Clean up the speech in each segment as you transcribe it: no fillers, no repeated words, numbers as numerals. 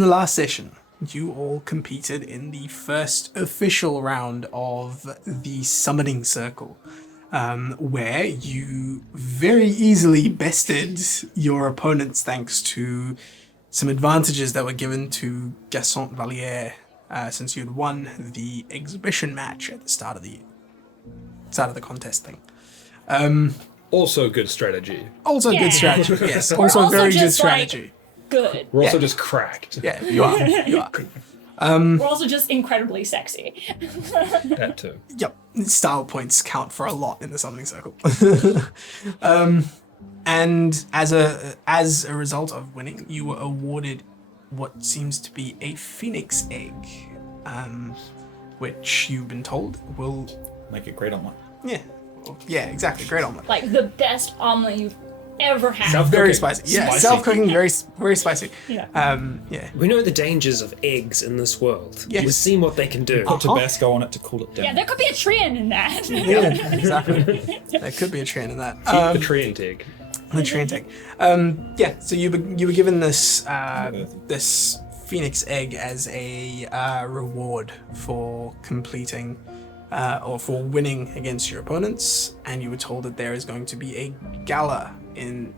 in the last session, you all competed in the first official round of the Summoning Circle, where you very easily bested your opponents thanks to some advantages that were given to Ascent Valier since you'd won the exhibition match at the start of the contest thing. Also good strategy. Also good strategy, yes. Also very good strategy. Good. We're also just cracked. Yeah, you are. You are. We're also just incredibly sexy. That too. Yep. Style points count for a lot in the Summoning Circle. And as a result of winning, you were awarded what seems to be a Phoenix egg, which you've been told will Make it great omelet. Yeah, exactly. Great omelet. Like the best omelet you've ever had. Very spicy. Yeah, Spicy. self-cooking, very spicy. Yeah. Yeah. We know the dangers of eggs in this world. Yes. We've seen what they can do. Put Tabasco on it to cool it down. Yeah, there could be a treant in that. Yeah, exactly. There could be a trend in that. Keep the tree intake. The train tag. Yeah, so you were given this this Phoenix egg as a reward for completing or for winning against your opponents, and you were told that there is going to be a gala an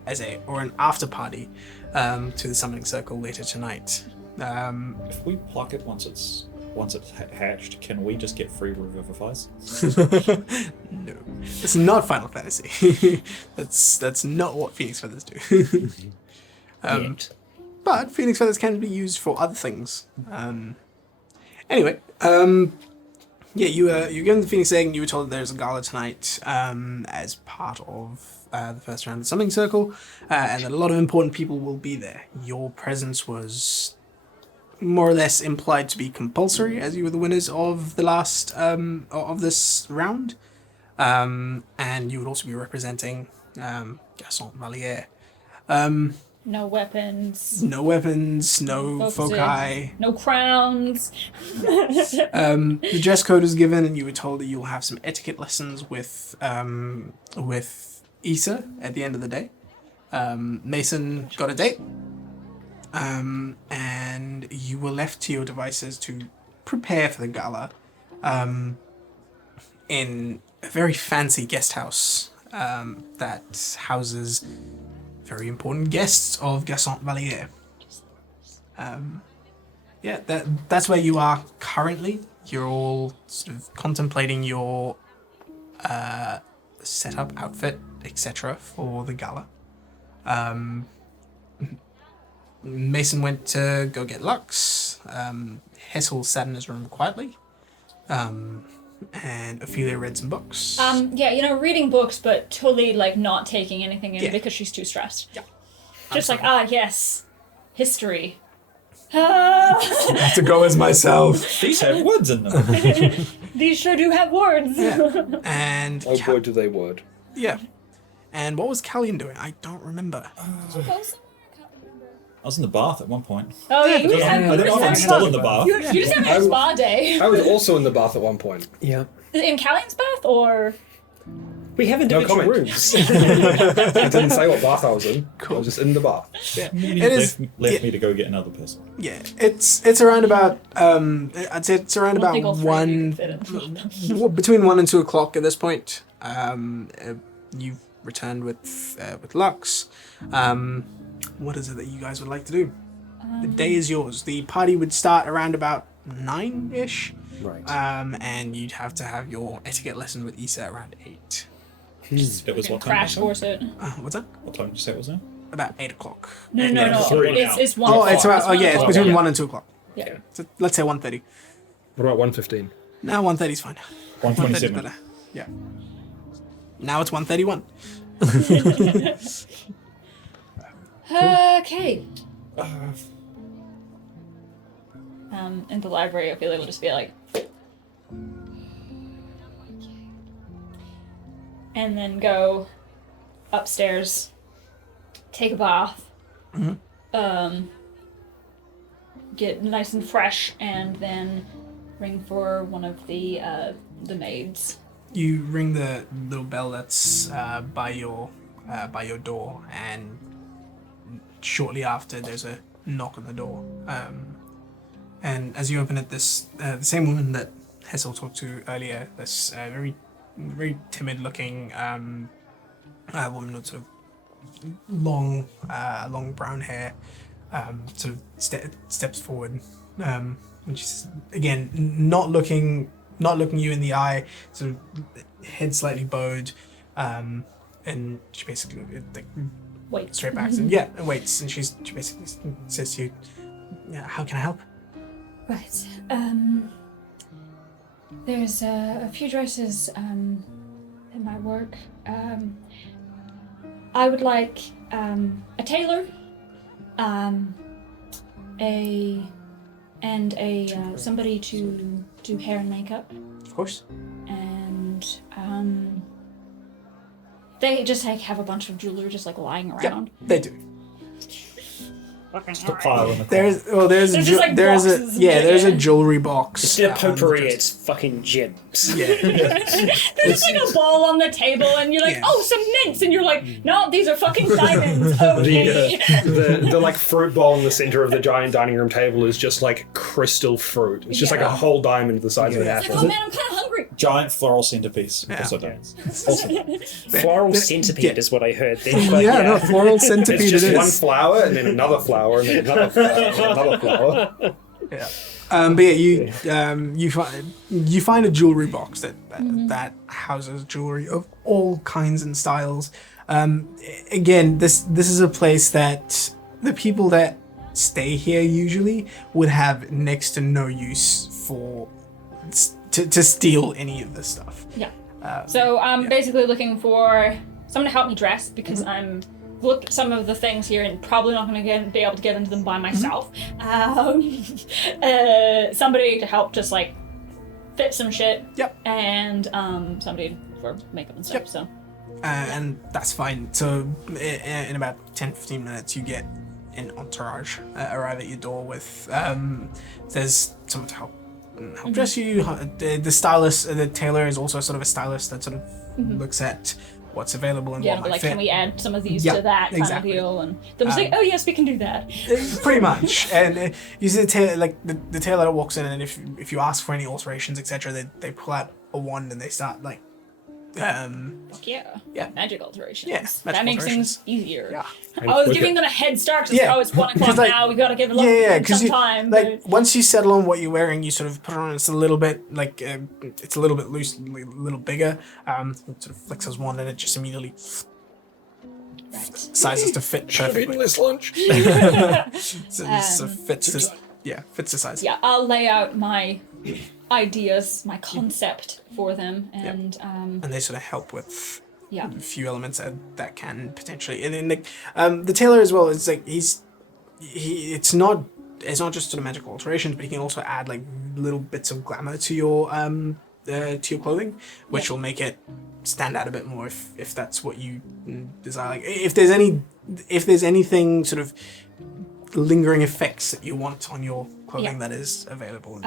after party to the Summoning Circle later tonight. If we pluck it once it's hatched, can we just get free revivifies? No, it's not Final Fantasy. that's not what Phoenix Feathers do. Yet. But Phoenix Feathers can be used for other things. Anyway, yeah, you were given the Phoenix Egg and you were told that there's a gala tonight as part of the first round of the Summoning Circle, and that a lot of important people will be there. Your presence was more or less implied to be compulsory, as you were the winners of the last of this round, and you would also be representing Ascent Valier. No weapons. No weapons, no foci. No crowns. The dress code was given, and you were told that you'll have some etiquette lessons with Issa at the end of the day. Mason got a date. And you were left to your devices to prepare for the gala in a very fancy guest house that houses very important guests of Ascent Valier. Yeah, that's where you are currently. You're all sort of contemplating your setup, outfit, etc. for the gala. Mason went to go get Lux. Hessel sat in his room quietly. And Ophelia read some books. Yeah, reading books, but totally not taking anything in Yeah. because she's too stressed. Yeah. Just yes, history. I have to go as myself. These have words in them. These sure do have words. Yeah. And Oh boy, do they would. yeah. And what was Callian doing? I don't remember. I was in the bath at one point. Oh yeah, you just I don't know if I'm still in the bath. You just have a spa day. I was also in the bath at one point. Yeah. In Callian's bath, or We have No individual comment. rooms. I didn't say what bath I was in. Cool. I was just in the bath. Yeah. It It is. left me to go get another person. Yeah. It's around about. I'd say it's around about I don't think all three of you one. can fit in. Well, between 1 and 2 o'clock at this point. You've returned with Lux. What is it that you guys would like to do? The day is yours. The party would start around about 9-ish. Right. And you'd have to have your etiquette lesson with Issa around 8. It was what time? Crash course it. What's that? What time did you say it was now? About 8 o'clock. No. It's 1 Oh, o'clock. it's about. Oh, yeah, it's between 1 and 2 o'clock. Yeah. So let's say 1:30. What about 1:15? Now 1:30 is fine. 1:30 is 1:27. better. Yeah. Now it's 1:31. Okay. In the library, I feel like we'll just be like, and then go upstairs, take a bath, get nice and fresh, and then ring for one of the maids. You ring the little bell that's by your door, and shortly after there's a knock on the door. And as you open it, this the same woman that Hessel talked to earlier, this very timid-looking woman with sort of long brown hair, sort of steps forward, and she's again not looking you in the eye, sort of head slightly bowed, and she basically Wait. straight back and waits, and she basically says to you, "Yeah, how can I help?" Right. There's a few dresses in my work. I would like a tailor, somebody to do hair and makeup, Of course. and they just have a bunch of jewelry just lying around. They do. Just a pile in the corner. There's There's just, like, there's boxes a and- jewelry box. Instead of on the potpourri, dresser. it's fucking gems. Yeah. There's a ball on the table, and you're like, Yeah. oh, some mints, and you're like, no, these are fucking diamonds. Okay. The like fruit bowl in the center of the giant dining room table is just like crystal fruit. It's just like a whole diamond the size of an Yeah. It's like, apple. oh man, I'm kind of hungry. Giant floral centerpiece. Yeah. Also dance. Floral The- centipede yeah. is what I heard then. But Yeah, no, floral centipede It's just it one is. flower and then another flower and then another flower and then another flower. Yeah. But yeah, you find a jewelry box that houses jewelry of all kinds and styles. Again, this is a place that the people that stay here usually would have next to no use for to steal any of this stuff. Yeah. So I'm basically looking for someone to help me dress because I'm looked at some of the things here and probably not going to be able to get into them by myself. Somebody to help just fit some shit. Yep. And somebody for makeup and stuff. Yep. So. And that's fine. So in about 10-15 minutes, you get an entourage arrive at your door with there's someone to help dress you. The stylist, the tailor is also sort of a stylist that sort of looks at what's available and Yeah, what but might fit. can we add some of these Yeah, to that kind exactly. of deal? And they was oh yes, we can do that. Pretty much. And you see the tailor walks in, and if you ask for any alterations, etc., they pull out a wand and they start Fuck yeah. Yeah. Magic alterations. Yeah, That magic makes alterations. things easier. Yeah. I was giving them a head start to Yeah. oh, it's 1 o'clock Because, like- now, we gotta give it because some you time. once you settle on what you're wearing, you sort of put it on. It's a little bit it's a little bit loose, a little bigger. It sort of flicks his wand, and it just immediately Right. sizes to fit perfectly. this lunch. So it sort of fits the size. Yeah, I'll lay out my ideas, my concept for them, and And they sort of help with yeah. a few elements that can potentially. And then the tailor as well. It's like it's not just sort of magical alterations, but he can also add little bits of glamour to your clothing, which will make it stand out a bit more if that's what you desire. If there's anything sort of lingering effects that you want on your clothing that is available.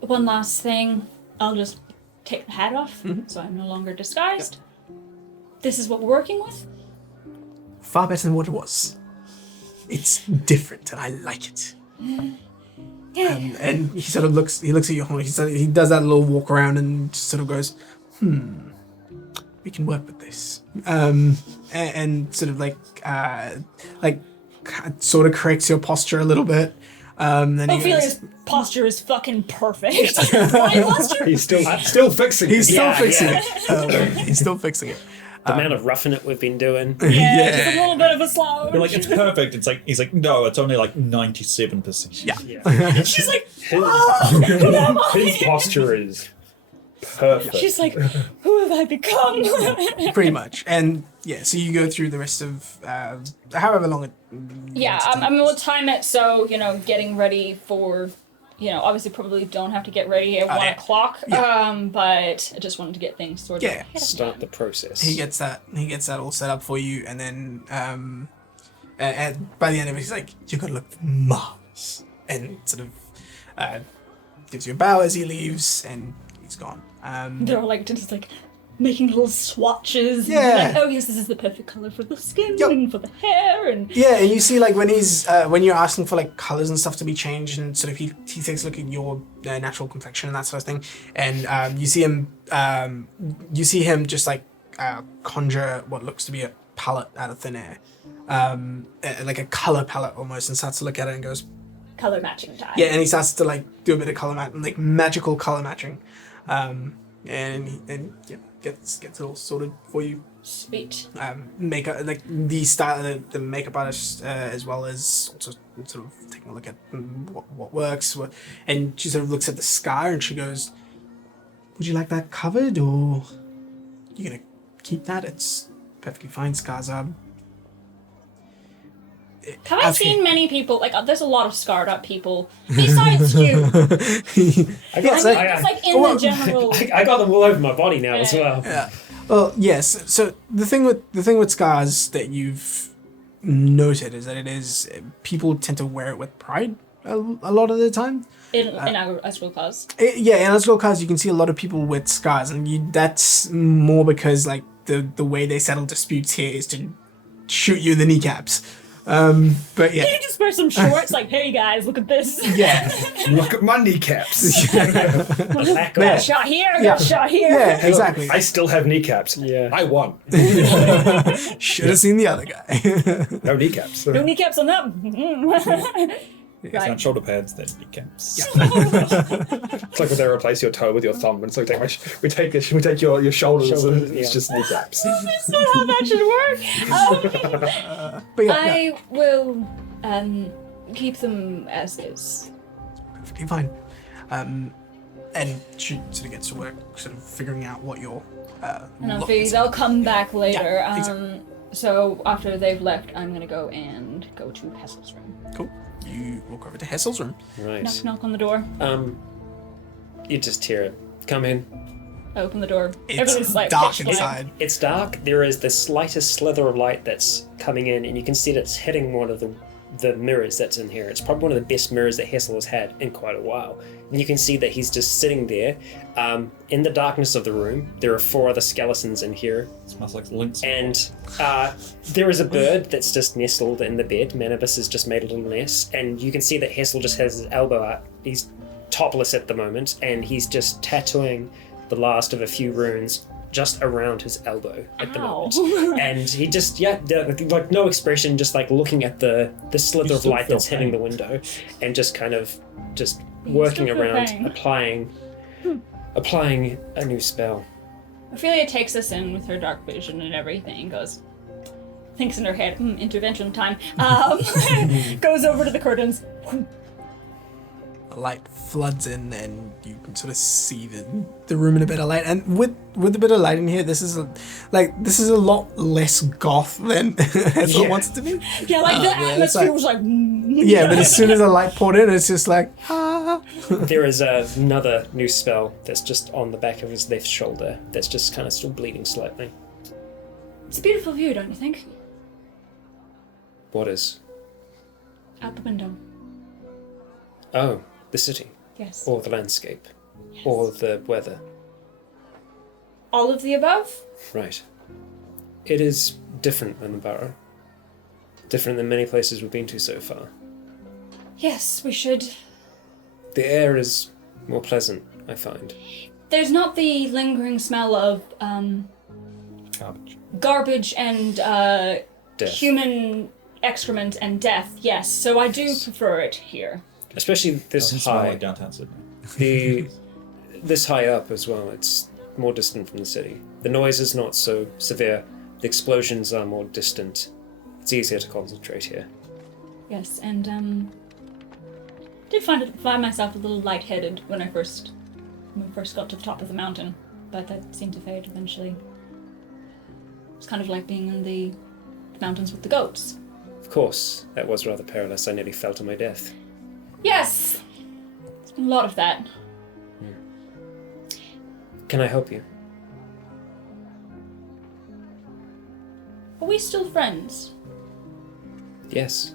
One last thing, I'll just take the hat off, so I'm no longer disguised. This is what we're working with. Far better than what it was. It's different, and I like it. And he sort of looks at your horn. He does that little walk around and just sort of goes, we can work with this. And sort of sort of corrects your posture a little bit. Then he Ophelia's goes, posture is fucking perfect. My posture? He's still fixing he's it. still Yeah, fixing yeah. it. He's still fixing it. The amount of roughing it we've been doing. Yeah, just a little bit of a slouch. You're like, it's perfect. It's like, he's like, no, it's only 97%. Yeah. She's like, oh, His posture is perfect. she's like, who have I become? Pretty much. And yeah, so you go through the rest of however long it. Yeah, we'll time it so, getting ready for, obviously probably don't have to get ready at 1 yeah. o'clock, but I just wanted to get things sorted. Yeah. Start the process. He gets that all set up for you, and then and by the end of it, he's like, "You're gonna look marvelous," and sort of gives you a bow as he leaves, and he's gone. They're all just like, making little swatches. Yeah. Like, oh yes, this is the perfect color for the skin Yep. and for the hair, and Yeah, and you see like when he's when you're asking for like colors and stuff to be changed, and sort of he takes a look at your natural complexion and that sort of thing, and you see him just like conjure what looks to be a palette out of thin air, like a color palette almost, and starts to look at it and goes, color matching time. yeah, and he starts to like do a bit of color like magical color matching, and yeah, gets it all sorted for you. Sweet. Makeup, like the style, the makeup artist, as well as also sort of taking a look at what works. And she sort of looks at the scar and she goes, "Would you like that covered, or you gonna keep that? It's perfectly fine. Scars are." Have I seen many people, like, there's a lot of scarred up people, besides you. I got, I mean, it's like in the general... I got them all over my body now as well. Yeah. Well, yes. So the thing with scars that you've noted is that it is people tend to wear it with pride a lot of the time. In Astral Claws. Yeah, in Astral Claws you can see a lot of people with scars, and that's more because like the way they settle disputes here is to shoot you in the kneecaps. But yeah. Can you just wear some shorts? Like, hey guys, look at this. Yeah. Look at my kneecaps. Lack of- Got shot here, got shot here. Yeah, exactly. I still have kneecaps. Yeah. I won. Should have seen the other guy. No kneecaps. No kneecaps on them. It's Right. not shoulder pads, then kneecaps. It's like when they replace your toe with your thumb, and it's like we take your shoulders, and it's yeah. just kneecaps. That's not how that should work. But yeah, I will keep them as is. perfectly fine. And she sort of gets to work, sort of figuring out what your. And I'm look figuring is. they'll come back later. Yeah, exactly. So after they've left, I'm gonna go to Hessel's room. Cool. You walk over to Hessel's room. Right. Knock, knock on the door. You just hear it. Come in. I open the door. It's Everything's like dark pitch black. inside. It's dark. There is the slightest slither of light that's coming in, and you can see that it's hitting one of the mirrors that's in here. It's probably one of the best mirrors that Hessel has had in quite a while. And you can see that he's just sitting there. In the darkness of the room, there are 4 other skeletons in here. Smells like lynx. And there is a bird that's just nestled in the bed. Manibus has just made a little nest. And you can see that Hessel just has his elbow out. He's topless at the moment, and he's just tattooing the last of a few runes just around his elbow at the Ow. moment. And he just, like no expression, just like looking at the slither You of still light feel that's hitting the pain. window, and just kind of just You working still feel around, pain. applying a new spell. Ophelia takes us in with her dark vision and everything and goes, thinks in her head, intervention time. Goes over to the curtains. A light floods in, and you can sort of see the room in a bit of light. And with a bit of light in here, this is a lot less goth than Hessel Yeah. wants it to be. Yeah, like the yeah, it's atmosphere like- was like. Yeah, but as soon as the light poured in, it's just like, ah. There is another new spell that's just on the back of his left shoulder that's just kind of still bleeding slightly. It's a beautiful view, don't you think? What is? Out the window. Oh, the city. Yes. Or the landscape. Or the weather. All of the above? Right. It is different than the Barrow. Different than many places we've been to so far. Yes, we should. The air is more pleasant, I find. There's not the lingering smell of Garbage. garbage and Death. human excrement and death, yes. So I do prefer it here. Especially this Doesn't smell high. like downtown Sydney. This high up as well. It's more distant from the city. The noise is not so severe. The explosions are more distant. It's easier to concentrate here. Yes, and did find myself a little lightheaded when we first got to the top of the mountain, but that seemed to fade eventually. It's kind of like being in the mountains with the goats. Of course, that was rather perilous. I nearly fell to my death. Yes! There's been a lot of that. Can I help you? Are we still friends? Yes.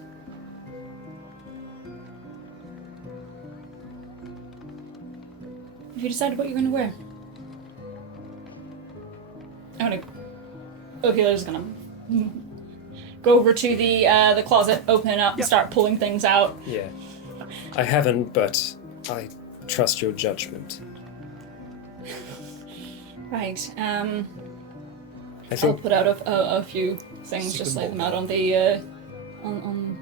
Have you decided what you're going to wear? Ophila's gonna go over to the closet, open it up, and start pulling things out. Yeah. I haven't, but I trust your judgment. Right. I I'll think put out a few things, just lay them out on the on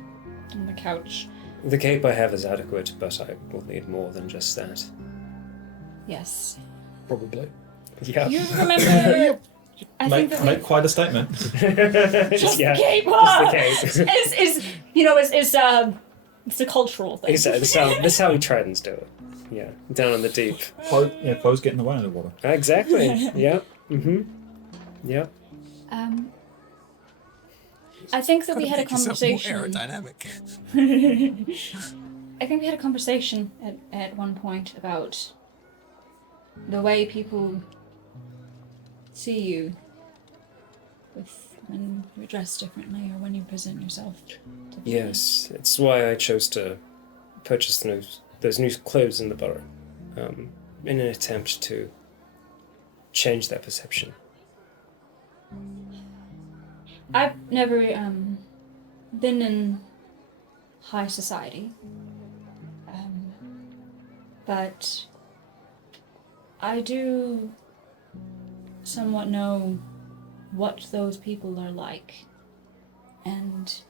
the couch. the cape I have is adequate, but I will need more than just that. Yes. Probably. Yeah. You remember? I think that Make quite a statement. just Yeah, the cape. just the cape. It's a cultural thing. Exactly. This is how we Tritons do it. Yeah. Down in the deep. Clothes get in the way of the water. Exactly. Yeah. Mm-hmm. Yeah. I think that we had a Make yourself more conversation. aerodynamic. I think we had a conversation at one point about the way people see you with when you dress differently or when you present yourself differently. Yes. It's why I chose to purchase those new clothes in the borough, in an attempt to change that perception. I've never been in high society, but I do somewhat know what those people are like, and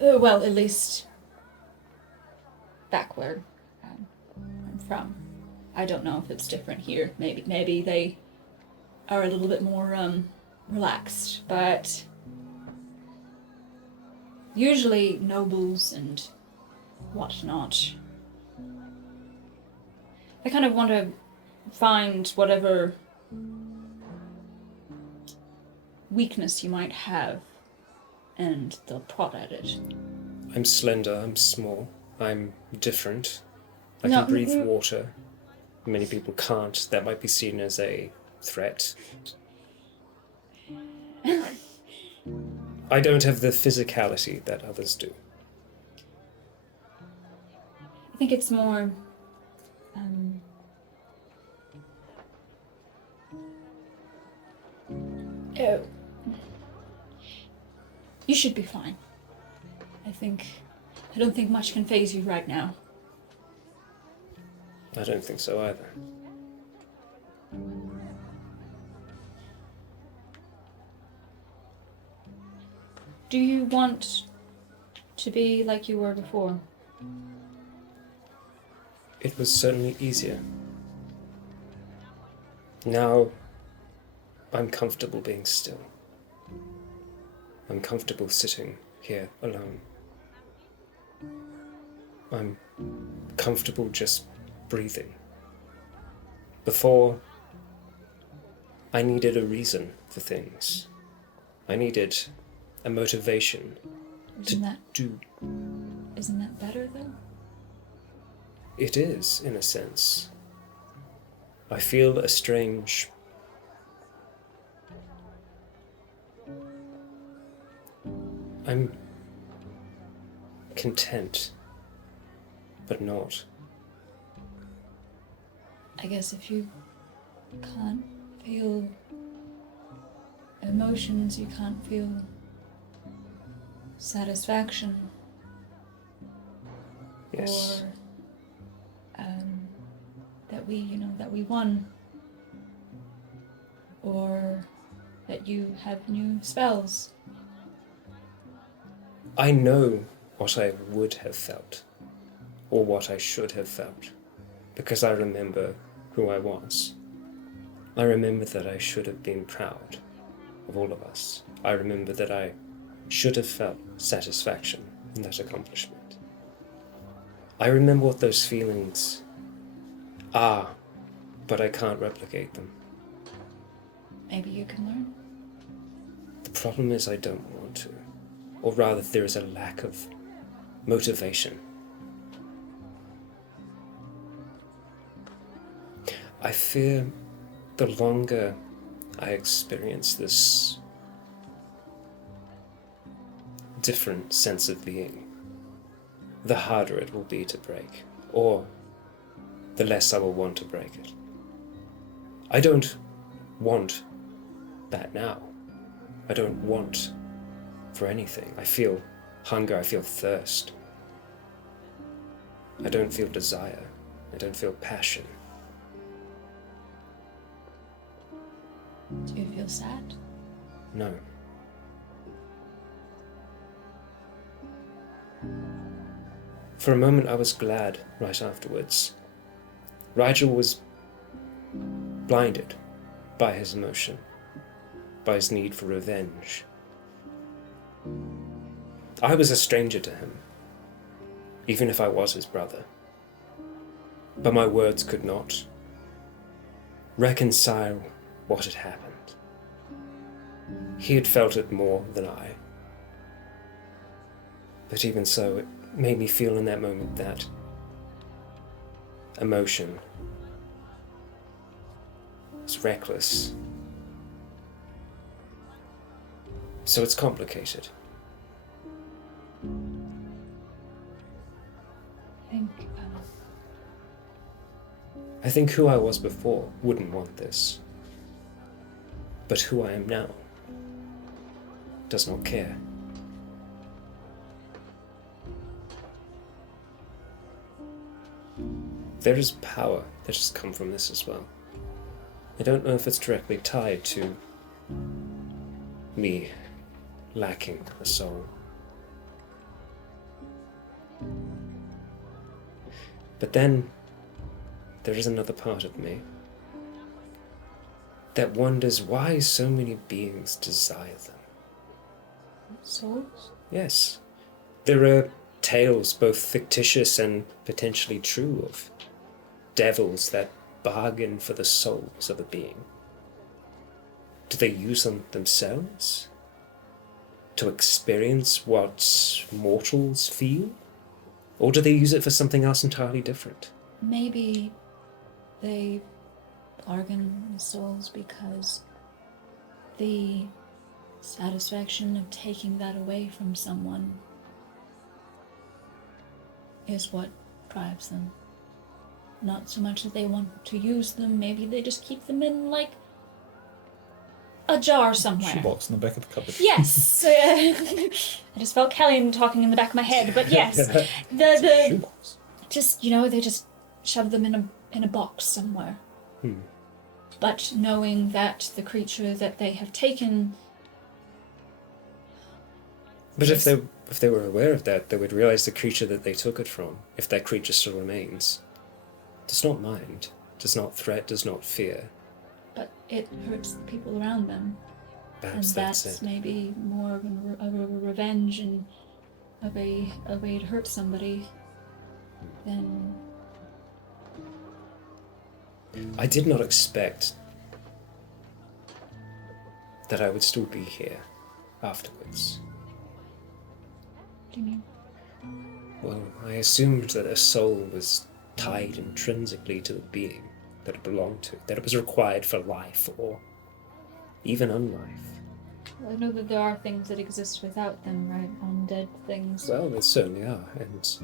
well, at least back where I'm from. I don't know if it's different here. Maybe they are a little bit more relaxed, but usually nobles and whatnot. I kind of want to find whatever weakness you might have, and they'll prod at it. I'm slender, I'm small, I'm different. I No, can breathe water. Many people can't. That might be seen as a threat. I don't have the physicality that others do. I think it's more oh, you should be fine. I don't think much can faze you right now. I don't think so either. Do you want to be like you were before? It was certainly easier. Now, I'm comfortable being still. I'm comfortable sitting here alone. I'm comfortable just breathing. Before, I needed a reason for things. I needed a motivation Isn't that do. isn't that better though? It is, in a sense. I feel a strange... I'm content, but not. I guess if you can't feel emotions, you can't feel satisfaction Yes. or that we won, or that you have new spells. I know what I would have felt, or what I should have felt, because I remember who I was. I remember that I should have been proud of all of us. I remember that I should have felt satisfaction in that accomplishment. I remember what those feelings are, but I can't replicate them. Maybe you can learn. The problem is I don't want to. Or rather, there is a lack of motivation. I fear the longer I experience this different sense of being, the harder it will be to break, or the less I will want to break it. I don't want that now. I don't want for anything. I feel hunger, I feel thirst. I don't feel desire. I don't feel passion. Do you feel sad? No. For a moment I was glad right afterwards. Rigel was blinded by his emotion, by his need for revenge. I was a stranger to him, even if I was his brother. But my words could not reconcile what had happened. He had felt it more than I. But even so, it made me feel in that moment that emotion was reckless. So it's complicated. I think who I was before wouldn't want this. But who I am now does not care. There is power that has come from this as well. I don't know if it's directly tied to me lacking a soul. But then there is another part of me that wonders why so many beings desire them. Souls? Yes, there are tales, both fictitious and potentially true, of devils that bargain for the souls of a being. Do they use them themselves to experience what mortals feel? Or do they use it for something else entirely different? Maybe they bargain with souls because the satisfaction of taking that away from someone is what drives them. Not so much that they want to use them, maybe they just keep them in, like, a jar somewhere. Shoebox in the back of the cupboard. Yes! I just felt Kelly talking in the back of my head, but yes. the Shoebox. just, they just shove them in a box somewhere. But knowing that the creature that they have taken... But if they were aware of that, they would realize the creature that they took it from, if that creature still remains, does not mind, does not threat, does not fear. But it hurts the people around them. Perhaps and that's that's it. maybe more of a revenge and a way to hurt somebody than... I did not expect that I would still be here afterwards. What do you mean? Well, I assumed that a soul was tied intrinsically to the being that it belonged to, that it was required for life or even unlife. Well, I know that there are things that exist without them, right? Undead things. Well, there certainly are, and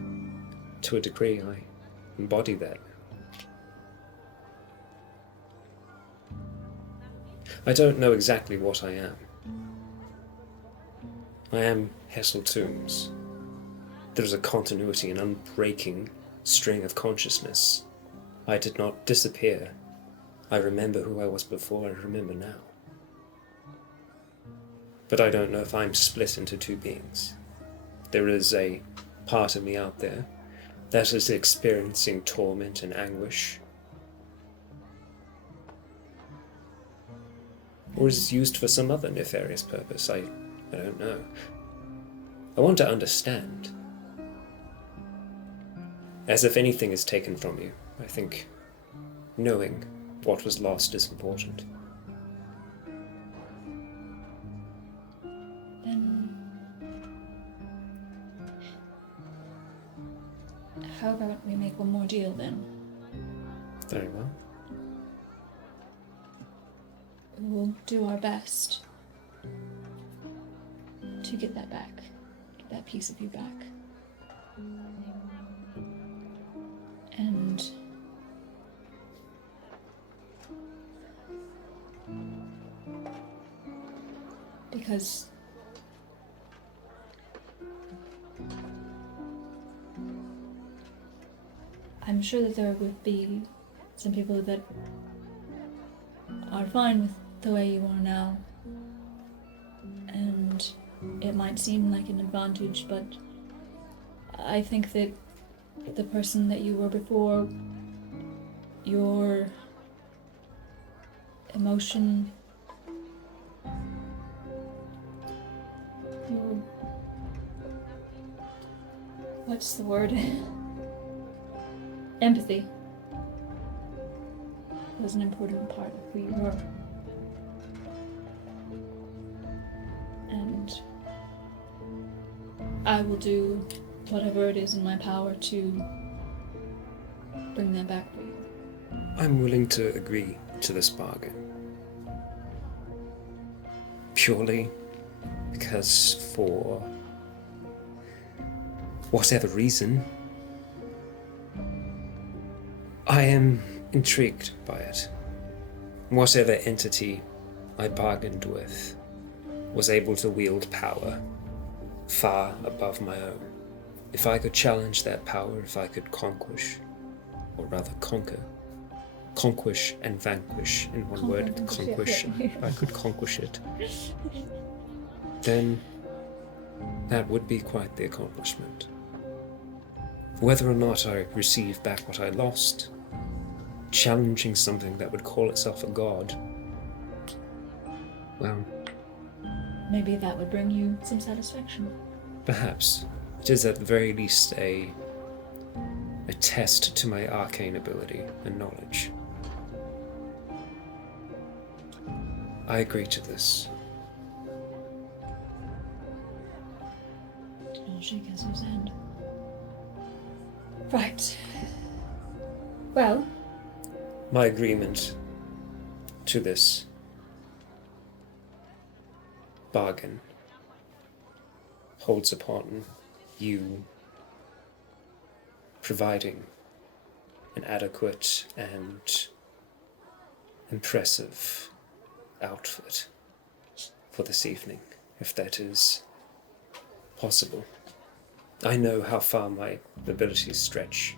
to a degree I embody that. I don't know exactly what I am. I am Hessel Toombs. There is a continuity, an unbreaking string of consciousness. I did not disappear. I remember who I was before, I remember now. But I don't know if I'm split into two beings. There is a part of me out there that is experiencing torment and anguish. Or is used for some other nefarious purpose? I don't know. I want to understand. As if anything is taken from you, I think knowing what was lost is important. Then... how about we make one more deal, then? Very well. We'll do our best to get that back. Get that piece of you back. And because I'm sure that there would be some people that are fine with the way you are now, and it might seem like an advantage, but I think that the person that you were before, your emotion, your... what's the word? Empathy was an important part of who you were. And I will do whatever it is in my power to bring that back for you. I'm willing to agree to this bargain. Purely because for whatever reason, I am intrigued by it. Whatever entity I bargained with was able to wield power far above my own. If I could challenge that power, if I could conquer, conquish and vanquish in one word, conquish, if I could conquish it, then that would be quite the accomplishment. Whether or not I receive back what I lost, challenging something that would call itself a god, well, maybe that would bring you some satisfaction. perhaps. It is at the very least a test to my arcane ability and knowledge. I agree to this. I'll shake his hand. Right. Well, My agreement to this bargain holds upon you providing an adequate and impressive outfit for this evening, if that is possible. I know how far my abilities stretch.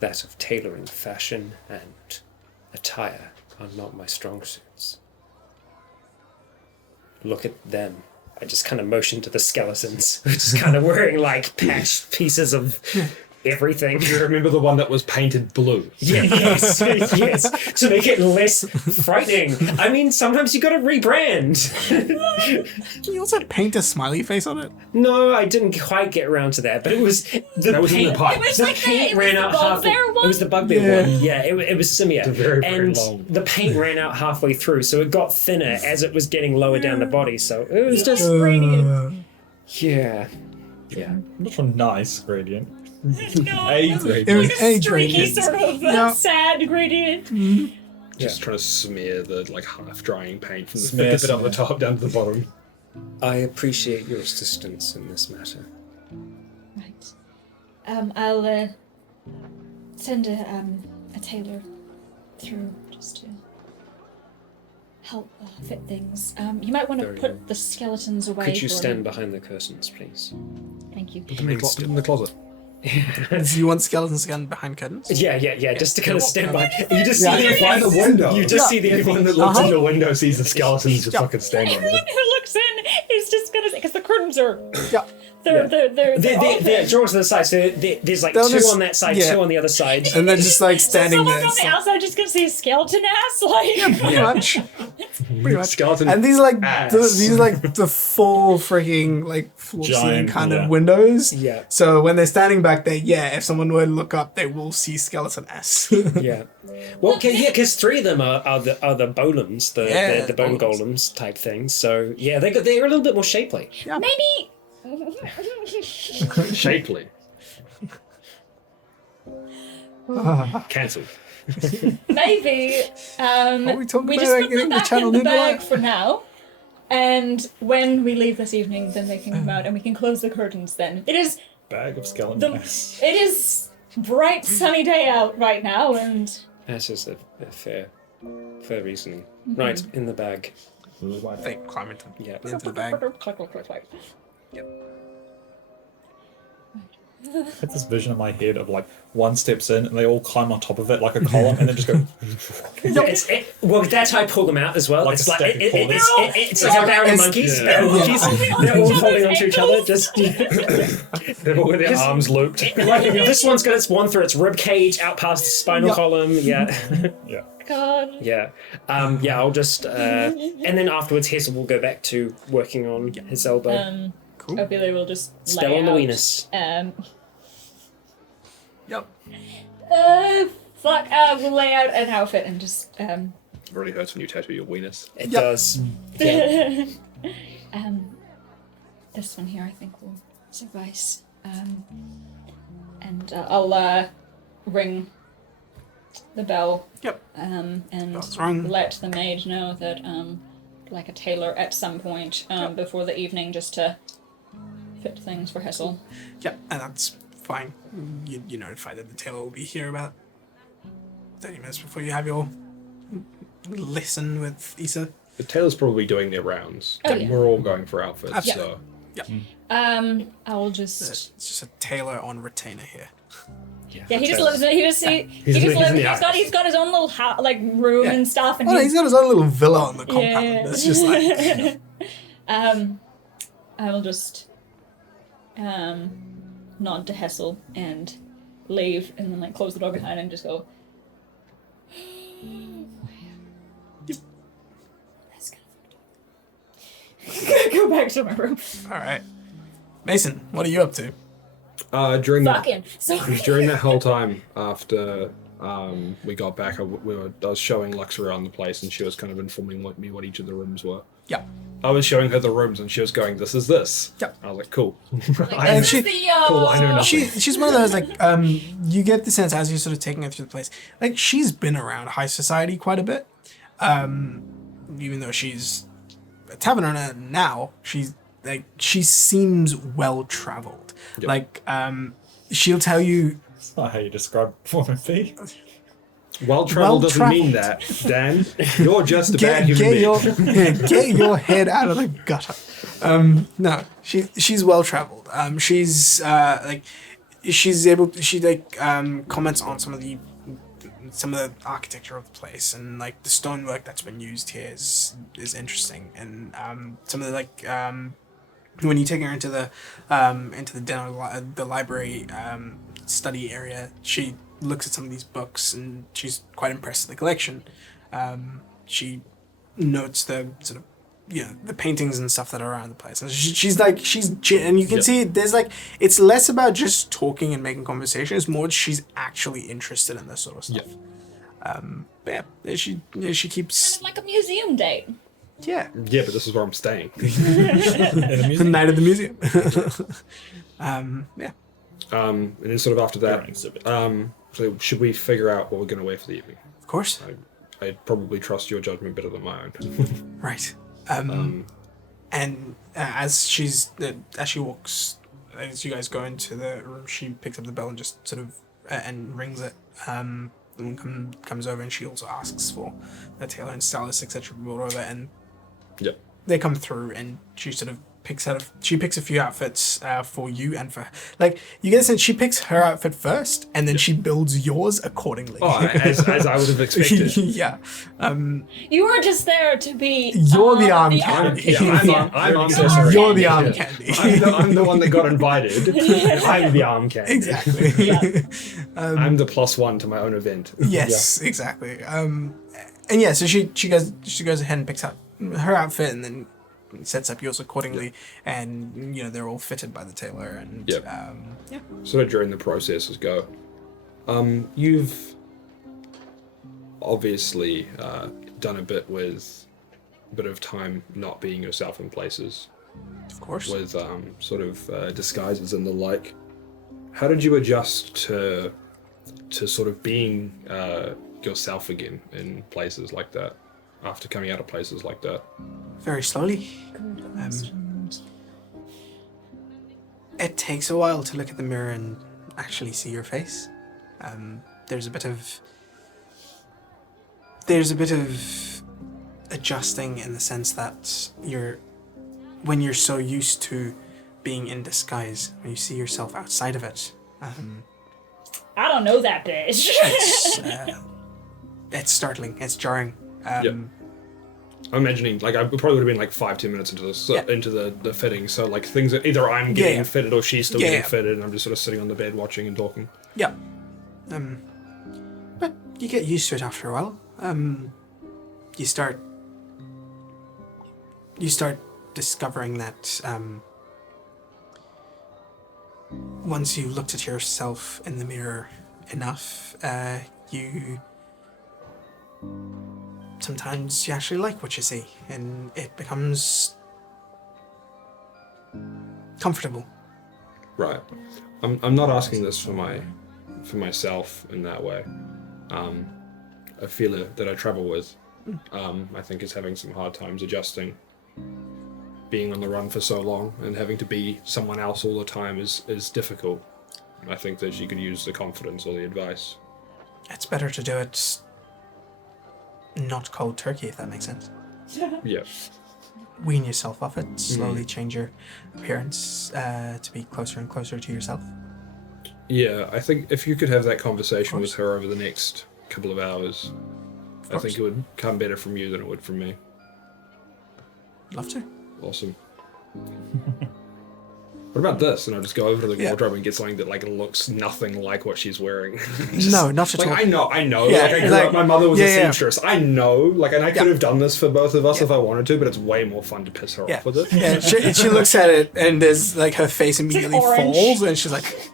That of tailoring fashion and attire are not my strong suits. Look at them. I just kind of motion to the skeletons, which is kind of wearing like patched pieces of everything. You remember the one that was painted blue? Yeah, yes, yes, to make it less frightening. I mean, sometimes you gotta rebrand. Can you also paint a smiley face on it? No, I didn't quite get around to that, but it was the That was in paint. the pipe. it was The like paint it ran was out the halfway. bugbear one. It was the bugbear Yeah. one. Yeah, it was Simia. It's very, very and long. the paint ran out halfway through, so it got thinner as it was getting lower down the body. So it was just yeah. Not a nice gradient. No, A it was gradient. It was like a a streaky gradient. sort of Yeah. sad gradient. Just trying to smear the like half drying paint from the Smear, bit up the smear. top down to the bottom. I appreciate your assistance in this matter. Right. I'll send a tailor through just to help fit things. You might want to Very put well. the skeletons away. Could you for stand me. behind the curtains, please? Thank you. Put them in the closet. Do you want skeletons again behind curtains? Yeah, just to kind of stand by. You just Yeah. see the By the window. You just see the Everyone that looks Uh-huh. in the window sees the skeletons just fucking standing there. Everyone who looks in is just gonna say, because the curtains are Yeah. they're They're open. drawn to the side, so there's like They'll two just- on that side, yeah. two on the other side. And they're just like So standing someone there. on It's the like, outside just gonna see a skeleton ass, like pretty much. Pretty much. Skeleton And these are like ass. these are like the full freaking like floor to ceiling Giant, kind yeah. of windows. Yeah. So when they're standing back there, yeah, if someone were to look up, they will see skeleton ass. Yeah. Well, because three of them are the golems, the bone golems type things. So yeah, they're a little bit more shapely. maybe. shapely. Cancelled. Maybe Are we talking we about just like put them getting the back channel in the noodle bag out? for now, and when we leave this evening, then they can come out and we can close the curtains. Then it is Bag of skeleton the ass. it is bright sunny day out right now, and That is a fair reasoning. Right, in the bag. They climb into Yeah. the bag. Yep. I had this vision in my head of like one steps in and they all climb on top of it like a column and then just go. Well, that's how I pull them out as well. Like it's a like stack of corners. it's like a barrel of monkeys. Yeah. Barrel of monkeys. They're all holding onto each other. Just They've all got their arms looped. like this one's got its one through its rib cage out past the spinal Yep. column. Yeah. Yeah. God. Yeah. I'll just and then afterwards Hessel will go back to working on his elbow. Cool. Ophelia will just Spell lay on the out. weenus. Yep. We'll lay out an outfit and just It really hurts when you tattoo your weenus. It Yep. does. Yeah. This one here I think will suffice. And I'll ring the bell. Yep. And Bell's rung. let the maid know that like a tailor at some point before the evening just to fit things for Hessel. Yep, and that's fine. You notify that the tailor will be here about 30 minutes before you have your lesson with Issa. The tailor's probably doing their rounds. Oh, yeah. We're all going for outfits, Absolutely. so I will just It's just a tailor on retainer here. yeah. He just lives. He just lives. he's in the He's got his own little like room Yeah. and stuff, and Oh, he's got his own little villa on the compound. Yeah. That's just like I will just nod to Hessel and leave, and then like close the door behind and just go. That's kind of fucked up. Go back to my room. all right. Mason, what are you up to? during that Fucking sorry. during that whole time after we got back, I was showing Lux around the place, and she was kind of informing me what each of the rooms were. Yeah. I was showing her the rooms, and she was going, "This is this." Yep. I was like, "Cool." And she, Cool, I know nothing. she's one of those like you get the sense as you're sort of taking her through the place, like she's been around high society quite a bit. Even though she's a tavern owner now, she seems well traveled. Yep. Like she'll tell you That's not how you describe woman B. Well traveled doesn't mean that, Dan. You're just a bad human being. get your head out of the gutter. No, she's well traveled. She's comments on some of the architecture of the place, and like the stonework that's been used here is interesting, and some of the when you take her into the the library study area, she looks at some of these books and she's quite impressed with the collection. She notes the sort of the paintings and stuff that are around the place. And and you can see there's like it's less about just talking and making conversation. It's more she's actually interested in this sort of stuff. But yeah, she keeps Like a museum date. yeah Yeah, but this is where I'm staying. the night of the museum. Yeah. And then sort of after You're an that, exhibit. so should we figure out what we're going to wear for the evening? Of course. I'd probably trust your judgment better than my own. Right. And as she walks, as you guys go into the room, she picks up the bell and just sort of and rings it. And comes over and she also asks for the tailor and stylist, etc. brought over, and Yep. they come through, and she sort of picks a few outfits for you and for like you get a sense she picks her outfit first, and then she builds yours accordingly. Oh, as I would have expected. Yeah. You were just there to be. You're the arm candy. I'm so You're sorry. You're the arm Yeah. candy. I'm the one that got invited. I'm the arm candy. Exactly. Yeah. I'm the +1 to my own event. Yes, exactly. And yeah, so she goes ahead and picks out her outfit and then sets up yours accordingly, and they're all fitted by the tailor, and Yep. yeah. Sort of during the processes go. You've obviously done a bit of time not being yourself in places, Of course. with sort of disguises and the like. How did you adjust to sort of being yourself again in places like that, after coming out of places like that? Very slowly. It takes a while to look at the mirror and actually see your face. There's a bit of adjusting in the sense that when you're so used to being in disguise, when you see yourself outside of it, I don't know that bitch. it's startling, it's jarring. I'm imagining, like, I probably would have been like 5-10 minutes into this, into the fitting, so like things that either I'm getting fitted or she's still getting fitted, and I'm just sort of sitting on the bed watching and talking. Yeah. But you get used to it after a while. You start discovering that once you looked at yourself in the mirror enough, sometimes you actually like what you see, and it becomes comfortable. Right. I'm not asking this for myself in that way. A feeler that I travel with, I think is having some hard times adjusting. Being on the run for so long and having to be someone else all the time is difficult. I think that she could use the confidence or the advice. It's better to do it not cold turkey, if that makes sense. Yeah. Wean yourself off it, slowly change your appearance to be closer and closer to yourself. Yeah, I think if you could have that conversation with her over the next couple of hours, I think it would come better from you than it would from me. Love to. Awesome. What about this? And I'll just go over to the wardrobe and get something that like looks nothing like what she's wearing. No, not at all. I know. Yeah, like I grew up, my mother was a seamstress. I know, like, and I could have done this for both of us if I wanted to, but it's way more fun to piss her off with it. Yeah, she looks at it and there's like her face immediately falls and she's like,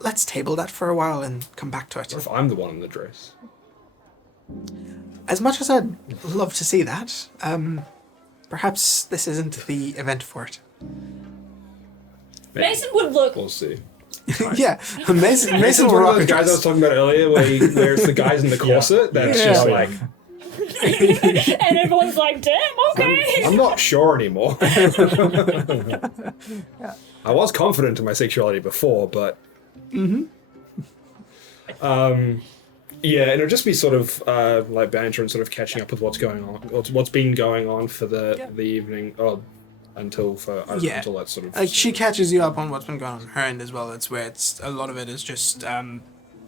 let's table that for a while and come back to it. What if I'm the one in the dress? As much as I'd love to see that, perhaps this isn't the event for it. Mason would look. We'll see. Yeah, Mason Mason's will one of rock those a guys I dress. was talking about earlier where he wears the guys in the corset. That's just like, And everyone's like, damn, okay. I'm not sure anymore. I was confident in my sexuality before, but yeah, and it'll just be sort of like banter and sort of catching up with what's going on, what's been going on for the evening, until that sort of. Like she catches you up on what's been going on her end as well. That's where a lot of it is just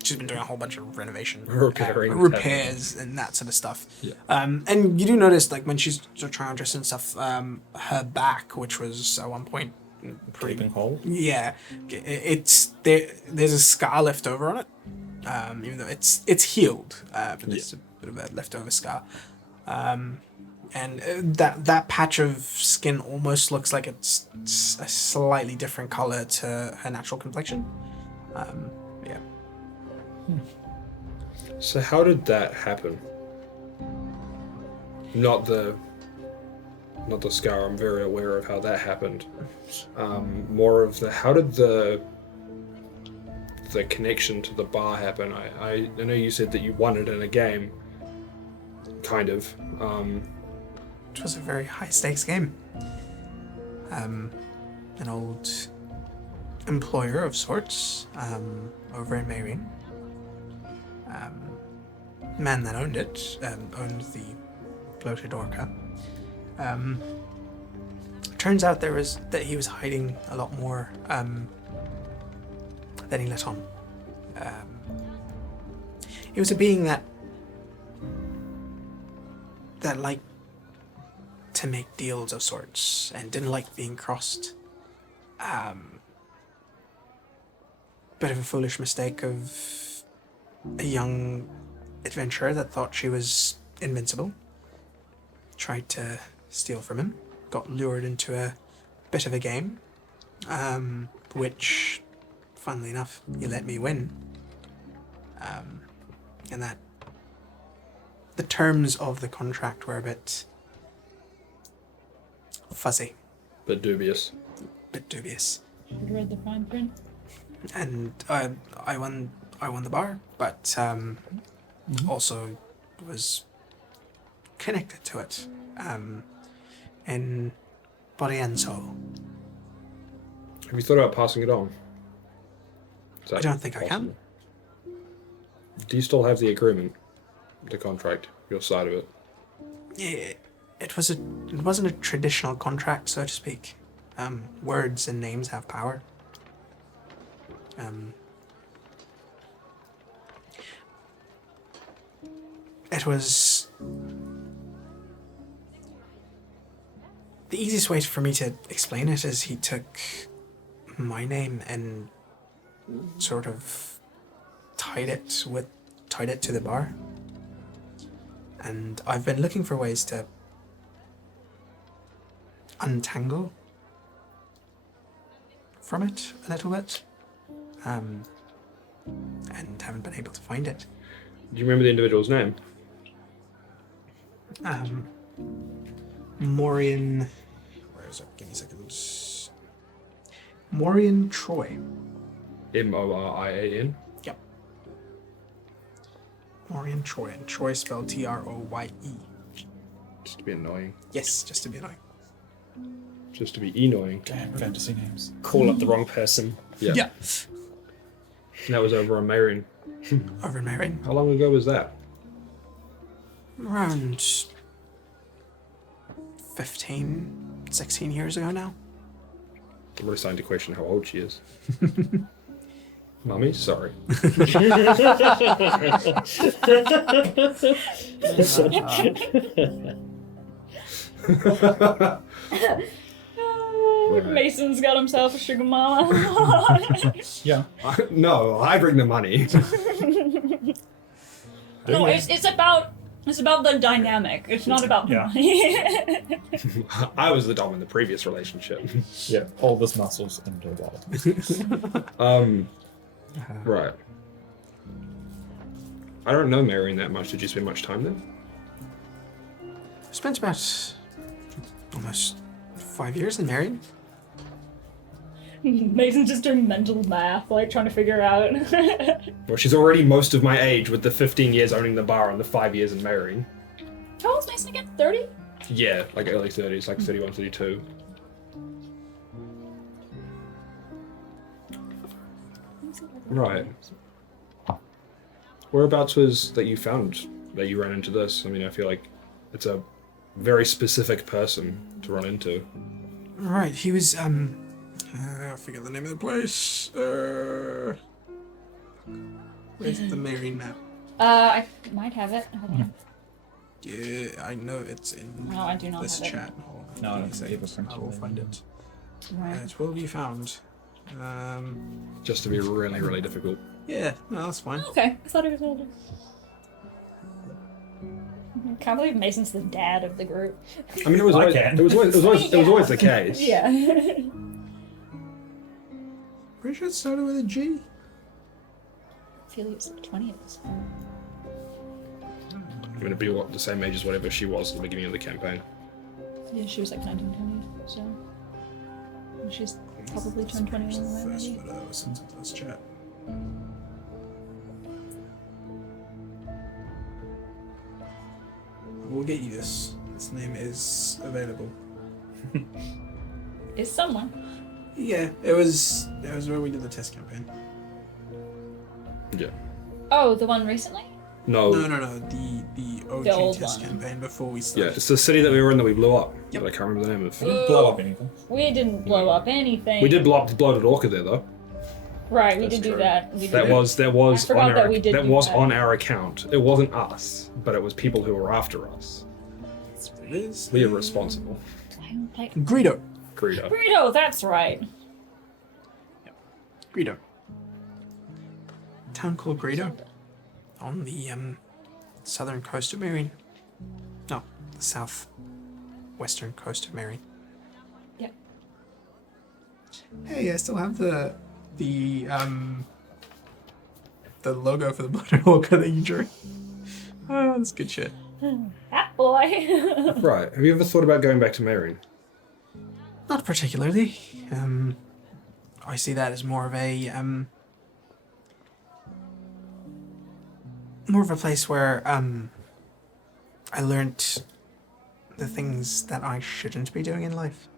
she's been doing a whole bunch of renovation, repairs, and that sort of stuff. Yeah. And you do notice, like, when she's trying to dress and stuff, her back, which was at one point Gaping hole. yeah, it's there's a scar left over on it. Even though it's healed, but there's a bit of a leftover scar. And that patch of skin almost looks like it's a slightly different color to her natural complexion. Yeah. So how did that happen? Not the scar. I'm very aware of how that happened. More of how did the connection to the bar happen? I know you said that you won it in a game. Kind of. It was a very high stakes game. An old employer of sorts, over in Mayrin. Man that owned it, owned the bloated orca. Turns out that he was hiding a lot more than he let on. He was a being that liked to make deals of sorts and didn't like being crossed. Bit of a foolish mistake of a young adventurer that thought she was invincible. Tried to steal from him. Got lured into a bit of a game, which, funnily enough, he let me win. And that the terms of the contract were a bit fuzzy. Bit dubious. Bit dubious. Should read the fine print. And I won the bar, but also was connected to it, in body and soul. Have you thought about passing it on? I don't think I can. Do you still have the agreement, the contract, your side of it? It wasn't a traditional contract, so to speak. Words and names have power. It was the easiest way for me to explain it is he took my name and sort of tied it to the bar. And I've been looking for ways to untangle from it a little bit, and haven't been able to find it. Do you remember the individual's name? Morian. Where is it? Give me a second. Morian Troy. Morian. Yep. Morian Troy. And Troy spelled Troye. Just to be annoying. Yes, just to be annoying. Just to be annoying. Damn fantasy names. Call up the wrong person. Yeah. Yeah. And that was over on Marion. Over in Marion. How long ago was that? Around 15, 16 years ago now. I'm really starting to question how old she is. Mummy, sorry. Mason's got himself a sugar mama. Yeah. No, I bring the money. No, it's about the dynamic. It's not about the Yeah. money. I was the dom in the previous relationship. Yeah. All this muscles into a wallet. Right. I don't know Marion that much. Did you spend much time there? Spent about almost 5 years in Marion. Mason's just doing mental math, like trying to figure out. Well, she's already most of my age with the 15 years owning the bar and the 5 years in Marion. How old's Mason again? 30? Yeah, like early 30s, like 31, 32. Right. Whereabouts was that you found that you ran into this? I mean, I feel like it's a very specific person to run into. Right, he was, I forget the name of the place. Where's the Marion map? I might have it. Hold on. Yeah, I know it's in No, I do not this have it. chat. Hold on, No, I give me don't a think you have a second. I will printed find one. it. Right. It will be found. Just to be really, really difficult. Yeah, no, that's fine. Okay, I thought he was older. Can't believe Mason's the dad of the group. I mean, it was I always, can. it was always the case. Yeah. Pretty sure it started with a G. I feel he was like 20 at this point. I'm going to be the same age as whatever she was at the beginning of the campaign. Yeah, she was like 19, 20, so. And she's probably turned 21 The already. first photo I sent into this chat. We'll get you this. This name is available. Is someone. Yeah, it was where we did the test campaign. Yeah. Oh, the one recently? No. No, the OG The old test one. campaign before we Yeah, started. it's the city that we were in that we blew up. Yep. But I can't remember the name of We it. didn't blow up anything. We didn't blow up anything. We did blow up Orca there though. Right, we That's did do true. that. We did That it. was I on forgot our that we did that do was that. on our account. It wasn't us, but it was people who were after us. That's what it is. We are responsible. Like, Greedo. Greedo. burrito, that's right. Greedo. Town called Greedo. On the southern coast of Marion. No, the southwestern coast of Marion. Yep. Hey, I still have the logo for the Blooded Orca that you drew. Oh, that's good shit. That boy. Right. Have you ever thought about going back to Marion? Not particularly. I see that as more of a place where I learnt the things that I shouldn't be doing in life.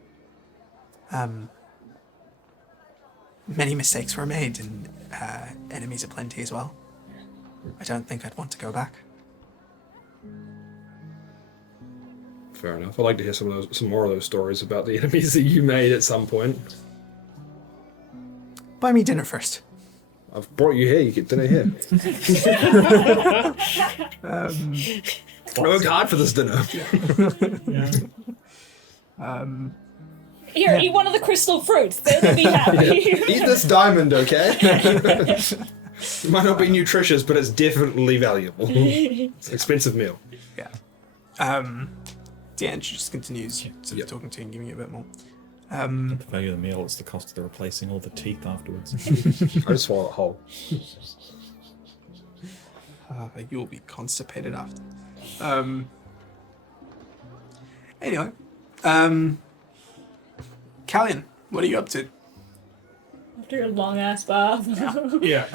Many mistakes were made and enemies aplenty as well. I don't think I'd want to go back. Fair enough. I'd like to hear some more of those stories about the enemies that you made at some point. Buy me dinner first. I've brought you here. You get dinner here. I worked hard for this dinner. Here, eat one of the crystal fruits. They'll be happy. Eat this diamond, okay? It might not be nutritious, but it's definitely valuable. It's an expensive meal. Yeah. Yeah, and she just continues sort of talking to you and giving you a bit more. The value of the meal is the cost of the replacing all the teeth afterwards. I just swallow it whole. You'll be constipated after. Anyway, Callian, what are you up to? After a long ass bath. Yeah.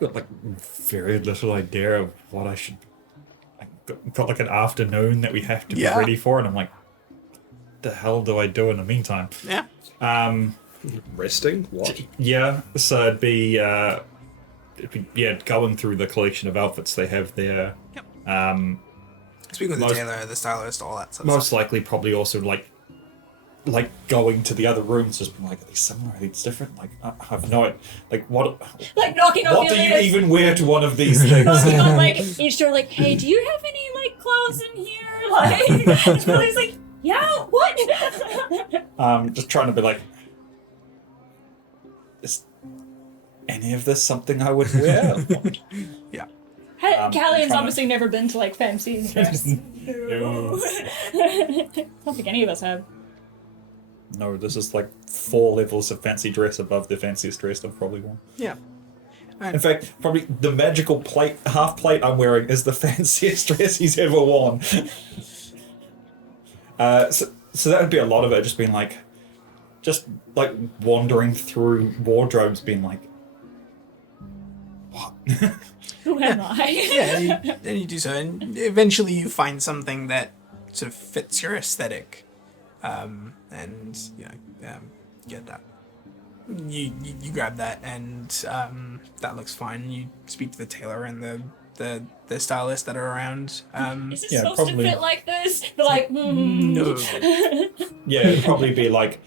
Got like very little idea of what I should. I got like an afternoon that we have to be Yeah. ready for, and I'm like, the hell do I do in the meantime? Yeah. Resting? What? Yeah. So it'd be going through the collection of outfits they have there. Yep. Speaking with the Most- tailor, the stylist, all that stuff. Most likely, probably also like going to the other rooms, just being like, are these similar? Are these different? Like, I have no idea. Like, what Like knocking on do the you even wear to one of these things? knocking on like each door, like, hey, do you have any like clothes in here? Like, and Lily's like, yeah, what? Just trying to be like, is any of this something I would wear? Yeah. Callian's trying to- obviously never been to like fancy dress. No. I don't think any of us have. No, this is like 4 levels of fancy dress above the fanciest dress I've probably worn. Yeah. In fact, probably the magical half plate I'm wearing is the fanciest dress he's ever worn. So that would be a lot of it, just being like, wandering through wardrobes, being like, what? Who am I? Yeah, and you do so, and eventually you find something that sort of fits your aesthetic, and get that. You grab that, and that looks fine. You speak to the tailor and the stylist that are around. Is it Yeah, supposed probably. to fit like this? They're like, No. Yeah, it'd probably be like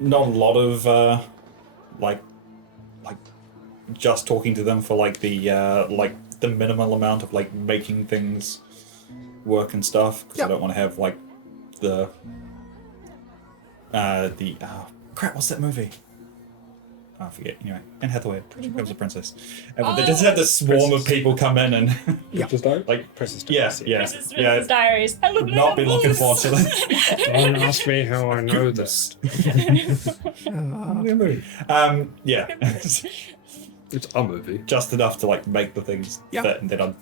not a lot of like just talking to them for like the minimal amount of like making things work and stuff, because Yep. I don't want to have like the crap, what's that movie? Oh, I forget. Anyway, Anne Hathaway becomes a princess, and they just have this swarm of people come in and Just don't? like Princess yeah, Diaries. yeah, Princess yeah. Diaries. I Would not be looking forward to it. Don't ask me how I know this. Yeah. It's a movie. Just enough to like make the things Yeah. fit, and then I'd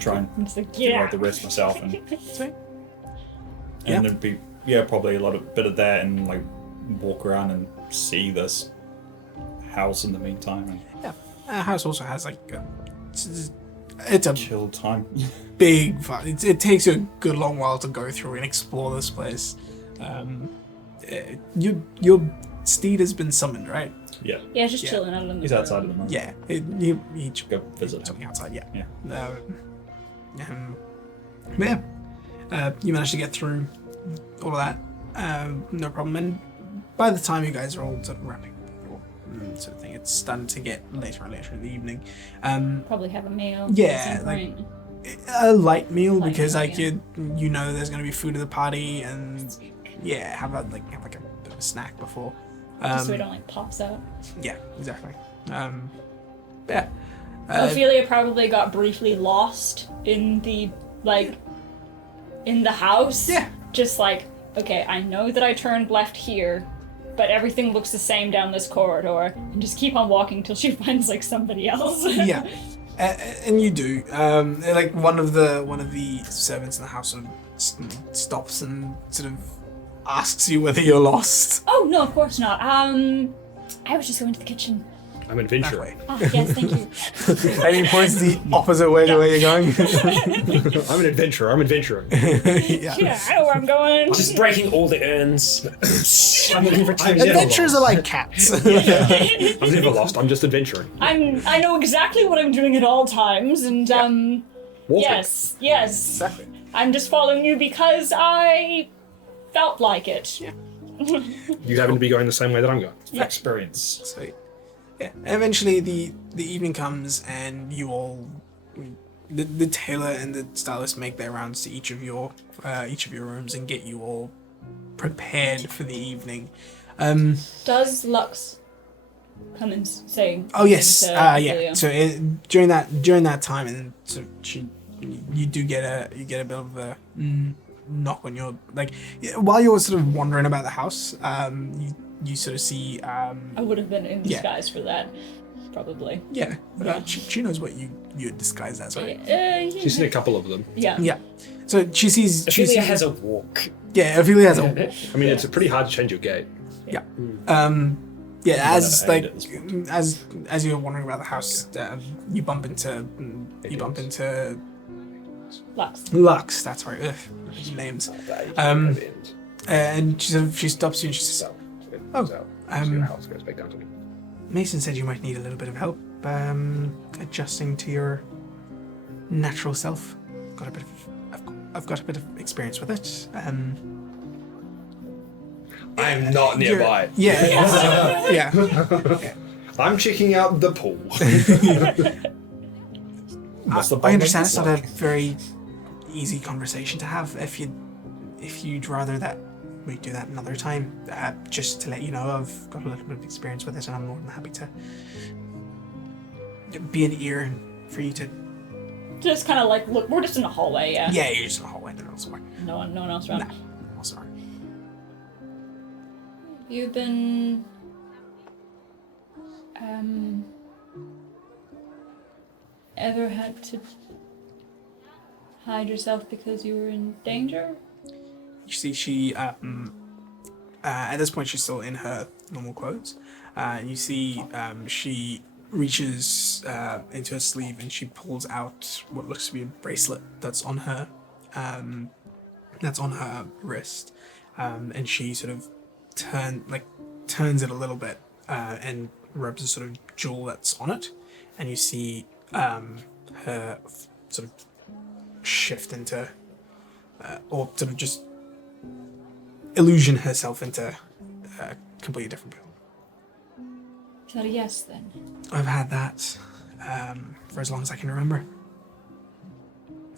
try and It's like, do yeah. like the rest myself, and Sweet. and there'd be probably a bit of that, and like walk around and see this house in the meantime, and Yeah. House also has like it's a chill time. big fun. It takes you a good long while to go through and explore this place. Your steed has been summoned, right? Yeah, Yeah, just Yeah. chilling out in the he's outside at the moment. Yeah. He Go visit him. something outside. Yeah. Yeah. But yeah, you managed to get through all of that, no problem. And by the time you guys are all sort of wrapping up your sort of thing, it's starting to get later and later in the evening. Probably have a meal. Yeah, at some like- point. A light meal Light because meal, like yeah. you know there's going to be food at the party, and yeah, have a bit of a snack before. Just so we don't like pops out. Yeah, exactly. Yeah. Ophelia probably got briefly lost in the in the house. Yeah. Just like, okay, I know that I turned left here, but everything looks the same down this corridor, and just keep on walking till she finds like somebody else. Yeah, and you do. Like one of the servants in the house sort of stops and sort of asks you whether you're lost. Oh no, of course not. I was just going to the kitchen. I'm an That adventurer. way. Ah, yes, thank you. And he points the opposite way to where you're going. I'm an adventurer. I'm adventuring. Yeah. Yeah, I know where I'm going. Just breaking all the urns. I'm looking for I'm never Adventures are lost. like cats. I'm never lost. I'm just adventuring. I know exactly what I'm doing at all times, and Walk it. Yes, yes. Exactly. I'm just following you because I felt like it. Yeah. You happen to be going the same way that I'm going. Experience. So, yeah. Eventually, the evening comes, and you all, the tailor and the stylist, make their rounds to each of your rooms and get you all prepared for the evening. Does Lux come and say? Oh yes, something to yeah. Ophelia? So during that time, and so you do get a bit of a knock on your while you're sort of wandering about the house. You sort of see. I would have been in Yeah. disguise for that, probably. Yeah, she knows what you disguise as, right? She's seen a couple of them. Yeah. Yeah. So she sees. Ophelia has a walk. Yeah, Ophelia has a. I mean, it's pretty hard to change your gait. Yeah. Yeah, as Might have aimed at this as you're wandering around the house, you bump into Lux. Lux. That's right. Ugh, names. And she stops you and she says, your house goes back down to me. "Mason said you might need a little bit of help adjusting to your natural self. I've got a bit of experience with it. I'm not nearby. Yeah. Yeah. I'm checking out the pool. What's the I understand it's bond not a like? very easy conversation to have. If you'd rather that we do that another time, just to let you know, I've got a little bit of experience with it, and I'm more than happy to be an ear for you to. Just kind of like, look, we're just in a hallway, yeah. Yeah, you're just in the hallway. No one's somewhere. No one else around. No, I'm sorry. You've been ever had to hide yourself because you were in danger? You see, she at this point she's still in her normal clothes. You see, she reaches into her sleeve and she pulls out what looks to be a bracelet that's on her wrist, and she sort of turns it a little bit and rubs a sort of jewel that's on it, and you see her sort of shift into or sort of just illusion herself into a completely different people. Is that a yes then? I've had that for as long as I can remember.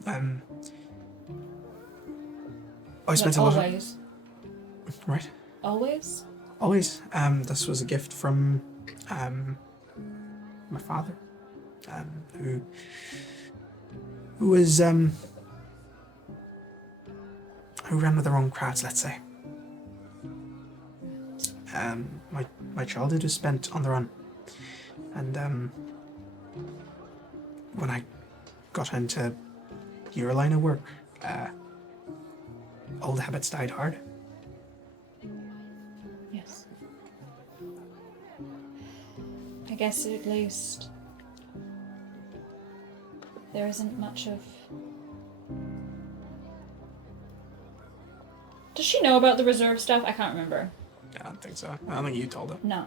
I spent a lot of Always. right. Always? Always. This was a gift from my father, who was who ran with the wrong crowds, let's say. My childhood was spent on the run, and when I got into Euroline of work, old habits died hard. Yes. I guess at least there isn't much of... Does she know about the reserve stuff? I can't remember. I don't think so. I don't think you told her. No.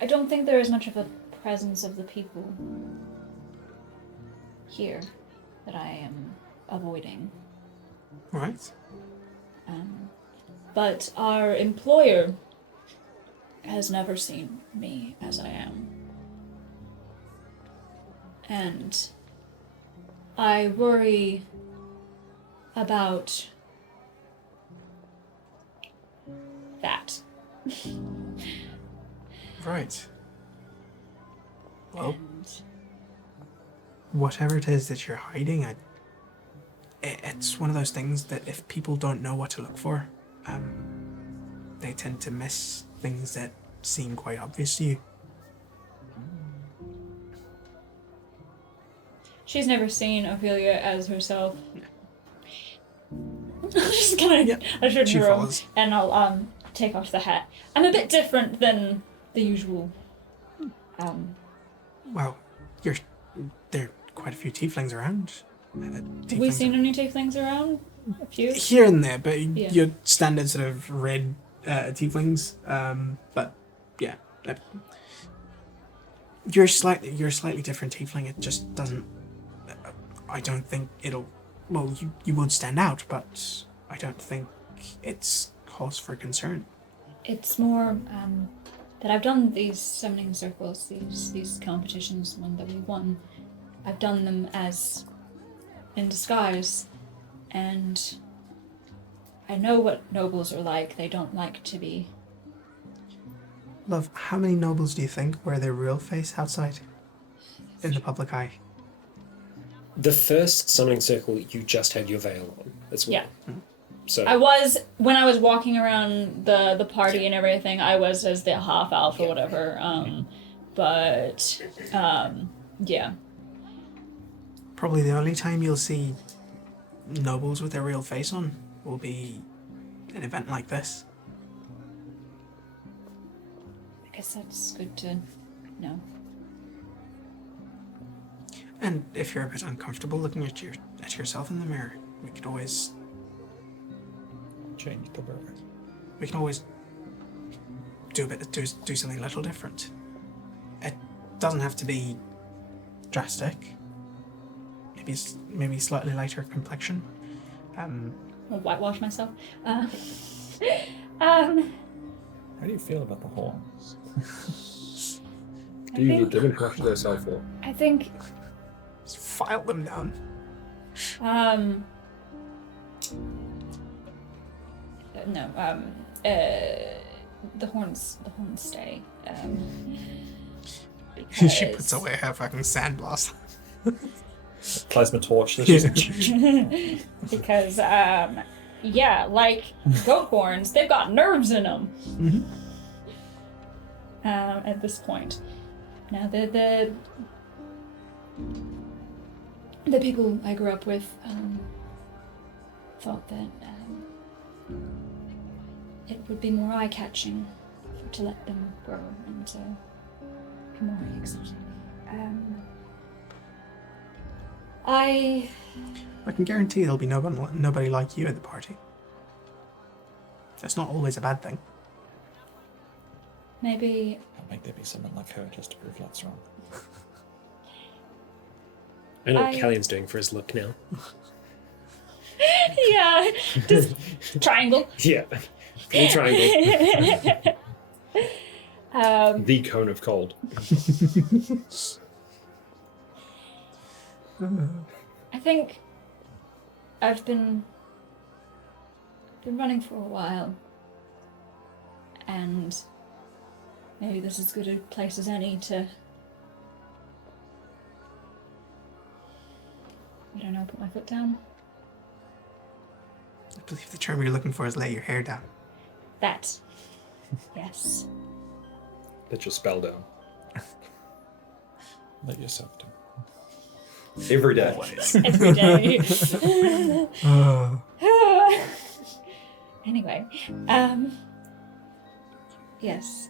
I don't think there is much of a presence of the people here that I am avoiding. Right. But our employer has never seen me as I am. And I worry about that. Right. Well, whatever it is that you're hiding, it's one of those things that if people don't know what to look for, they tend to miss things that seem quite obvious to you. She's never seen Ophelia as herself. I'm just gonna Yep. usher in She her room, follows. and I'll take off the hat. I'm a bit different than the usual. Well, there are quite a few tieflings around. Have we Tieflings seen any tieflings around? A few. here and there, but Yeah. your standard sort of red tieflings. But yeah, You're slightly different tiefling. It just doesn't. I don't think it'll. Well, you would stand out, but I don't think it's cause for concern. It's more that I've done these summoning circles, these competitions, one that we won. I've done them as in disguise, and I know what nobles are like. They don't like to be. Love, how many nobles do you think wear their real face outside in the public eye? The first summoning circle, you just had your veil on as well. Yeah. So When I was walking around the party and everything, I was as the half elf or whatever. Yeah. Probably the only time you'll see nobles with their real face on will be an event like this. I guess that's good to know. And if you're a bit uncomfortable looking at yourself in the mirror, we can always Change the mirror. do something a little different. It doesn't have to be drastic. Maybe slightly lighter complexion. I'll whitewash myself. How do you feel about the horns? Do you didn't wash yourself for? I think Just file them down. The horns stay. She puts away her fucking sandblast. Plasma torch. Because yeah, like goat horns, they've got nerves in them. Mm-hmm. At this point, now the people I grew up with thought that it would be more eye-catching to let them grow into more exotic. I can guarantee there'll be nobody like you at the party. That's not always a bad thing. maybe How might there be someone like her just to prove that's wrong? I know what Callion's doing for his look now. yeah, just triangle. Yeah. Little triangle. The cone of cold. I think I've been running for a while, and maybe this is as good a place as any to, I don't know, put my foot down. I believe the term you're looking for is lay your hair down. That. Yes. Let your spell down. Let yourself do. Every day. Every day. Anyway, yes,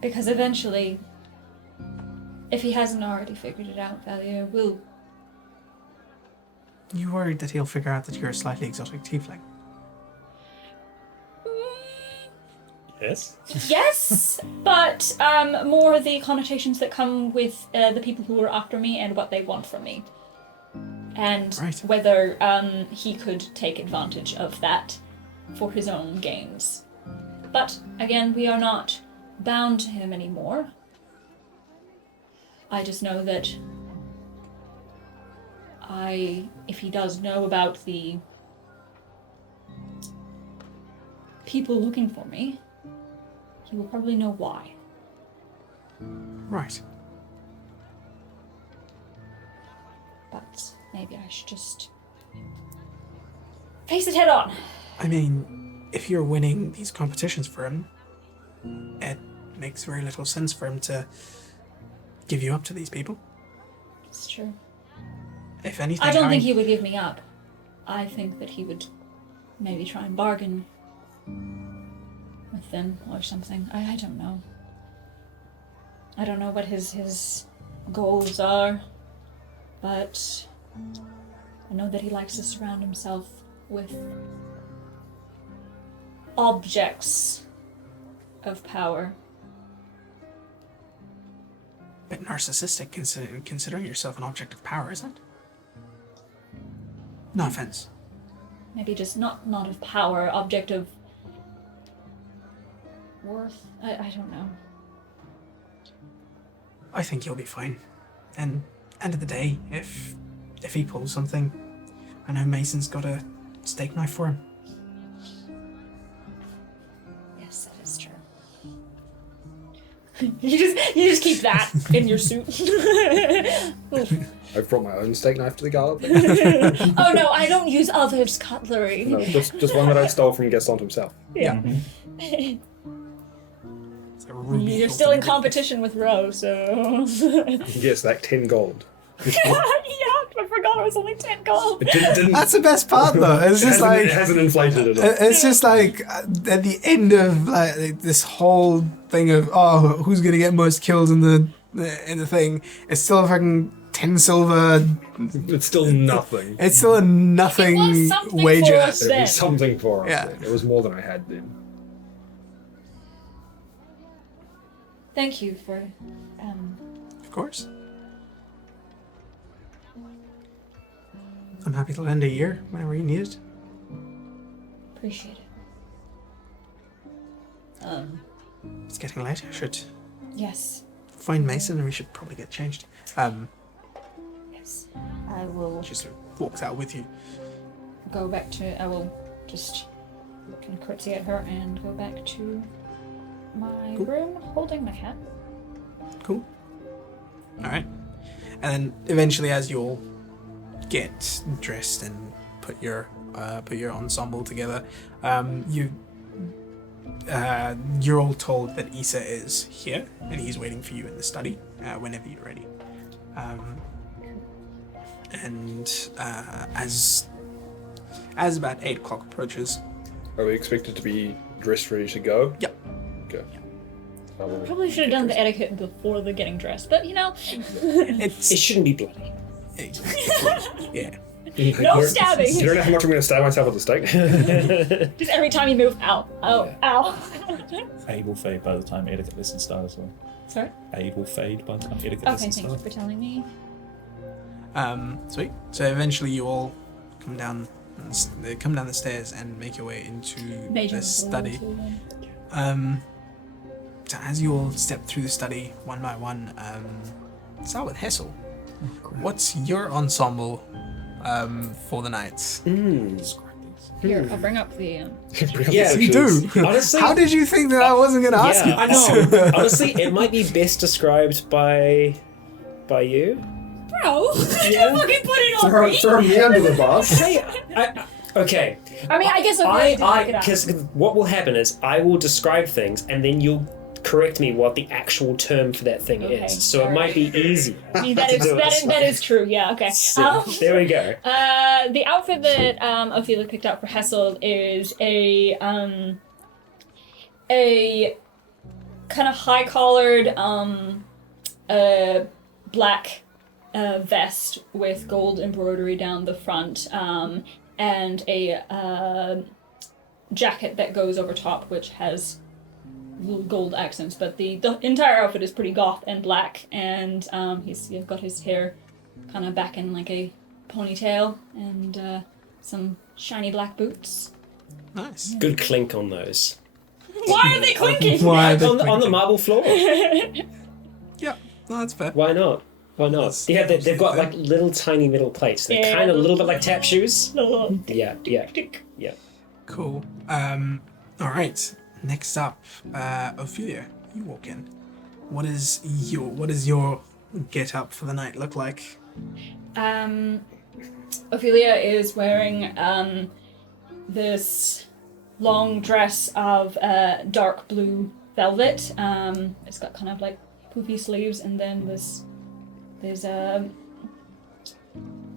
because eventually, if he hasn't already figured it out, Valia will. You worried that he'll figure out that you're a slightly exotic tiefling? Yes? Yes, but more the connotations that come with the people who are after me and what they want from me. And Right. whether he could take advantage of that for his own gains. But, again, we are not bound to him anymore. I just know that if he does know about the people looking for me, he will probably know why. Right. But maybe I should just face it head on. I mean, if you're winning these competitions for him, it makes very little sense for him to give you up to these people. It's true. If anything, I don't think he would give me up. I think that he would maybe try and bargain with them or something. I don't know. I don't know what his goals are, but I know that he likes to surround himself with objects of power. bit narcissistic considering yourself an object of power, isn't it? No offense. Maybe just not of power, object of worth. I don't know. I think you'll be fine. And end of the day, if he pulls something, I know Mason's got a steak knife for him. Yes, that is true. you just keep that in your suit. I've brought my own steak knife to the gala. But Oh no, I don't use others' cutlery. no, just one that I stole from Gaston himself. Yeah. It's a ruby You're still in hilted- competition with Ro, so. Yes, that 10 gold. Yeah, I forgot it was only 10 gold. It didn't. That's the best part, though. It's just it hasn't inflated at all. It's just like at the end of like this whole thing of who's gonna get most kills in the thing. It's still a fucking 10 silver. It's still nothing. It's still a nothing It was something for wager. us. It Then. was something for us. Yeah. Then. It was more than I had then. Thank you for. Of course. I'm happy to lend a ear whenever you need it. Appreciate it. It's getting late. I should Yes. find Mason, and we should probably get changed. Yes. I will She sort of walks out with you. go back to. I will just kind of curtsy at her and go back to my Cool. room holding my hat. Cool. All right. And then eventually, as you all get dressed and put your ensemble together, you're all told that Issa is here and he's waiting for you in the study whenever you're ready. As about 8 o'clock approaches, Are we expected to be dressed ready to go? Yep. Okay. I will- Probably should have done the etiquette before the getting dressed, but you know. it's It shouldn't be bloody. yeah. No stabbing! You don't know how much I'm going to stab myself with the steak? Just every time you move, ow, ow, ow. Aid will fade by the time etiquette lessons start as well. Sorry? Aid will fade by the time etiquette Okay, lessons thank you start. for telling me. Sweet. So eventually, you all come down the stairs and make your way into Major the study. roll too, So as you all step through the study one by one, start with Hessel. What's your ensemble for the night? Here, I'll bring up the. Yeah, You do. Honestly, How did you think that I wasn't going to ask you? I know. Honestly, it might be best described by you. Bro, don't fucking put it on me. Throw me under the bus. Hey, okay. I mean, I guess I Because what will happen is I will describe things and then you'll correct me what the actual term for that thing Okay, is. So it alright. might be easy. that is true. Yeah. Okay. So, there we go. The outfit that Ophelia picked out for Hessel is a kind of high collared black vest with gold embroidery down the front, and a jacket that goes over top, which has little gold accents. But the entire outfit is pretty goth and black, and he's got his hair kind of back in like a ponytail, and some shiny black boots. Nice. Good clink on those. Why are they clinking? Why are they On the marble floor. Yeah, no, that's fair. Why not? Why not? That's- Yeah, they've got like little tiny metal plates. They're Yeah. kind of a little bit like tap shoes. No. Yeah. Cool. All right. Next up, Ophelia, you walk in. What is your get up for the night look like? Ophelia is wearing this long dress of dark blue velvet. It's got kind of like poofy sleeves, and then there's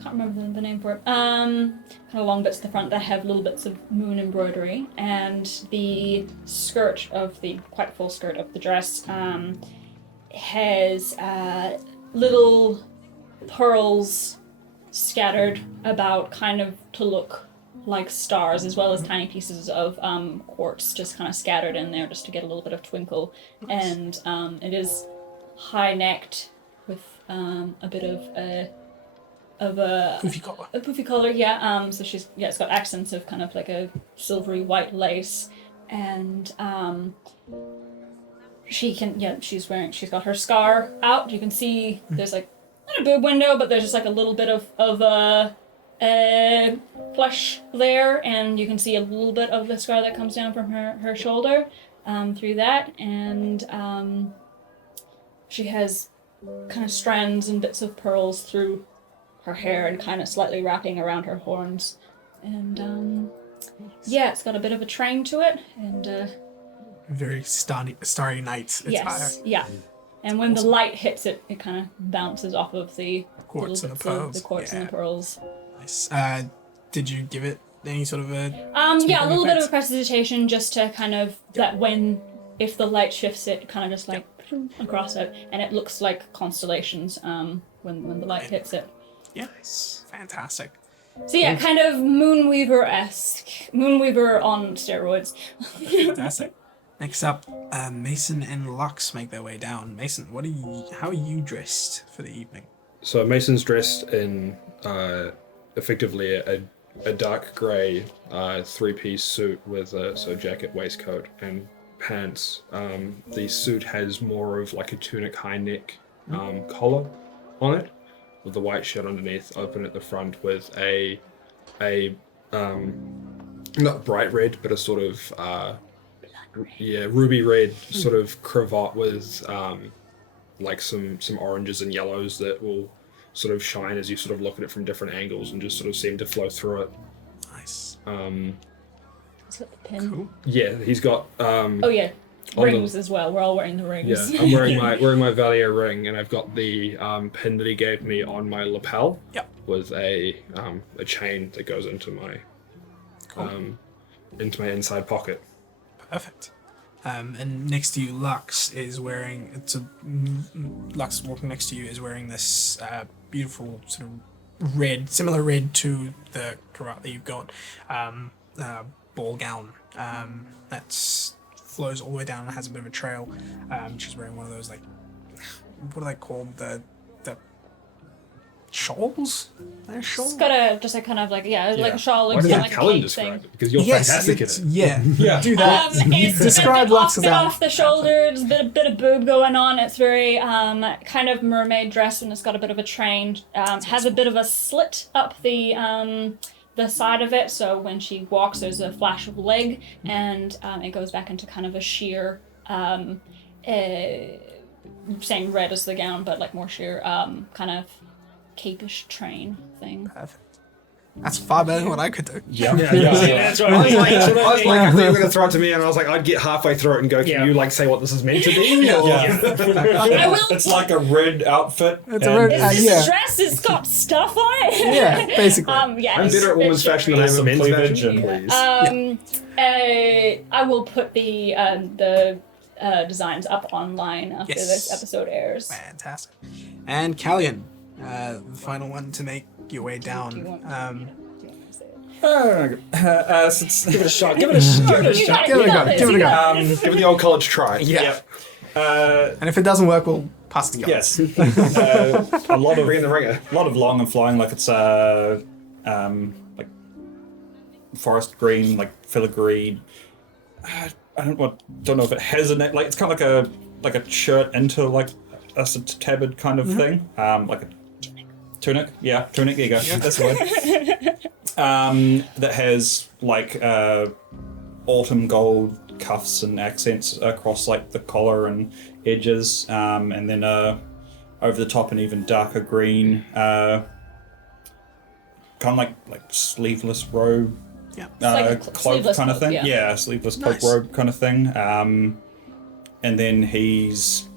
can't remember the name for it. Kind of long bits at the front that have little bits of moon embroidery, and the skirt of the quite full skirt of the dress has little pearls scattered about, kind of to look like stars, as well as tiny pieces of quartz just kind of scattered in there just to get a little bit of twinkle. And it is high-necked, with a bit of a Poofy collar. a poofy collar, yeah. So it's got accents of kind of like a silvery white lace, and she's got her scar out. You can see there's like not a boob window, but there's just like a little bit of flesh there, and you can see a little bit of the scar that comes down from her shoulder through that, and she has kind of strands and bits of pearls through her hair and kind of slightly wrapping around her horns, and it's got a bit of a train to it, and Very starry night attire. yes, yeah. And when the light hits it, it kind of bounces off of the Quartz little and the bits of pearls. the quartz and the pearls. Nice. Did you give it any sort of a... A little bit of a effect? prestidigitation just to kind of that if the light shifts it kind of just like across it, and it looks like constellations when the light hits it. Yeah. Fantastic. So yeah, kind of Moonweaver-esque. Moonweaver on steroids. Fantastic. Next up, Mason and Lux make their way down. Mason, how are you dressed for the evening? So Mason's dressed in effectively a dark grey three-piece suit with a jacket, waistcoat, and pants. The suit has more of like a tunic high neck collar on it, with the white shirt underneath, open at the front, with a not bright red, but a sort of ruby red sort of cravat with like some oranges and yellows that will sort of shine as you sort of look at it from different angles and just sort of seem to flow through it. Nice. He's got the pin. Cool. Yeah, he's got Rings as well. We're all wearing the rings. Yeah, I'm wearing my Valier ring, and I've got the pin that he gave me on my lapel. Yep. With a chain that goes into my inside pocket. Perfect. And next to you, Lux is wearing... Lux walking next to you is wearing this beautiful sort of red, similar red to the cravat that you've got, ball gown that flows all the way down and has a bit of a trail. She's wearing one of those, like, what are they called? The shawls? They're shawls? It's got a kind of like like a shawl, Why looks does kind that of like a Callan cape describe thing. it? Because you're fantastic at it. Yeah, Yeah. do that. It's Describe a Lux's bit outfit. off the shoulder. There's a bit of boob going on. It's very kind of mermaid dress, and it's got a bit of a train. Has a bit of a slit up the side of it, so when she walks, there's a flash of leg, and it goes back into kind of a sheer, same red as the gown, but like more sheer, kind of capish train thing. Perfect. That's far better than what I could do. Yeah. That's what I was like, I I thought you were going to throw it to me, and I was like, I'd get halfway through it and go, can you like say what this is meant to be? Or- I will. It's like a red outfit. It's a red- It's yeah. a dress. It's got stuff on it. Yeah, basically. I'm better at women's fashion than I am at men's Cleavage fashion. and- Please. I will put the designs up online after Yes. this episode airs. Fantastic. And Callian, the final one to make your way down. Do you want to say it? Since Give it a shot. Give it a shot. You got it. Give it You a got go. this. Give it a You go. got this. Give it the old college try. Yeah. Yep. And if it doesn't work, we'll pass the guys. Yes. A lot of Bring in the ringer. A lot of long and flying, like it's like forest green, like filigree. I don't know if it has a neck. Like it's kind of like a shirt into like a tabard kind of thing. Like a tunic. Yeah, tunic. There you go. That's the word. That has like autumn gold cuffs and accents across like the collar and edges, and then over the top an even darker green, kind of like sleeveless robe. Yeah. like a Cloak sleeveless kind of cloak, thing. yeah. Sleeveless cloak Nice. robe kind of thing. And then he's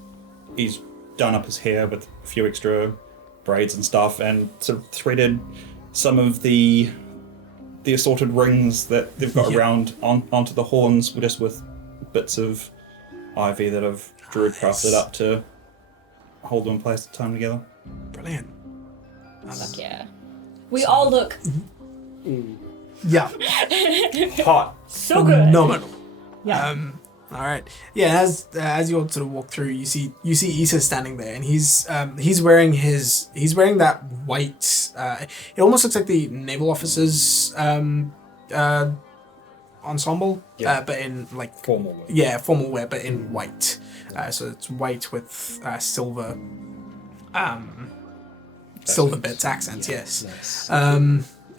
done up his hair with a few extra braids and stuff, and sort of threaded some of the assorted rings that they've got around onto the horns, just with bits of ivy that have druid crafted up to hold them in place to tie them together. Brilliant. Fuck yeah. We all look Yeah. Hot. so good. Phenomenal. Yeah. All right. Yeah. As you all sort of walk through, you see Issa standing there, and he's wearing that white. It almost looks like the naval officers ensemble, Yeah. but in like Formal wear. yeah, formal wear, but in white. So it's white with silver, silver bits accents. Yes. Nice.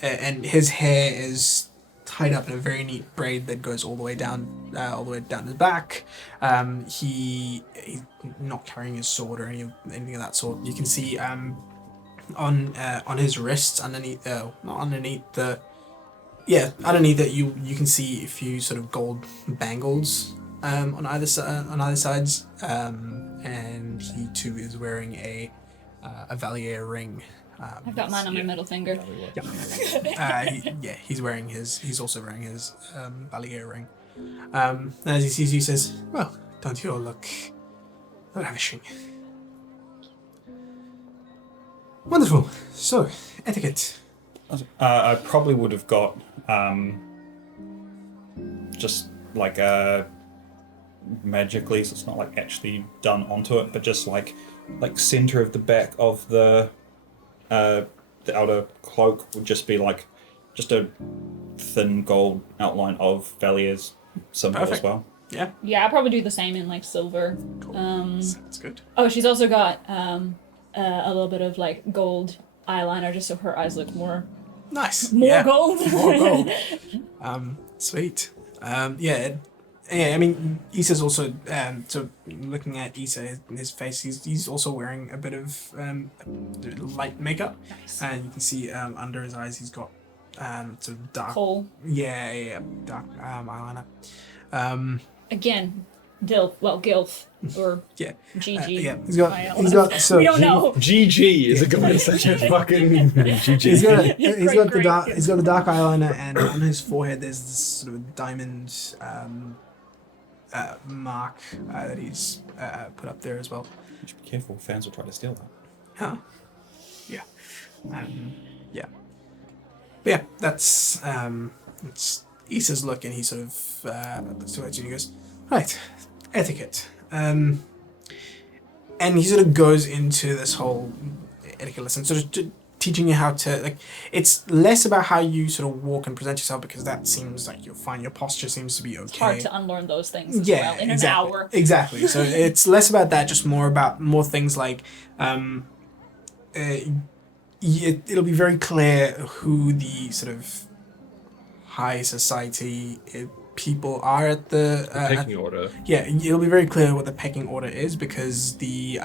And his hair is tied up in a very neat braid that goes all the way down his back. He's not carrying his sword or anything of that sort. You can see on his wrists underneath underneath it you can see a few sort of gold bangles on either sides, and he too is wearing a Valier ring. I've got mine on my middle finger. He's also wearing his Valier ring. And as he sees you, he says, "Well, don't you all look ravishing." Wonderful. So, etiquette. I probably would have got just like magically, so it's not like actually done onto it, but just like center of the back of the outer cloak would just be like just a thin gold outline of Valier's symbol as Perfect. well. Yeah. Yeah, I'll probably do the same in like silver. Sounds good. Oh, she's also got a little bit of like gold eyeliner just so her eyes look more More gold. More gold. Sweet. I mean, Issa's also so looking at Issa, his face. He's also wearing a bit of light makeup, Nice. and you can see under his eyes he's got sort of dark. Kohl. Yeah, dark eyeliner. Again, Gilf or Yeah. GG. Yeah, he's got so we don't know. GG is a good such a fucking GG. He's got Great. he's got the dark eyeliner, and on his forehead there's this sort of diamond mark that he's put up there as well. You should be careful, fans will try to steal that. Huh. Yeah. Yeah. But yeah, that's it's Issa's look, and he sort of looks towards you and he goes, "Right, etiquette." And he sort of goes into this whole etiquette lesson, sort of teaching you how to, like, it's less about how you sort of walk and present yourself, because that seems like you're fine. Your posture seems to be okay. It's hard to unlearn those things as Yeah, well in exactly. an hour. Exactly. So it's less about that, just more things like it'll be very clear who the sort of high society people are at the Pecking order. yeah, it'll be very clear what the pecking order is, because the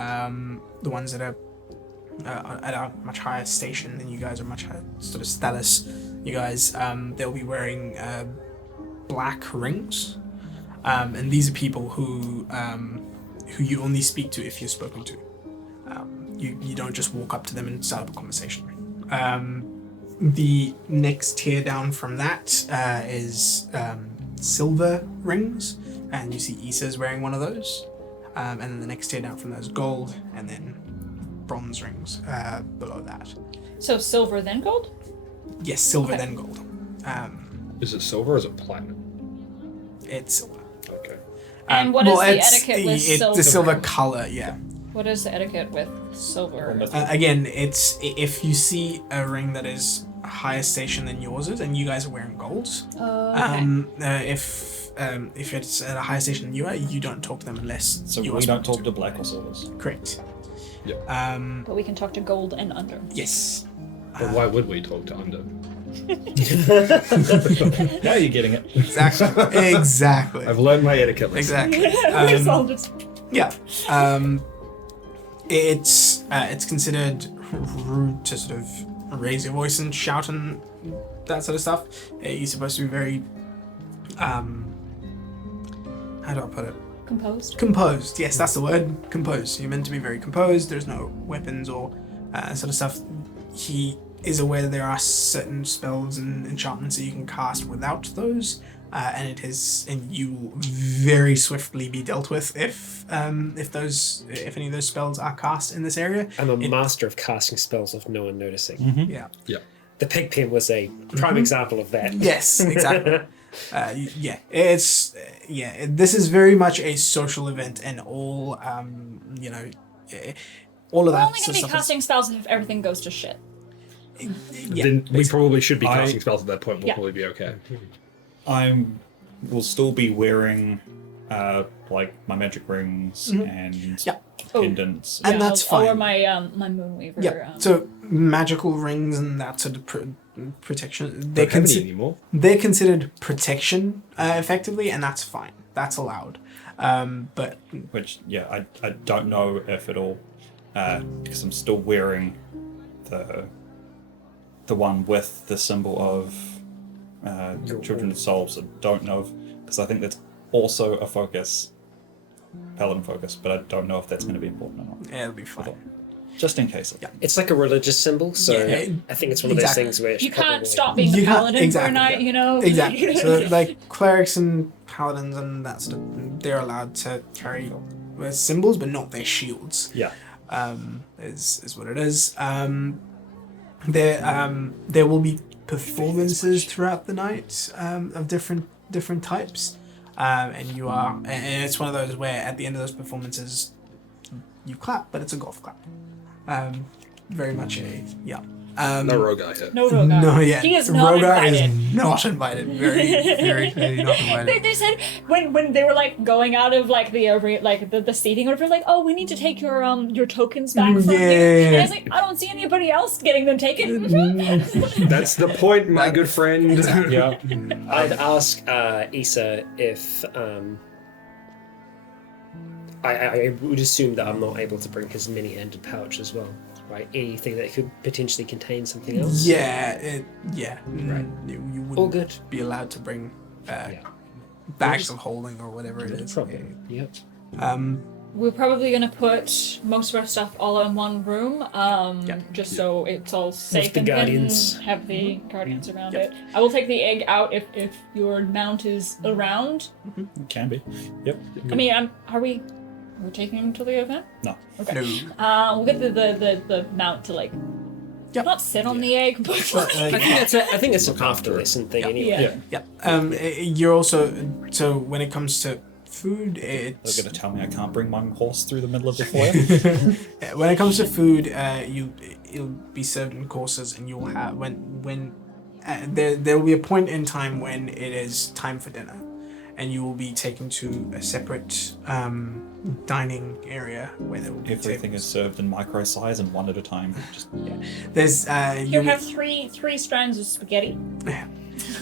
ones that are at a much higher station than you guys, are much higher sort of status. You guys, they'll be wearing black rings, and these are people who you only speak to if you're spoken to. You don't just walk up to them and start up a conversation. The next tier down from that is silver rings, and you see Issa's wearing one of those. And then the next tier down from those, gold, and then bronze rings below that. So silver then gold? Yes, silver Okay. then gold. Is it silver or is it platinum? It's silver. Okay. And what is the it's etiquette with the silver silver? color, yeah. What is the etiquette with silver? Again, it's if you see a ring that is a higher station than yours is, and you guys are wearing golds, Okay. if it's at a higher station than you are, you don't talk to them unless So you we are don't spoken talk to black or silvers. Correct. Yep. But we can talk to gold and under. Yes. But why would we talk to under? Now you're getting it. Exactly. Exactly. I've learned my etiquette lesson. Exactly. It's all just Yeah. It's considered rude to sort of raise your voice and shout and that sort of stuff. You're supposed to be very how do I put it? composed. Composed. Yes, that's the word. Composed. You're meant to be very composed. There's no weapons or sort of stuff. He is aware that there are certain spells and enchantments that you can cast without those, and you will very swiftly be dealt with if any of those spells are cast in this area. I'm a master of casting spells with no one noticing. Yeah. Yeah. The pig pen was a prime example of that. Yes, exactly. This is very much a social event, and all all of We're that only going to be stuff casting spells if everything goes to shit. Then we probably should be casting spells at that point. We'll Yeah. probably be okay. will still be wearing like my magic rings and Yeah. pendants. And that's I'll wear fine. my my Moonweaver. Yeah. So magical rings and that sort of protection. Don't have any anymore. They're considered protection effectively, and that's fine. That's allowed. But Which I don't know if it'll because I'm still wearing the one with the symbol of Children of Souls. I don't know because I think that's also a focus, paladin focus, but I don't know if that's going to be important or not. yeah, it'll be fine. Just in case. Yeah. It's like a religious symbol, so Yeah, I think it's one of exactly. those things where You can't stop being You a can't- paladin exactly, for a night, yeah. you know? Exactly. So like clerics and paladins and that stuff, they're allowed to carry symbols, but not their shields. Yeah. Is what it is. There will be performances throughout the night of different types, and it's one of those where at the end of those performances you clap, but it's a golf clap. Very much a yeah. No Rogar yet. No, Rogar. No, yeah. He is not Rogar invited. is not invited. Very clearly not invited. They said when they were like going out of like the seating or whatever, like, oh, we need to take your tokens back from you. Yeah. And I was like, I don't see anybody else getting them taken. That's the point, my good friend. Yeah. I'd ask Issa if I would assume that I'm not able to bring his mini-handed pouch as well, right? Anything that could potentially contain something else. Yeah, Right. You All wouldn't good. be allowed to bring Yeah. bags of holding or whatever it is. Yep. We're probably gonna put most of our stuff all in one room, just so it's all safe the and guardians. and have the guardians around it. I will take the egg out if your mount is around. Can be. Yep. I mean, we're taking him to the event? No. Okay. No. We'll get the mount to like not sit on the egg, but I think it's an after lesson thing anyway. Yeah. Yeah. You're also so when it comes to food, They're it's going to tell me I can't bring my horse through the middle of the foyer. when it comes to food, it'll be served in courses, and you'll have when there will be a point in time when it is time for dinner, and you will be taken to a separate dining area where there will be Everything is served in micro size and one at a time. Just There's You have three strands of spaghetti.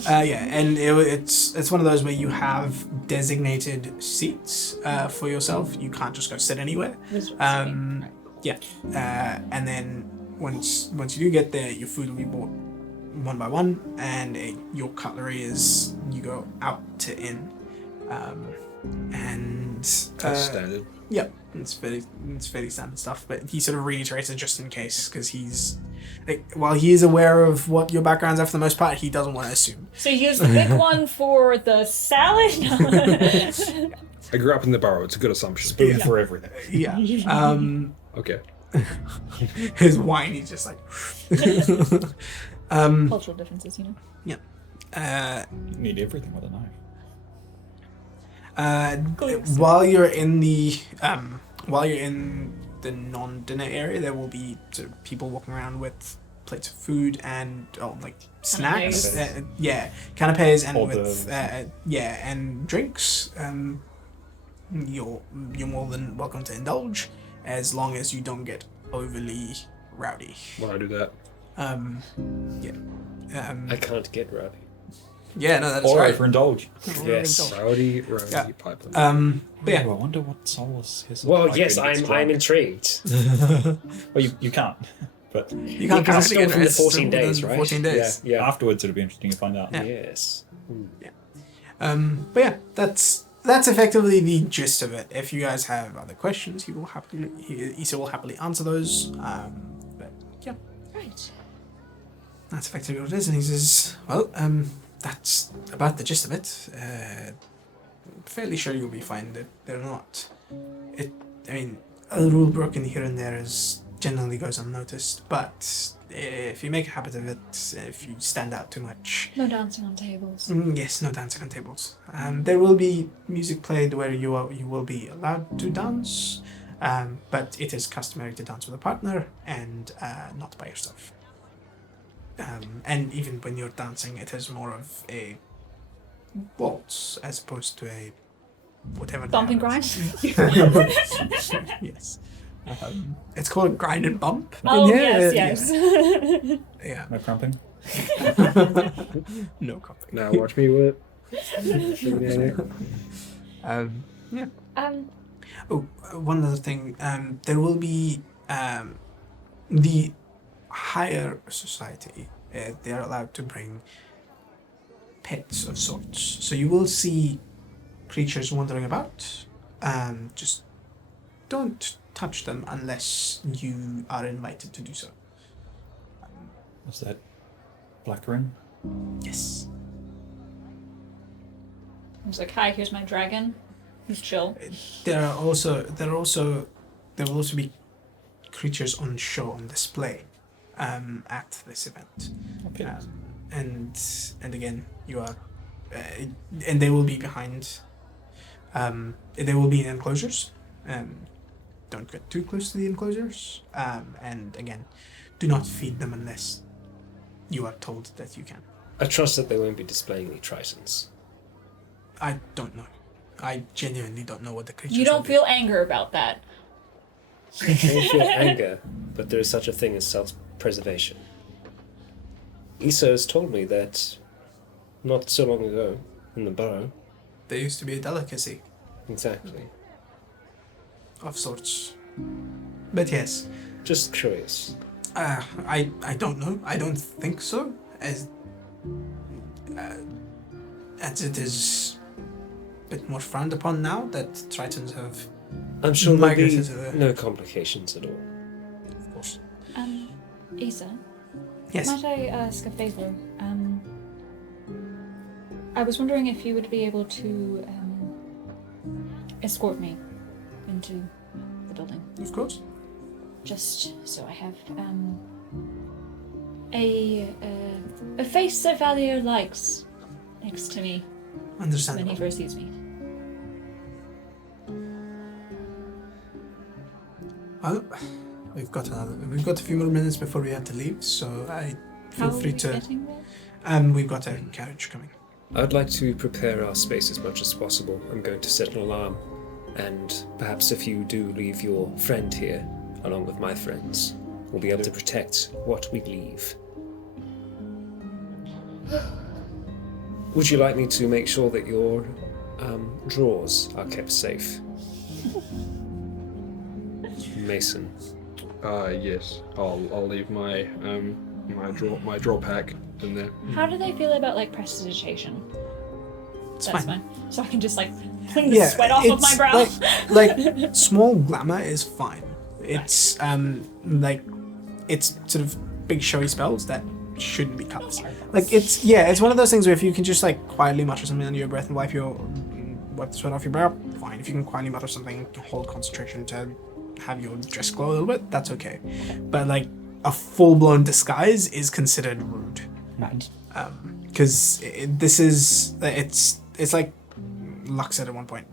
and it's one of those where you have designated seats for yourself. You can't just go sit anywhere. And then once you do get there, your food will be bought one by one, and your cutlery is you go out to inn, and That's standard. yeah, it's fairly standard stuff. But he sort of reiterates it just in case, because he's while he is aware of what your backgrounds are for the most part, he doesn't want to assume. So you use the big one for the salad. I grew up in the borough. It's a good assumption. spoon for everything. Yeah. Okay. His wine, he's just like. Cultural differences, you know. Yeah. You need everything with a knife. While you're in the non-dinner area, there will be sort of people walking around with plates of food and snacks. Canapes and Hors with d'oeuvres. and drinks. You're more than welcome to indulge, as long as you don't get overly rowdy. When I do that. I can't get rowdy. Yeah, no, that's Or right. overindulge. Yes. Rowdy Yeah. pipeline. But yeah, Ooh, I wonder what Solus is. Well, like yes, when he gets I'm drunk. intrigued. Well, you can't. But you can't It's come still together. from the It's 14 within days, right? 14 days. Yeah. afterwards it'll be interesting to find out. Yeah. Yes. But yeah, that's effectively the gist of it. If you guys have other questions, Issa will happily answer those. But yeah, Right. that's effectively what it is. And he says, well, that's about the gist of it. Fairly sure you'll be fine. They're not. A little rule broken here and there is generally goes unnoticed. But if you make a habit of it, if you stand out too much, No dancing on tables. yes, no dancing on tables. There will be music played where you will be allowed to dance, but it is customary to dance with a partner and not by yourself. And even when you're dancing, it is more of a waltz as opposed to a whatever. Bump and grind? Yes. It's called grind and bump. Oh, in here. yes. Yeah. No cramping. No copy. Now watch me whip. Yeah. Um, One other thing. There will be the higher society. They are allowed to bring pets of sorts. So you will see creatures wandering about. Just don't touch them unless you are invited to do so. What's that? Black ring? Yes. I was like, hi, here's my dragon. He's chill. There will also be creatures on show on display at this event. Okay. And again, you are, and they will be behind. They will be in enclosures. Don't get too close to the enclosures. And again, do not feed them unless you are told that you can. I trust that they won't be displaying any tritons. I don't know. I genuinely don't know what the creatures. You will don't be. feel anger about that. I don't feel anger, but there is such a thing as self-preservation. Issa has told me that not so long ago, in the burrow. There used to be a delicacy Exactly. of sorts. But yes, Just curious. I don't know. I don't think so. As it is a bit more frowned upon now that Tritons have, I'm sure there'll be Migrated to the- no complications at all. of course. Isa, Yes. might I ask a favor? I was wondering if you would be able to escort me into the building. Of course. Just so I have a face that Valier likes next to me when Understandable. he first sees me. Well, we've got a few more minutes before we have to leave, so I feel How free are we to. getting there? We've got a carriage coming. I'd like to prepare our space as much as possible. I'm going to set an alarm, and perhaps if you do leave your friend here, along with my friends, we'll be able to protect what we leave. Would you like me to make sure that your drawers are kept safe? Mason. Yes. I'll leave my my draw pack in there. How do they feel about like prestidigitation? It's That's fine. fine. So I can just like clean the sweat off of my it's brow. like small glamour is fine. It's like it's sort of big showy spells that shouldn't be cut. Like it's one of those things where if you can just like quietly mutter something under your breath and wipe the sweat off your brow, fine. If you can quietly mutter something to hold concentration to have your dress glow a little bit, that's okay. But like a full-blown disguise is considered rude. Right. Because it's like Lux said at one point.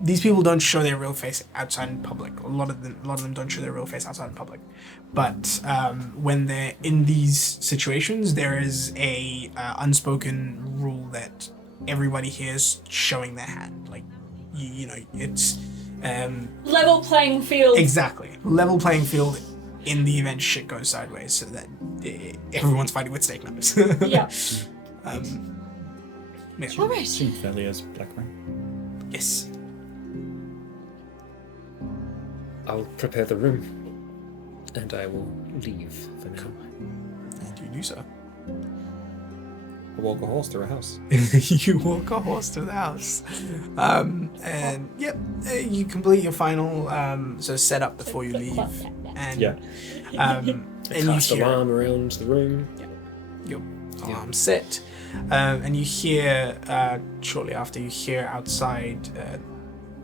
These people don't show their real face outside in public. A lot of them don't show their real face outside in public. But when they're in these situations, there is a unspoken rule that everybody here is showing their hand. Like you know, it's Level playing field. exactly level playing field. In the event shit goes sideways, so that everyone's fighting with snake numbers. Yeah. Yeah. All right. Seen Valier's black ring. Yes. I'll prepare the room, and I will leave for now. And you do so. I walk a horse through a house. You walk a horse to the house. And yep, you complete your final setup before you leave. And Yeah. and you Cast hear alarm around the room. your alarm set. And you hear shortly after you hear outside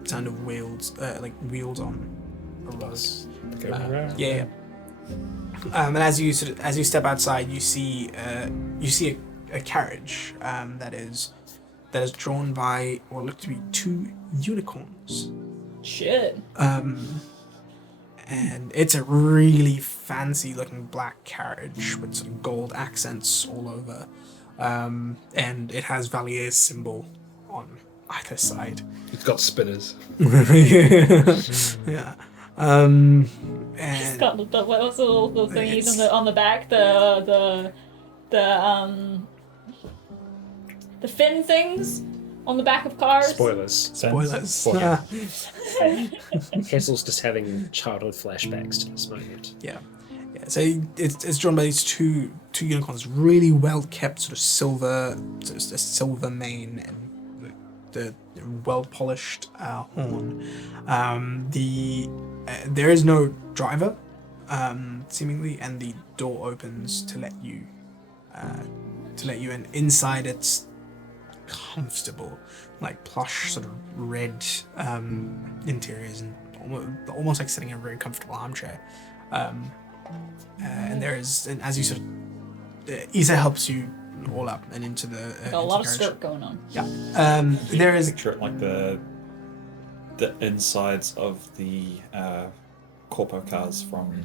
sound of wheels like wheels on road. Okay. Yeah. And as you step outside, you see a carriage that is drawn by what look to be 2 unicorns. Shit. And it's a really fancy looking black carriage with sort of gold accents all over. And it has Valier's symbol on either side. It's got spinners. Yeah. And It's got the what's the little thingies on the back, the fin things on the back of cars. Spoilers. spoilers. Yeah. Hassel's just having childhood flashbacks to this moment. Yeah. So it's drawn by these two unicorns, really well kept, sort of silver, sort of a silver mane and the well polished horn. There is no driver, seemingly, and the door opens to let you in. Inside, it's comfortable, like plush, sort of red interiors, and almost like sitting in a very comfortable armchair. And as you sort of, Isa helps you all up and into the. Got a lot of skirt going on. Yeah. There is. Picture it like the insides of the corpo cars from.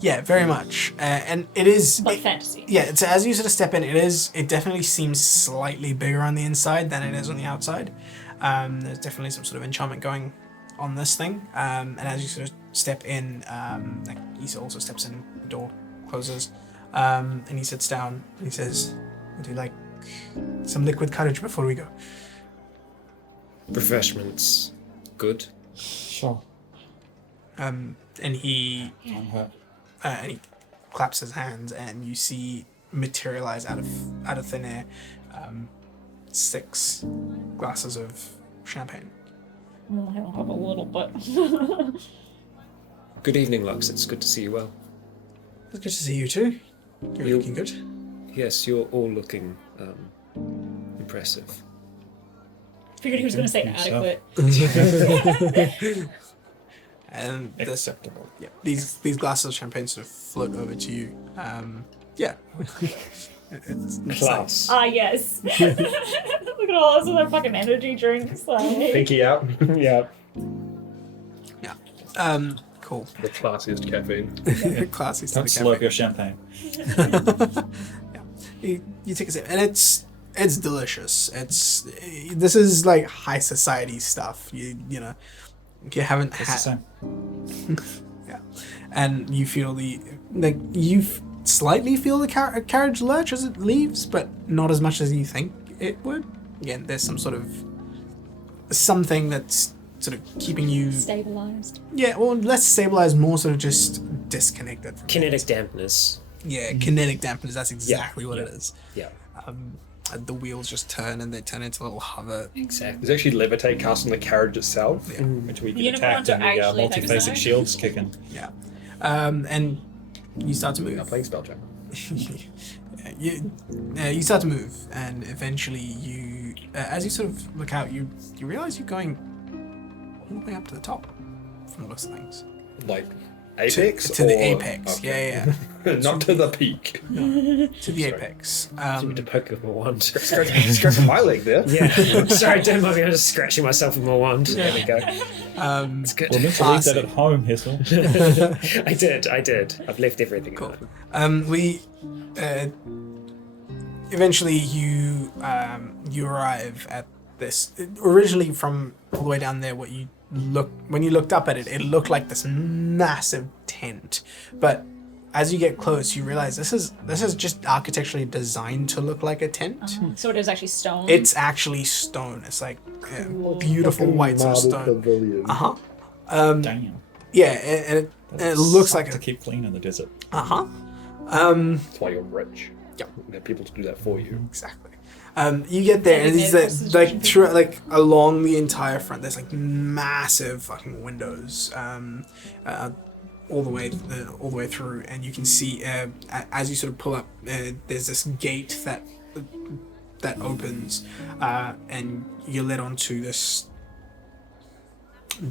Yeah, very much, and it is. But fantasy. Yeah, so as you sort of step in, it definitely seems slightly bigger on the inside than it is on the outside. There's definitely some sort of enchantment going on this thing. And as you sort of step in, like Isa also steps in, the door closes, and he sits down and he says, "Would you like some liquid courage before we go?" Refreshments. Good. Sure. And he Can't hurt. and he claps his hands, and you see materialize out of thin air 6 glasses of champagne. I'll have a little bit. Good evening, Lux. It's good to see you well. It's good to see you too. You're You- looking good. Yes, you're all looking impressive. Figured he was going to say Yourself. adequate. And this, Acceptable. yeah, these glasses of champagne sort of float over to you. Yeah. It's Class. Ah, yes. Look at all those other fucking energy drinks. Like. Pinky out. Yeah. Cool. The classiest caffeine. Classy Don't stuff. slurp your champagne. You take a sip, and it's delicious. This is like high society stuff. You know, you haven't It's the had. same. Yeah, and you feel slightly feel the carriage lurch as it leaves, but not as much as you think it would. Again, there's something that's sort of keeping you. Stabilized. Yeah, well, less stabilized, more sort of just disconnected from Kinetic things. dampness. Yeah, kinetic dampeners. That's exactly what yeah. it is. Yeah. The wheels just turn, and they turn into a little hover. Exactly. There's actually levitate cast on the carriage itself. Yeah. Which we The get attacked unicorns are and the actually multi-faced Hexagon? shields kicking. Yeah. And you start to move. Now playing spell check. You start to move, and eventually you, as you sort of look out, you realize you're going all the way up to the top, from the looks of things. Like apex? To the or- apex. okay. Yeah. Not to the peak. To the Sorry. apex. Need to poke with my wand. Scratching my leg there. Yeah. Sorry, don't mind me. I'm just scratching myself with my wand. There we go. It's good. We're meant to leave that at home, Hissel. I did. I've left everything Cool. at home. Eventually you arrive at this. Originally from all the way down there, when you looked up at it, it looked like this massive tent. But as you get close, you realize this is just architecturally designed to look like a tent. So it is actually stone. It's actually stone. It's like beautiful white sort of stone. Pavilion. Damn. Yeah, and it looks like to keep clean in the desert. That's why you're rich. Yeah. You have people to do that for you. Exactly. You get there, and it's like through, like along the entire front. There's like massive fucking windows, all the way through, and you can see as you sort of pull up, there's this gate that opens, and you're led onto this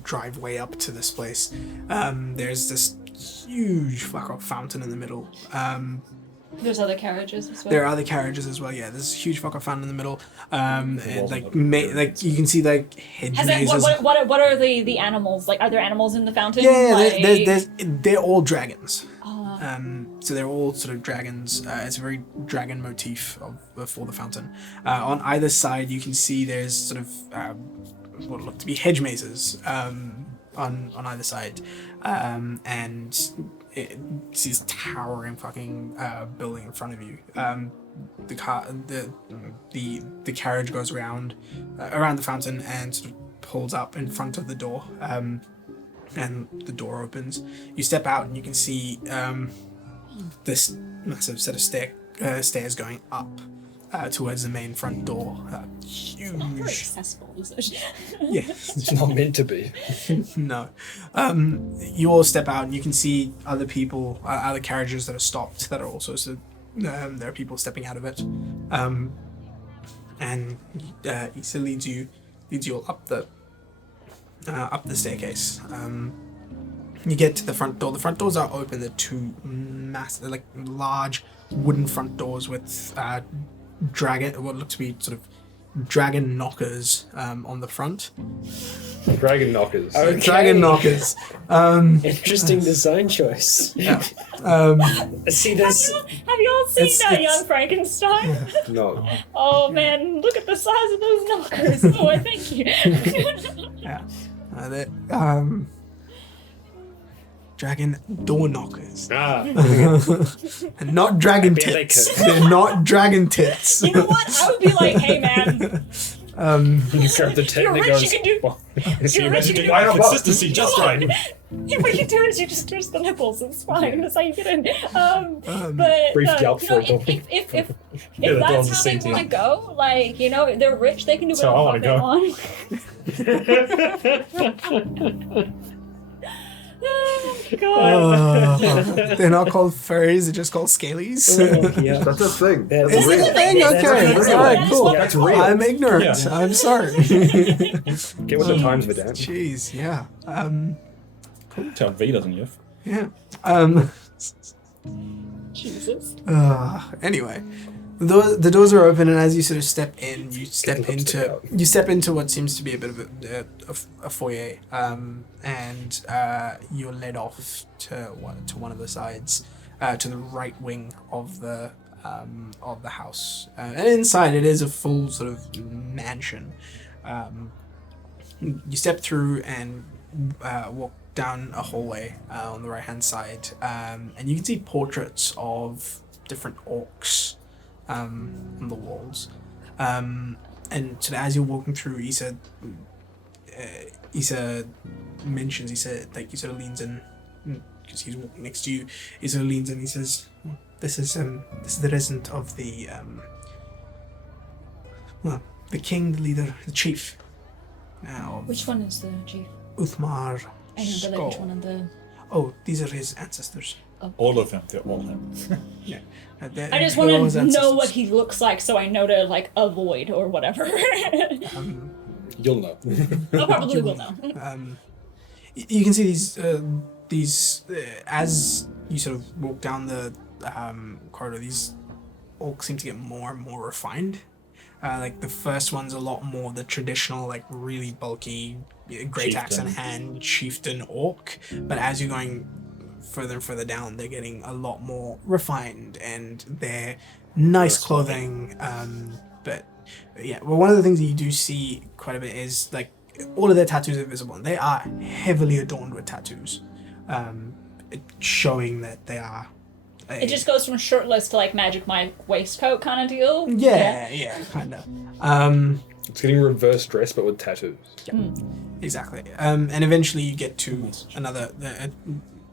driveway up to this place. There's this huge fuck off fountain in the middle. There's other carriages as well. There are other carriages as well. Yeah, there's a huge fuck off fountain in the middle. And like you can see like hedge mazes. What are the animals? Like, are there animals in the fountain? Yeah, Like... they're all dragons. So they're all sort of dragons. It's a very dragon motif for the fountain. On either side, you can see there's sort of what look to be hedge mazes on either side, and it's this towering fucking building in front of you. The carriage goes around the fountain and sort of pulls up in front of the door. And the door opens. You step out and you can see this massive set of stairs going up towards the main front door. Huge. Not very accessible, is it? Yeah. It's not meant to be. No. You all step out and you can see other people, other carriages that are stopped that are also there are people stepping out of it. And Issa leads you all up the staircase. You get to the front door. The front doors are open. They're two massive, like large wooden front doors with what look to be sort of dragon knockers on the front. Dragon knockers. Okay. Dragon knockers. Interesting design choice. Yeah. See this? Have you all seen Young Frankenstein? No. Oh man, look at the size of those knockers. Oh, I thank you. Yeah. Dragon door knockers. And not dragon bet they tits. could. They're not dragon tits. You know what? I would be like, hey man, You grab the tit you're and it rich, goes. you can do. So you You're rich, imagine you doing can do. Consistency just right. Yeah, what you do is you just twist the nipples. It's fine. That's how you get in. But Brief gallop you know, for a door. if Yeah, the that's door's how the they same want to go, like, you know, they're rich. They can do So I whatever wanna they want. Oh, God. They're not called furries, they're just called scalies. Yeah. That's a thing. That's Is it a thing? That's Okay. real. Alright, cool. That's real. I'm ignorant. Yeah. I'm sorry. Get with the times, Vidal. Jeez, yeah. Tell V doesn't you? Yeah. Jesus. Anyway, the doors are open, and as you sort of step in, you step the lipstick out. into what seems to be a bit of a foyer, and you're led off to one of the sides, to the right wing of the house, and inside it is a full sort of mansion. You step through and walk down a hallway on the right hand side, and you can see portraits of different orcs on the walls. And so as you're walking through, Issa mentions, he sort of leans in because he's walking next to you. He sort of leans in. He says, "This is the resident of the king, the leader, the chief. Now, Which one is the chief? Uthmar I know, but like, which one Skull. of the... Oh, these are his ancestors. All of them. They're all him. Yeah. I just want to know what he looks like so I know to, like, avoid or whatever. You'll know. I probably will know. You can see these as you sort of walk down the corridor. These orcs seem to get more and more refined. Like the first one's a lot more the traditional, like really bulky, great axe in hand chieftain orc. But as you're going further and further down, they're getting a lot more refined, and they're nice clothing. But yeah, well, one of the things that you do see quite a bit is like all of their tattoos are visible, and they are heavily adorned with tattoos, showing that they are. It just goes from shirtless to, like, Magic Mike waistcoat kind of deal. Yeah, kind of. It's getting reverse dress, but with tattoos. Exactly. And eventually you get to another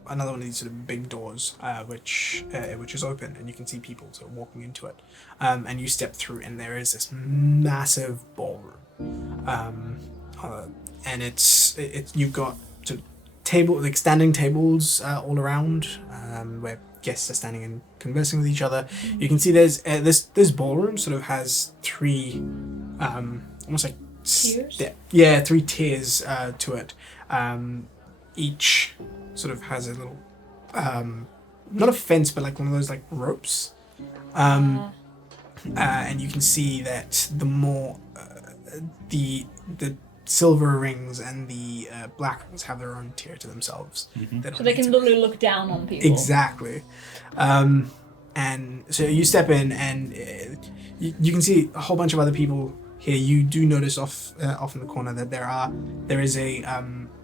one of these sort of big doors, which is open, and you can see people sort of walking into it. And you step through, and there is this massive ballroom. And it's you've got sort of standing tables all around, where guests are standing and conversing with each other. You can see there's this ballroom sort of has three almost like Tiers? yeah, 3 tiers to it. Each sort of has a little, not a fence, but like one of those like ropes. And you can see that the more the silver rings and the black rings have their own tier to themselves. So they can literally look down on people. Exactly. And so you step in, and you can see a whole bunch of other people here. You do notice off in the corner that there is a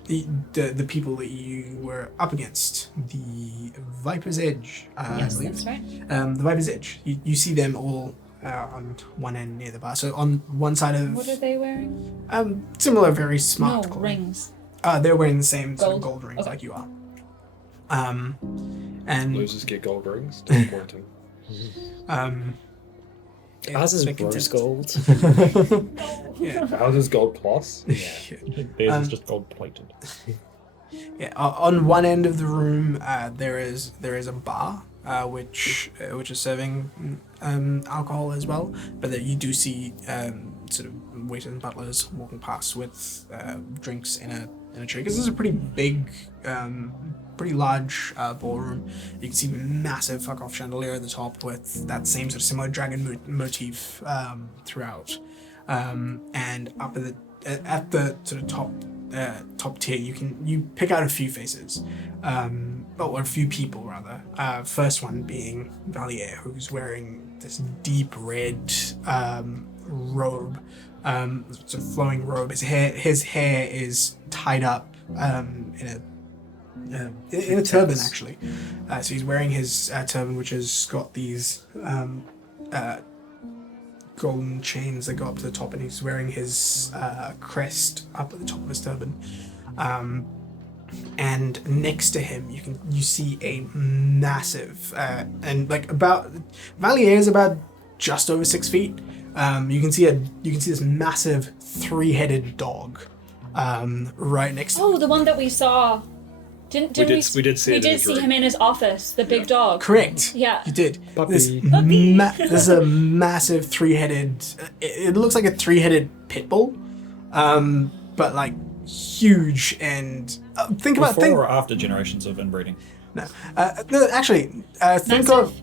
the people that you were up against, the Viper's Edge. Yes, that's right. The Viper's Edge. You see them all on one end near the bar. So on one side of What are they wearing? similar, very smart. No, clothing. rings. They're wearing the same sort of Gold? gold rings Okay. like you are. And Losers get gold rings. Disappointing. Ours is make it rose different. gold. Yeah. Ours is gold plus. Theirs is just gold plated. Yeah, on one end of the room, there is a bar, which is serving alcohol as well. But that you do see sort of waiters and butlers walking past with drinks in a tray. Because this is a pretty big, pretty large ballroom. You can see massive fuck off chandelier at the top with that same sort of similar dragon motif throughout. And up at the sort of top tier, you pick out a few faces, or a few people rather. First one being Valier, who's wearing this deep red robe, sort of flowing robe. His hair is tied up in a turban actually. So he's wearing his turban, which has got these golden chains that go up to the top, and he's wearing his crest up at the top of his turban. And next to him, you see a massive and like Valier is about just over 6 feet. You can see this massive 3-headed dog right next to Oh, the one that we saw. Didn't We did see him in his office, the big dog. Correct. Yeah. You did. Puppy. This is a massive 3-headed. It looks like a 3-headed pit bull, but like huge. And think Before or after generations of inbreeding? No, actually, think of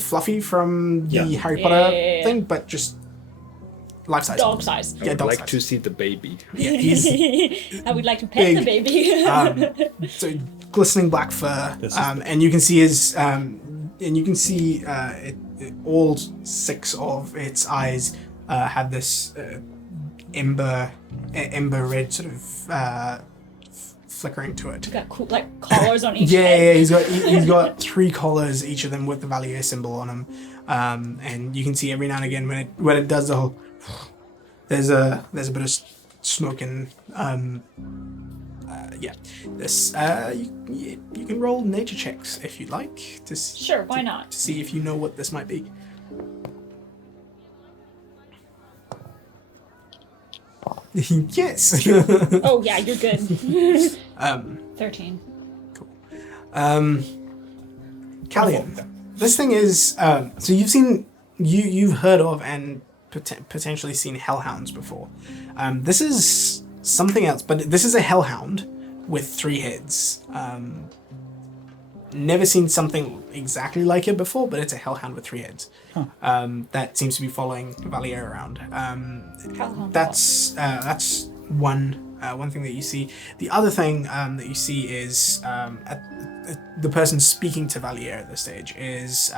Fluffy from the Yeah. Harry Potter Yeah. thing, but just life size. Dog size. Yeah, I'd dog like size. to see the baby. Yeah, he's I would like to pet the big. baby. so glistening black fur, This is and you can see his, all 6 of its eyes have this ember red sort of flickering to it. Got cool, like collars on each Yeah, head. he's got 3 collars, each of them with the Valier symbol on them, and you can see every now and again when it does the whole. There's a bit of smoke and yeah. This you can roll nature checks if you'd like Sure, why not? to see if you know what this might be. Yes. Oh yeah, you're good. 13. Callian, this thing is so you've heard of and potentially seen hellhounds before. This is something else, but this is a hellhound with 3 heads. Never seen something exactly like it before, but it's a hellhound with 3 heads. That seems to be following Valier around. Hellhound. That's one thing that you see. The other thing that you see is the person speaking to Valier at this stage is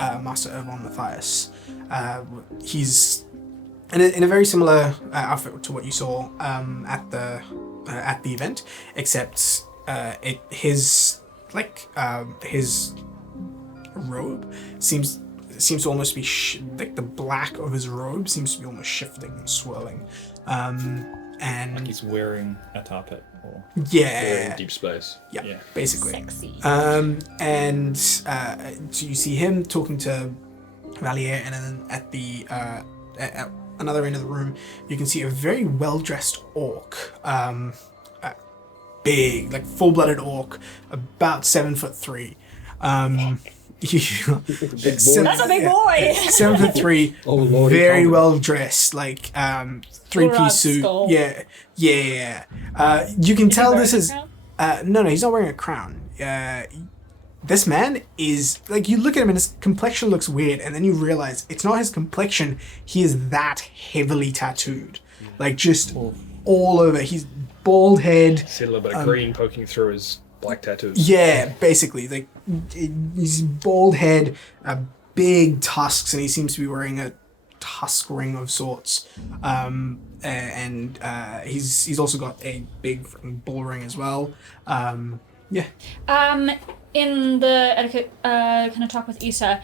Master Irvon Matthias. He's in a very similar outfit to what you saw at the event, except his robe seems to almost be like the black of his robe seems to be almost shifting and swirling, and Like he's wearing a tarpet or We're yeah, in deep space. yeah, basically. Sexy. And so you see him talking to Valier, and then at the at another end of the room, you can see a very well-dressed orc, big, like full-blooded orc, about 7'3", That's a big boy. 7'3", Oh lord, very well dressed, like three-piece Full-rod suit. skull. Yeah. You can tell this is Crown? no, he's not wearing a crown. This man is like, you look at him and his complexion looks weird, and then you realize it's not his complexion. He is that heavily tattooed, like just all over. He's bald head. See a little bit of green poking through his black tattoos. Yeah, basically, like he's bald head, big tusks, and he seems to be wearing a tusk ring of sorts. And he's also got a big freaking bull ring as well. In the etiquette kind of talk with Issa,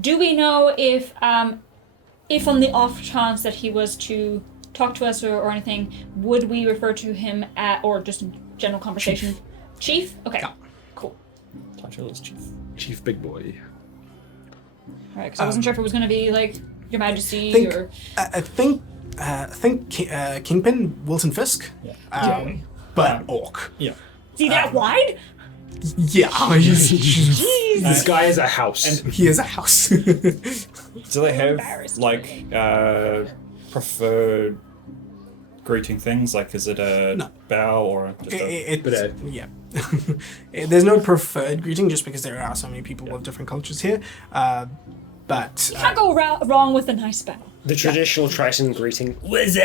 do we know if on the off chance that he was to talk to us or anything, would we refer to him or just in general conversation? Chief? Okay. Yeah. Cool. Title is Chief. Chief Big Boy. Alright, because I wasn't sure if it was going to be like Your Majesty or... I think Kingpin, Wilson Fisk, but orc. Yeah. See that wide? Yeah, This guy is a house. he is a house. Do they have Embarrassed. like preferred greeting things? Like, is it a bow or just a... Yeah. There's no preferred greeting just because there are so many people of different cultures here. But Can't go wrong with a nice bow. The traditional Triton greeting. What's up?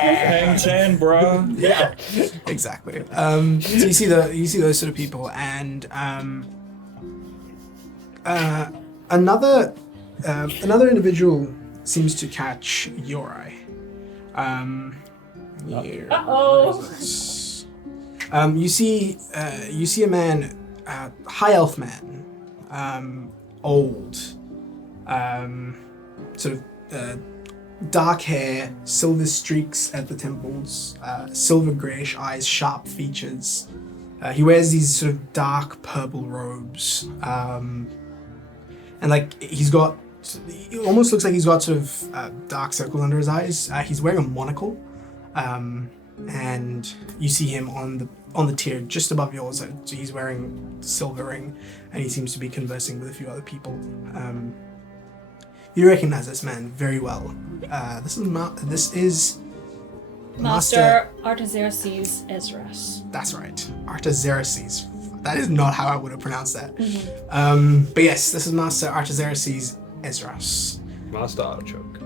Hang 10, bro. yeah, exactly. So you see those sort of people, and another individual seems to catch your eye. You see a man, high elf man, old, sort of dark hair, silver streaks at the temples, silver greyish eyes, sharp features. He wears these sort of dark purple robes, and like it almost looks like he's got sort of dark circles under his eyes. He's wearing a monocle, and you see him on the tier just above yours. So he's wearing silver ring, and he seems to be conversing with a few other people. You recognize this man very well. This is Master Artaxerxes Ezras. That's right, Artaxerxes. That is not how I would have pronounced that. But yes, this is Master Artaxerxes Ezras. Master Artichoke.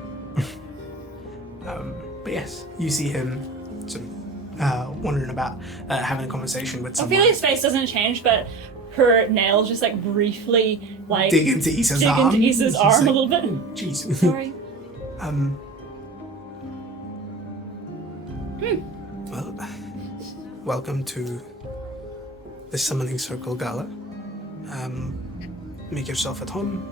But yes, you see him sort of wandering about, having a conversation with I someone. feel his face doesn't change, but her nails just like briefly like dig into Issa's arm. She's a like, little bit. Jeez. Sorry. Well, welcome to the Summoning Circle Gala. Make yourself at home,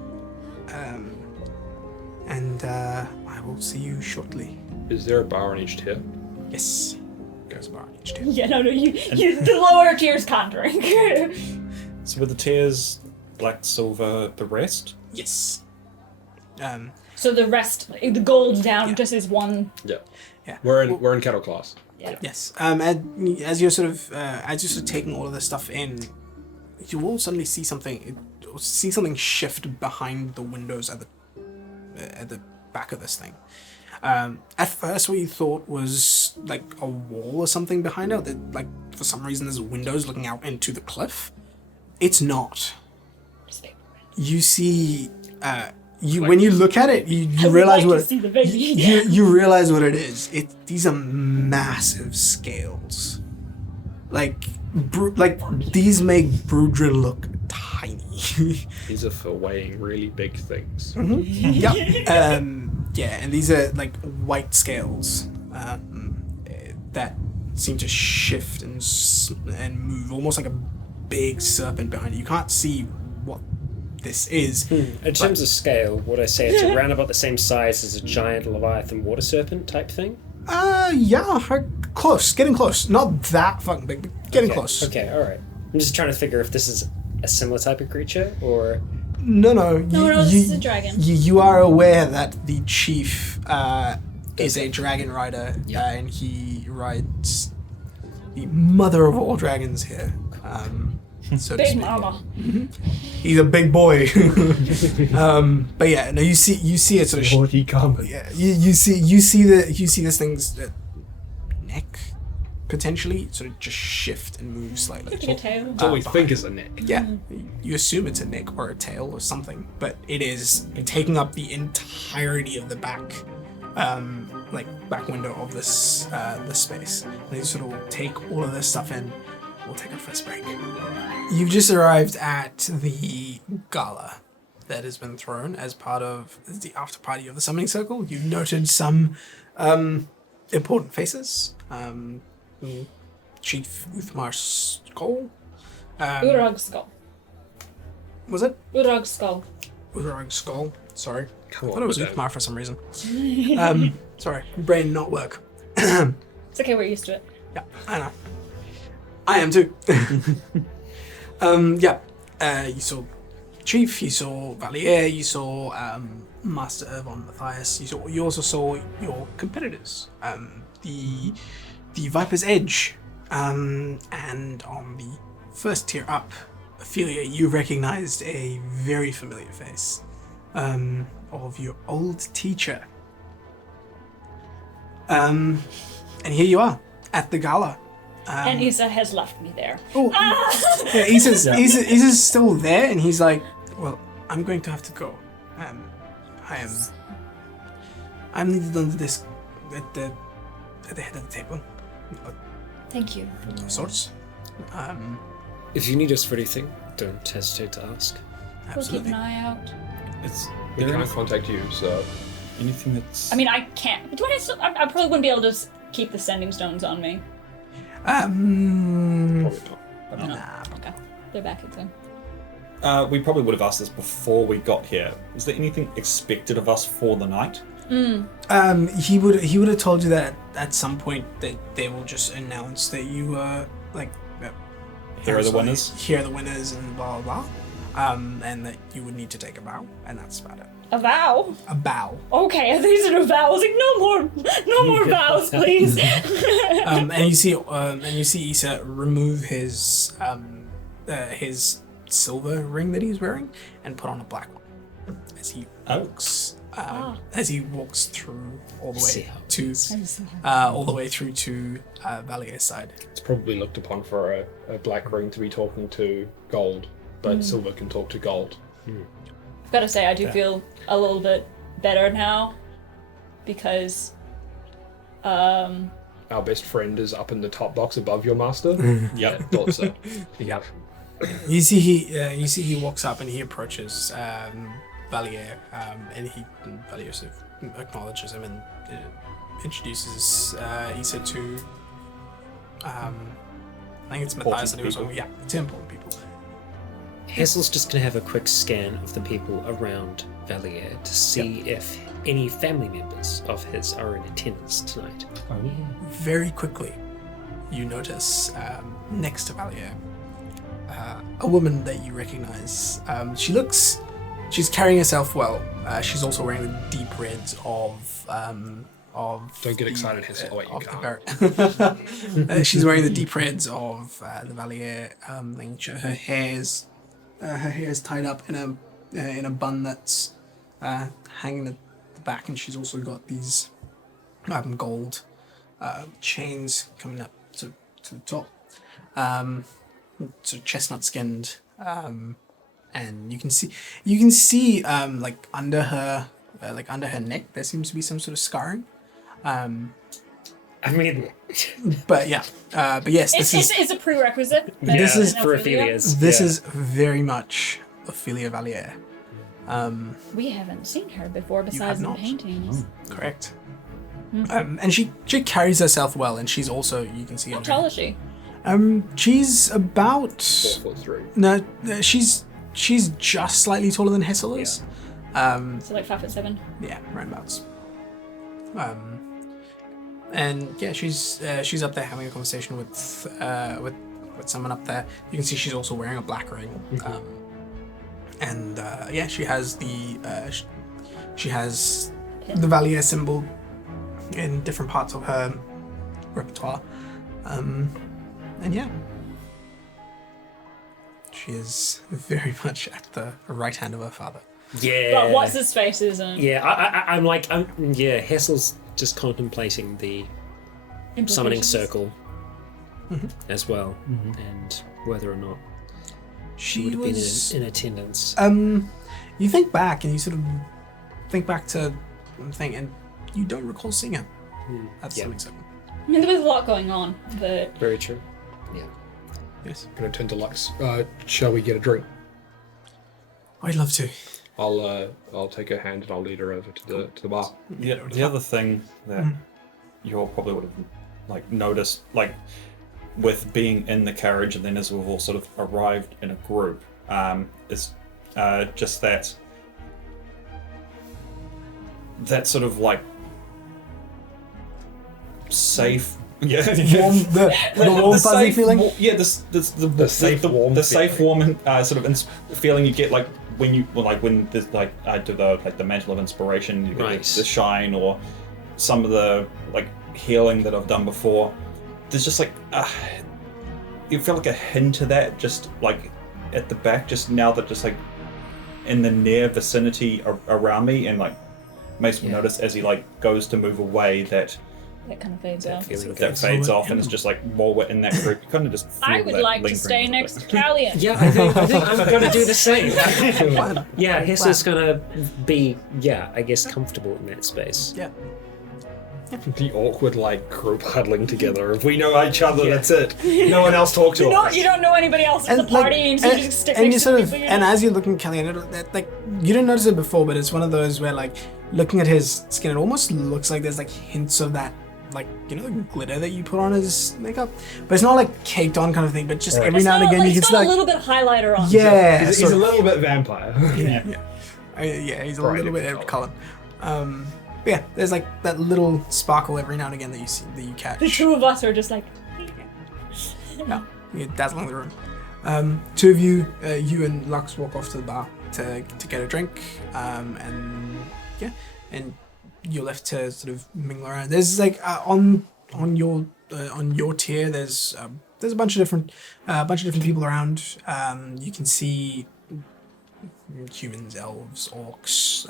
and I will see you shortly. Is there a bar on each tier? Yes, there's a bar on each tier. Yeah, no, you the lower tiers can't drink. So with the tiers, black, silver, the rest? Yes. So the rest, like, the gold down, just is one. Yeah. Yeah. We're in cattle class. Yeah. Yes. As you're sort of taking all of this stuff in, you will suddenly see something shift behind the windows at the back of this thing. At first, what you thought was like a wall or something behind it. That, like, for some reason, there's windows looking out into the cliff. It's not. You see, when you look at it, you realize what you realize what it is. These are massive scales. Like these make Brudrin look tiny. These are for weighing really big things. Yep. Yeah, and these are like white scales that seem to shift and move, almost like a big serpent behind you. You can't see what this is. In terms of scale, would I say it's around about the same size as a giant Leviathan water serpent type thing? Yeah, close. Getting close. Not that fucking big, but getting close. Okay, alright. I'm just trying to figure if this is a similar type of creature, or... No, this is a dragon. You are aware that the chief is a dragon rider, and he rides the mother of all dragons here. so to Big speak. mama. He's a big boy. But yeah, no, you see it sort of. Will he come? Yeah, you see this thing's neck potentially sort of just shift and move slightly. Like a tail. That's all we think is a neck. Yeah, you assume it's a neck or a tail or something, but it is taking up the entirety of the back, back window of this space. And you sort of take all of this stuff in. We'll take our first break. You've just arrived at the gala that has been thrown as part of the after party of the summoning circle. You've noted some important faces. Chief Uthmar Skull. Urag skull. Was it? Urag skull. Urag Skull. Sorry. Come I on, thought it was madam. Uthmar for some reason. Sorry. Brain not work. It's okay, we're used to it. Yeah, I know. I am too. You saw Chief, you saw Valier, you saw Master Irvon Matthias, you also saw your competitors. The Viper's Edge. And on the first tier up, Ophelia, you recognized a very familiar face. Of your old teacher. And here you are, at the gala. And Isa has left me there. Oh, yeah, Isa's still there, and he's like, "Well, I'm going to have to go. I'm needed on the desk at the head of the table, Thank you. of sorts. If you need us for anything, don't hesitate to ask. We'll keep Absolutely. an eye out. It's We there can't contact you, so anything that's. I mean, I can't. Do I still? I probably wouldn't be able to keep the sending stones on me. probably not. Nah. Okay. They're back at them. We probably would have asked this before we got here. Was there anything expected of us for the night? He would have told you that at some point that they will just announce that you were Here are the winners. Here are the winners, and blah blah blah. And that you would need to take a bow, and that's about it. A vow? A bow. Okay, these are a vow. I was like, no more vows, please. And you see Issa remove his silver ring that he's wearing and put on a black one as he walks through all the way through to Valier's side. It's probably looked upon for a black ring to be talking to gold, but silver can talk to gold. Gotta say, I do feel a little bit better now because Our best friend is up in the top box above your master. Yep. Thought so. Yep. You see he walks up and he approaches Valier, and Valier sort of acknowledges him and introduces Issa to I think it's Matthias that he was Important talking. Yeah, to important people. Hassel's just going to have a quick scan of the people around Valier to see if any family members of his are in attendance tonight. Very quickly, you notice next to Valier a woman that you recognize. She's carrying herself well. She's also wearing the deep reds of. Don't get excited, Hassel. Wait, you of can't. the she's wearing the deep reds of the Valier thing. Her hair is tied up in a bun that's hanging at the back, and she's also got these gold chains coming up to the top. Sort of chestnut skinned, and you can see like under her neck there seems to be some sort of scarring. I mean, But yes, It's a prerequisite. This is for Ophelia's. this is very much Ophelia Valier. We haven't seen her before besides the not. paintings. Correct. And she carries herself well, and she's also, you can see How in tall her, is she? she's about 4'3". no, she's just slightly taller than Hessel is. So like 5'7". Yeah, roundabouts. And yeah, she's up there having a conversation with someone up there. You can see she's also wearing a black ring. And yeah, she has the Valier symbol in different parts of her repertoire. And yeah. She is very much at the right hand of her father. Yeah. But what's his face isn't. Yeah, yeah, Hassel's just contemplating the summoning Implications. circle as well, and whether or not she would have was been in attendance. you think back and you sort of think back to the thing, and you don't recall seeing her at the Yeah. summoning circle. I mean, there was a lot going on, but Very true. Yeah. Yes, I'm gonna turn to Lux. Shall we get a drink? I'd love to. I'll take her hand and I'll lead her over to the bar. Yeah, the other thing that you all probably would have like noticed, like with being in the carriage and then as we've all sort of arrived in a group, is just that sort of like safe. Yeah, Warm, the warm fuzzy safe, feeling. Yeah, the safe, warm the safe, feeling. warm, sort of feeling you get like when there's like I do the mantle of inspiration, you get Right. the shine, or some of the like healing that I've done before. There's just like you feel like a hint of that, just like at the back, just now that just like in the near vicinity around me, and like makes me notice as he like goes to move away that kind of fades out. that fades off, and it's just like while we're in that group, you kind of just feel I would that like to lingering stay of next it. to Callian. Yeah, I think I'm going to do the same. Yeah, Hassel's going to be, I guess, comfortable in that space. Yeah. The awkward like group huddling together. If we know each other, Yeah. that's it. No one else talk to us. You don't know anybody else at the party, and so you just stick next to people you know. and as you're looking at Kelly, and like you didn't notice it before, but it's one of those where like looking at his skin, it almost looks like there's like hints of that, like you know, the glitter that you put on his makeup, but it's not like caked on kind of thing. But just every now and again, you can It's see got like a little bit of highlighter on. yeah, He's sort a of. little bit vampire. Yeah, he's a Right, little bit yeah. every color. But yeah, there's like that little sparkle every now and again that you see, that you catch. The two of us are just like. Yeah, you're dazzling the room. Two of you, you and Lux, walk off to the bar to get a drink, and you're left to sort of mingle around. There's like on your tier, there's a bunch of different people around. You can see humans, elves, orcs.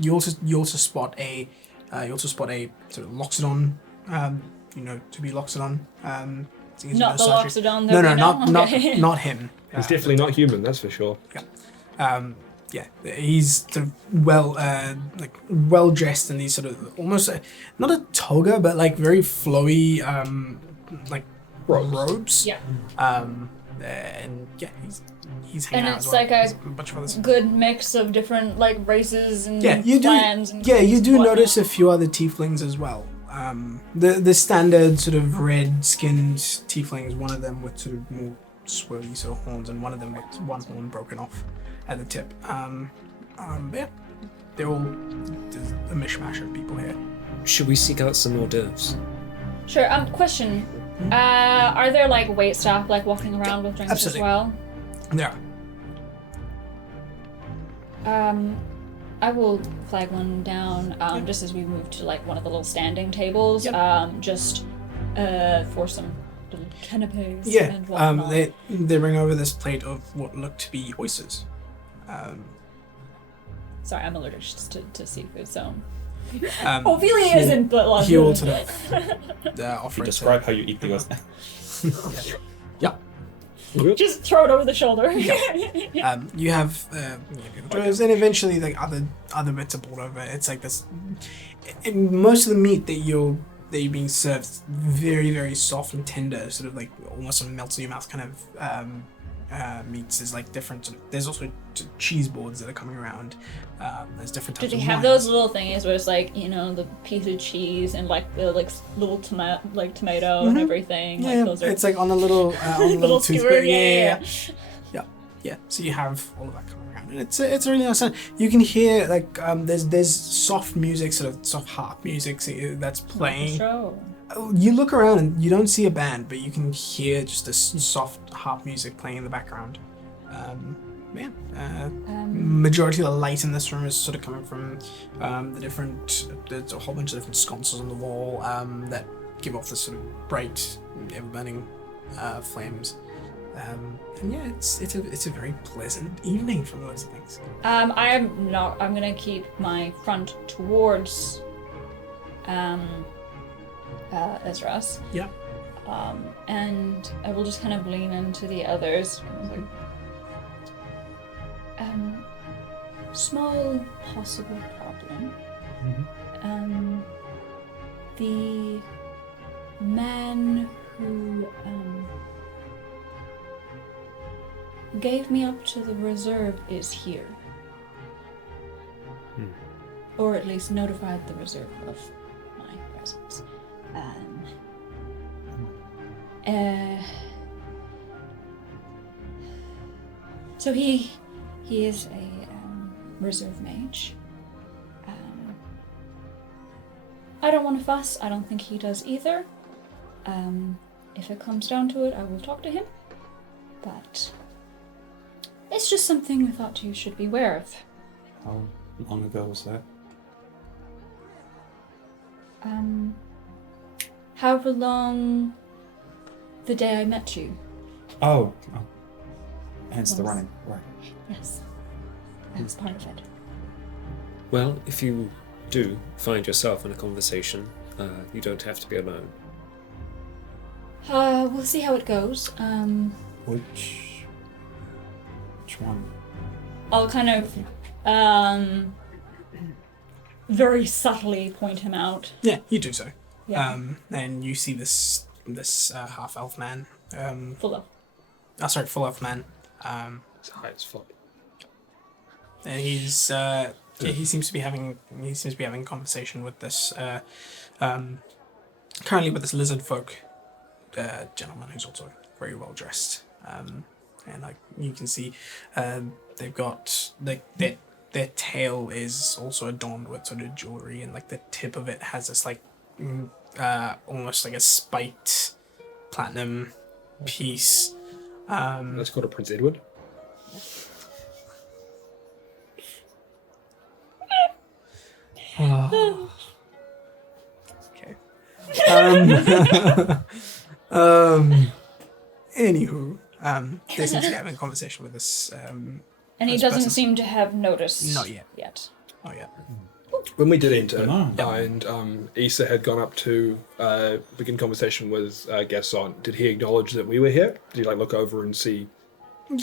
You also spot a sort of Loxodon. To be Loxodon. Not the Loxodon No, that we know. not Okay. not him. He's definitely not human, that's for sure. He's sort of well dressed in these sort of almost not a toga, but like very flowy like robes. Yeah. And yeah, he's hanging And out it's as well. like There's a bunch of others. good mix of different like races and Yeah, you do. clans and Yeah, you do whatnot. notice a few other tieflings as well. The standard sort of red-skinned tieflings. One of them with sort of more swirly sort of horns, and one of them with one horn broken off at the tip. Yeah, they're all there's a mishmash of people here. Should we seek out some hors d'oeuvres? Sure. Question. Are there like wait staff like walking around with drinks Absolutely. as well? There. I will flag one down just as we move to like one of the little standing tables. Yep. Just for some little canapes Yeah. and whatnot. They bring over this plate of what look to be oysters. Sorry, I'm allergic to seafood, so. Ophelia isn't, but like. He will sort of offer You it describe how you eat the oyster. Yeah. Just throw it over the shoulder. You have and eventually like other bits are brought over. It's like this. Most of the meat that you're being served is very, very soft and tender, sort of like almost melts in your mouth kind of meats. There's like different sort of, there's also cheese boards that are coming around. There's different Do types they of have wines. those little thingies where it's like, you know, the piece of cheese and like the like little tomato and everything? Yeah, Like those are it's like on a little little toothpick. skewer. Yeah. So you have all of that coming around, and it's a really nice sound. You can hear like there's soft music, sort of soft harp music that's playing. Sure. You look around and you don't see a band, but you can hear just this soft harp music playing in the background. Majority of the light in this room is sort of coming from there's a whole bunch of different sconces on the wall that give off this sort of bright, ever-burning flames. And yeah, it's a very pleasant evening from those things. I'm gonna keep my front towards Ezra's. Yeah. And I will just kind of lean into the others. Small possible problem. The man who gave me up to the reserve is here. Or at least notified the reserve of my presence. So he is a reserve mage. I don't want to fuss. I don't think he does either. If it comes down to it, I will talk to him. But it's just something we thought you should be aware of. How long ago was that? However long the day I met you. Oh. Hence the Was- running. Right. Yes. That was part of it. Well, if you do find yourself in a conversation, you don't have to be alone. We'll see how it goes. Which one? I'll kind of, very subtly point him out. Yeah, you do so. Yeah. And you see this half elf man. Full of. Full elf man. It's high as fuck. And he's he seems to be having a conversation with this currently with this lizard folk gentleman who's also very well dressed. And like you can see, they've got like their tail is also adorned with sort of jewelry, and like the tip of it has this like almost like a spiked platinum piece. That's called a Prince Edward. Okay. Anywho, they seem to be having a conversation with this. And he This doesn't person- seem to have noticed. Not yet. Yet. Oh yeah. When we did enter, Dunno. and Issa had gone up to begin conversation with Gaston, did he acknowledge that we were here? Did he like look over and see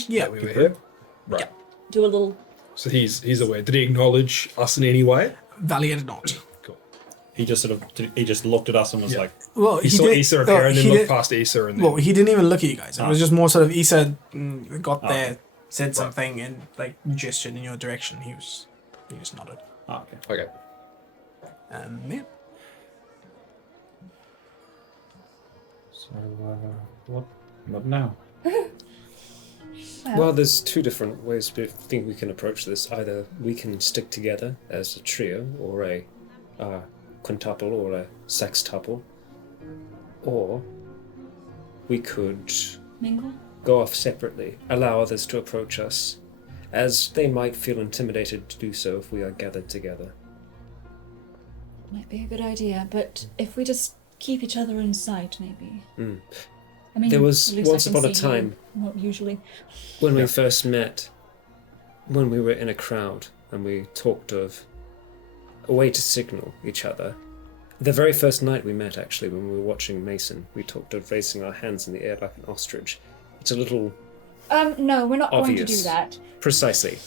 Yeah, that we were here? Right. Yeah. Do a little. So he's aware. Did he acknowledge us in any way? Valia did not. Cool. He just he just looked at us and was Yeah. like, Well, He saw did, Issa appear and then he looked did- past Issa and then... Well, he didn't even look at you guys. It was just more sort of Issa got Oh, there, okay. said something, and like gestured in your direction. He just nodded. oh, okay. Okay. Yeah. So, what now? Well, there's two different ways I think we can approach this. Either we can stick together as a trio, or a quintuple, or a sextuple, or we could Mingle? go off separately, allow others to approach us, as they might feel intimidated to do so if we are gathered together. Might be a good idea, but if we just keep each other in sight, maybe. I mean, There was at least I once can upon a see you, time- not usually. When we first met, when we were in a crowd and we talked of a way to signal each other, the very first night we met, actually, when we were watching Mason, we talked of raising our hands in the air like an ostrich. It's a little No, we're not going to do Obvious. that. precisely.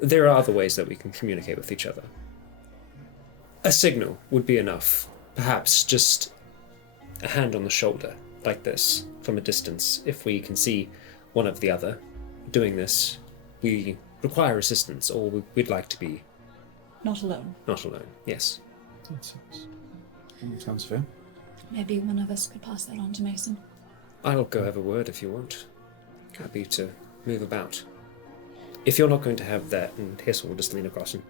There are other ways that we can communicate with each other. A signal would be enough. Perhaps just a hand on the shoulder, like this, from a distance. If we can see one of the other doing this, we require assistance, or we'd like to be Not alone. not alone. Yes. That sounds fair. Maybe one of us could pass that on to Mason. I'll go have a word if you want. Happy to move about. If you're not going to have that, and Hessel will just lean across and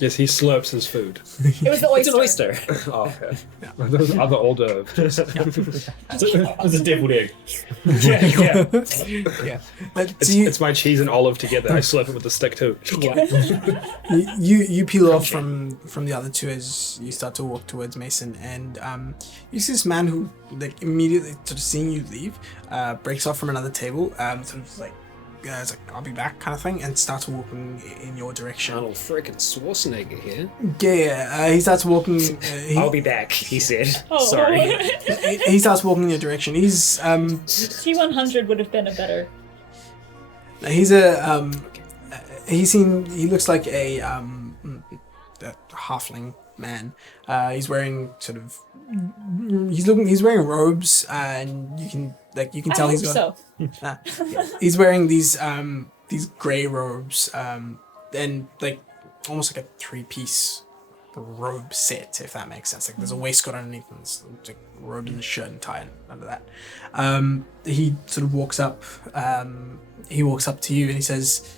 Yes, he slurps his food. It was the It's an oyster. oyster. Oh, okay. Those other older. It's a deviled egg. yeah. Yeah. But so It's my cheese and olive together. I slurp it with a stick too. you peel off from the other two as you start to walk towards Mason, and you see this man who, like, immediately sort of seeing you leave, breaks off from another table, sort of like, it's like, I'll be back kind of thing, and starts walking in your direction. Arnold freaking Schwarzenegger here. Yeah, he starts walking. I'll be back, he said. Oh. Sorry. He starts walking in your direction. He's T100 would have been a better. He's a he looks like a halfling man. He's wearing sort of he's wearing robes, and you can tell he's got he's wearing these gray robes, and like almost like a 3-piece robe set, if that makes sense. Like there's a waistcoat underneath and there's like a robe and a shirt and tie under that. He sort of walks up to you and he says,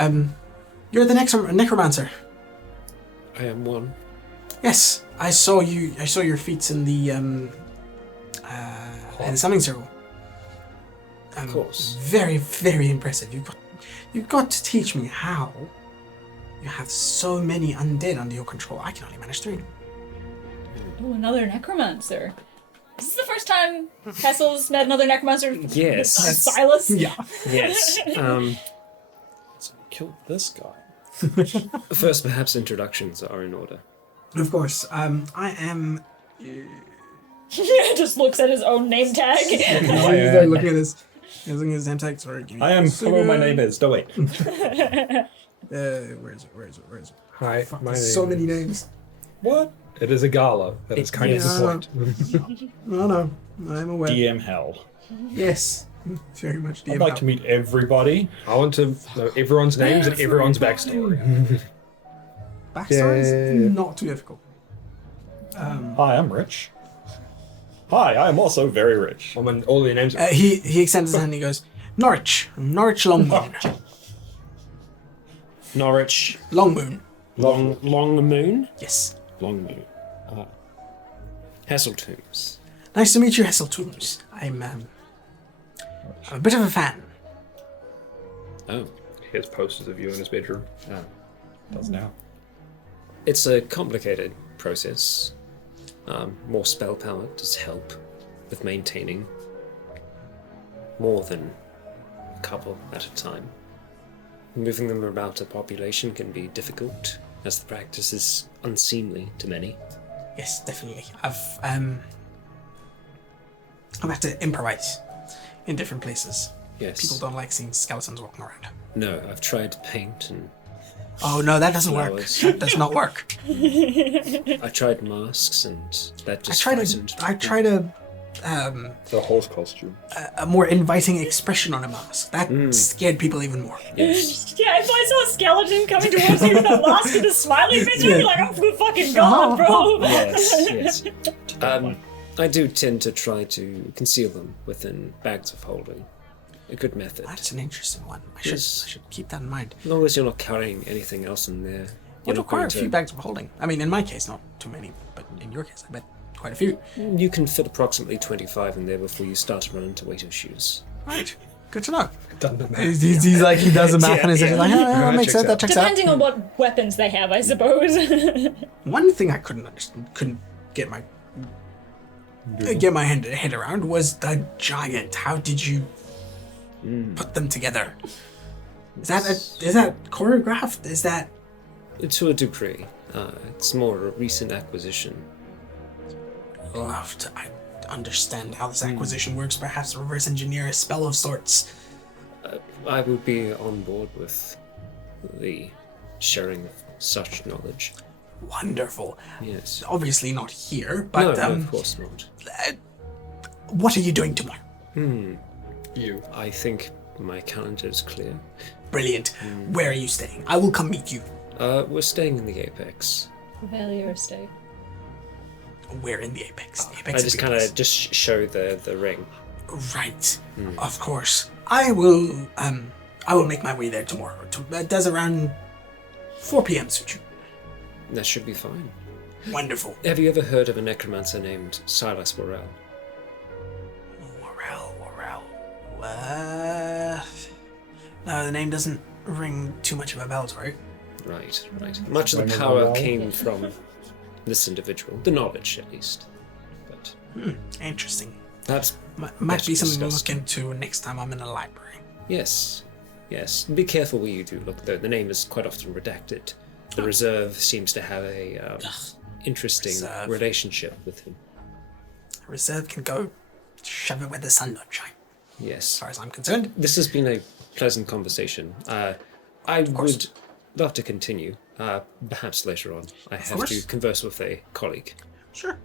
you're the necromancer. I am one. Yes, I saw your feats in the summoning circle. Of course. Very, very impressive. You've got to teach me how you have so many undead under your control. I can only manage 3. Oh, another necromancer. Is this the first time Kessel's met another necromancer? Yes. Silas? Yeah. Yes. So kill this guy. First, perhaps introductions are in order. Of course. I am. Just looks at his own name tag. He's like looking at his name tag. Sorry. give me I am. a Hello, my name is. No, wait. Where is it? Hi, Fuck, my there's name. so many names. What? It is a gala. That is kind of Yes. the point. No, I'm aware. DM hell. Yes, very much DM. I'd like to meet everybody. I want to know everyone's names and everyone's backstory. Backstory is Yeah. not too difficult. Hi, I'm rich. Hi, I am also very rich. I mean, all their names. He extends his hand and he goes, Norwich Longmoon. Norwich, Longmoon. Long Moon? Yes. Long Moon. Hasseltombs. Nice to meet you, Hesseltoons. I'm a bit of a fan. Oh. He has posters of you in his bedroom. Does now. It's a complicated process. More spell power does help with maintaining more than a couple at a time. Moving them about a population can be difficult, as the practice is unseemly to many. Yes, definitely. I've had to improvise in different places. Yes. People don't like seeing skeletons walking around. No, I've tried paint and Oh no, that doesn't work. Flowers. That does not work. I tried masks and that just frightened I people. tried a The horse costume. a more inviting expression on a mask. That scared people even more. Yes. Yeah, if I saw a skeleton coming towards me with a mask and a smiley face, I'd be like, oh, good fucking god, bro. Yes, yes. I do tend to try to conceal them within bags of holding. A good method. That's an interesting one. I Yes. should keep that in mind. As long as you're not carrying anything else in there. Would You're require a not few going bags of holding. I mean, in my case, not too many, but in your case, I bet quite a few. to. You can fit approximately 25 in there before you start to run into weight issues. Right. Good to know. Done the math. He's like, he does the math and he's Yeah, like, yeah. that makes sense, that checks out. Depending on what weapons they have, I suppose. One thing I couldn't get my head around was the giant. How did you put them together? Is that choreographed? Is that To a degree. It's more a recent acquisition. love to understand how this acquisition works? Perhaps reverse engineer a spell of sorts. I would be on board with the sharing of such knowledge. Wonderful. Yes. Obviously not here, No, but no, of course not. what are you doing tomorrow? You. I think my calendar is clear. Brilliant. Where are you staying? I will come meet you. We're staying in the Apex. Value or stay. Where in the Apex? The I Apex is just a big kind place. of just show the ring. Right. Of course. I will make my way there tomorrow. Does around 4 p.m. suit you. That should be fine. Wonderful. Have you ever heard of a necromancer named Silas Worrell? Worrell. No, the name doesn't ring too much of a bell, right? Right. Much of the power came from this individual. The knowledge, at least. But Interesting. perhaps Might be something to discussed. look into next time I'm in a library. Yes. Be careful where you do look, though. The name is quite often redacted. The Reserve seems to have a interesting Reserve. relationship with him. Reserve can go shove it where the sun don't shine, as Yes. far as I'm concerned. This has been a pleasant conversation. I would love to continue, perhaps later on. I have course. to converse with a colleague. Sure.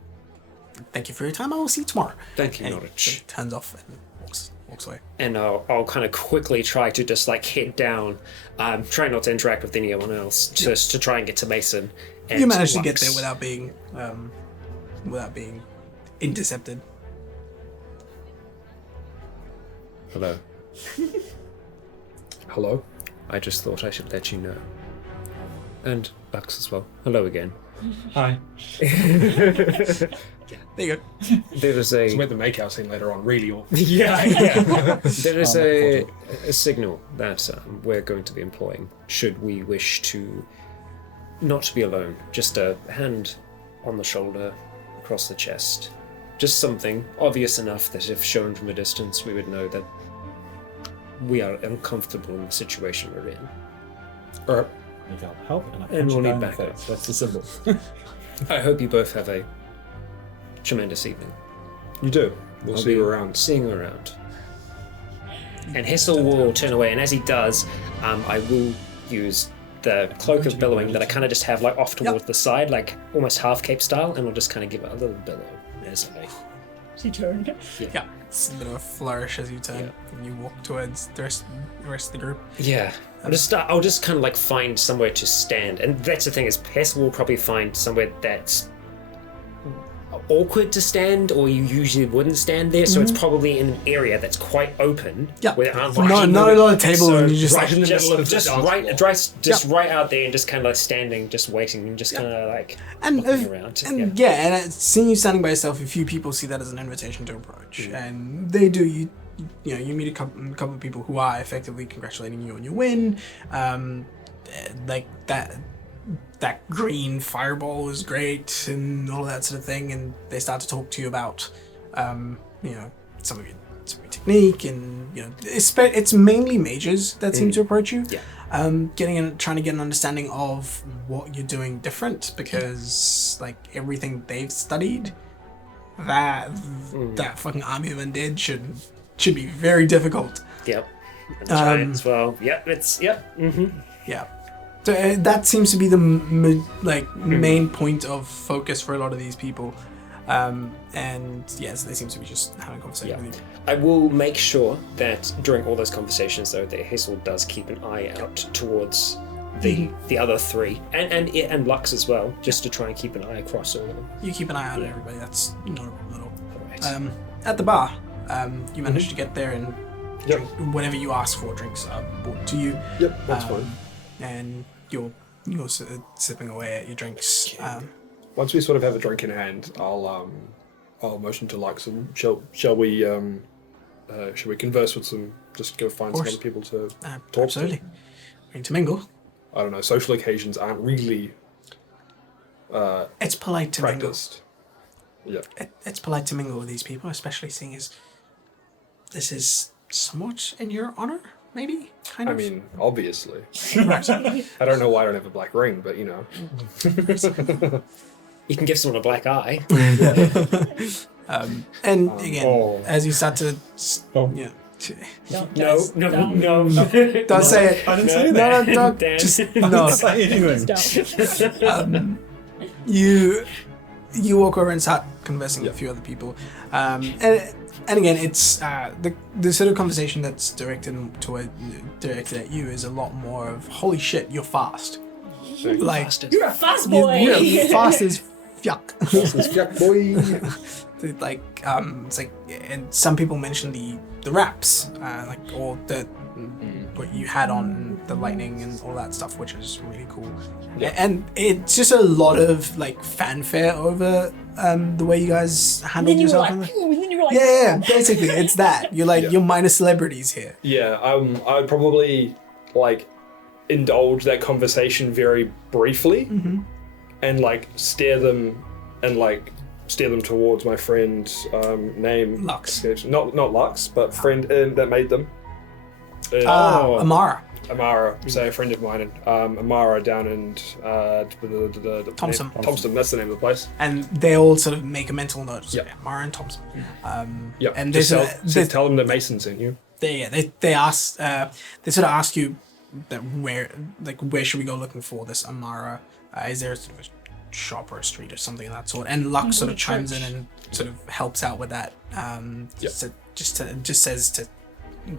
Thank you for your time. I will see you tomorrow. Thank you, And Norwich. he turns off and walks away. And I'll kind of quickly try to just like head down, try not to interact with anyone else, just to try and get to Mason. And You managed to get Lux. there without being intercepted. Hello. Hello? I just thought I should let you know. And Lux as well. Hello again. Hi. There you go. There is It's a with the makeout scene later on, really awful. there is a signal that we're going to be employing should we wish to not be alone. Just a hand on the shoulder, across the chest. Just something obvious enough that if shown from a distance, we would know that we are uncomfortable in the situation we're in. Alright. You can't help, and I And punch we'll you need down the backup. face. That's the symbol. I hope you both have a tremendous evening. You do. We'll I'll see you be around. Seeing you around. And Hessel will turn away, and as he does, I will use the cloak of billowing that I kind of just have like off towards the side, like almost half cape style, and I'll just kind of give it a little billow as I. She turned. Yeah. It's a bit of a flourish as you turn and you walk towards the rest of the group. Yeah, I'll just kind of like find somewhere to stand, and that's the thing is, Hessel will probably find somewhere that's awkward to stand, or you usually wouldn't stand there, so it's probably in an area that's quite open. Yeah. Where I'm Not a lot of table, and you just right in the middle of the just dance right, floor. right out there, and just kind of like standing, just waiting, and just kind of like and looking around. and seeing you standing by yourself, a few people see that as an invitation to approach, and they do. You meet a couple of people who are effectively congratulating you on your win, like that green fireball was great and all of that sort of thing, and they start to talk to you about some of your technique, and it's mainly mages that seem to approach you. Trying to get an understanding of what you're doing different, because like everything they've studied, that fucking army of undead should be very difficult. Yep. And the giant as well. Yep. Yeah. So that seems to be the main point of focus for a lot of these people, and yes, they seem to be just having a conversation with you. I will make sure that during all those conversations, though, that Hazel does keep an eye out towards the other three, and Lux as well, just to try and keep an eye across all of them. You keep an eye out on everybody. That's not a problem at all. Right. At the bar, you manage to get there, and drink, whatever you ask for, drinks are brought to you. Yep, that's fine. And you're sipping away at your drinks. Once we sort of have a drink in hand, I'll motion to Lux and shall we converse with some, just go find some other people to talk Absolutely. to? We're going to mingle. I don't know, social occasions aren't really It's polite to practiced. Yeah. It's polite to mingle with these people, especially seeing as this is somewhat in your honor, maybe? Kind I of? mean, obviously. Right. I don't know why I don't have a black ring, but you know. You can give someone a black eye. And again, as you start to... Yeah. Don't. No. Don't say it. I didn't say that. No, don't. Dan. Just, I didn't no. say anything. Don't. You walk over and start conversing with a few other people, and again, it's the sort of conversation that's directed at you is a lot more of holy shit, you're fast, like You're a fast boy. you're fast as fuck. Boy. Like it's like, and some people mention the wraps, like or the what you had on the lightning and all that stuff, which is really cool. Yeah. And it's just a lot of like fanfare over the way you guys And handled then you were yourself. like, and then you were like, yeah, basically, it's that. You're like, Yeah. you're minor celebrities here. Yeah, I'd probably like indulge that conversation very briefly, and like steer them towards my friend's name. Lux. Not Lux, but friend that made them. Amara. Amara, so a friend of mine, Amara down in Thompson. Thompson, that's the name of the place. And they all sort of make a mental note. So, Yep. yeah, Amara and Thompson. Yeah, And just they tell them that Mason sent you. they ask they sort of ask you that where should we go looking for this Amara? Is there sort of a shop or a street or something of that sort? And Lux sort of chimes in and sort of helps out with that. So just says to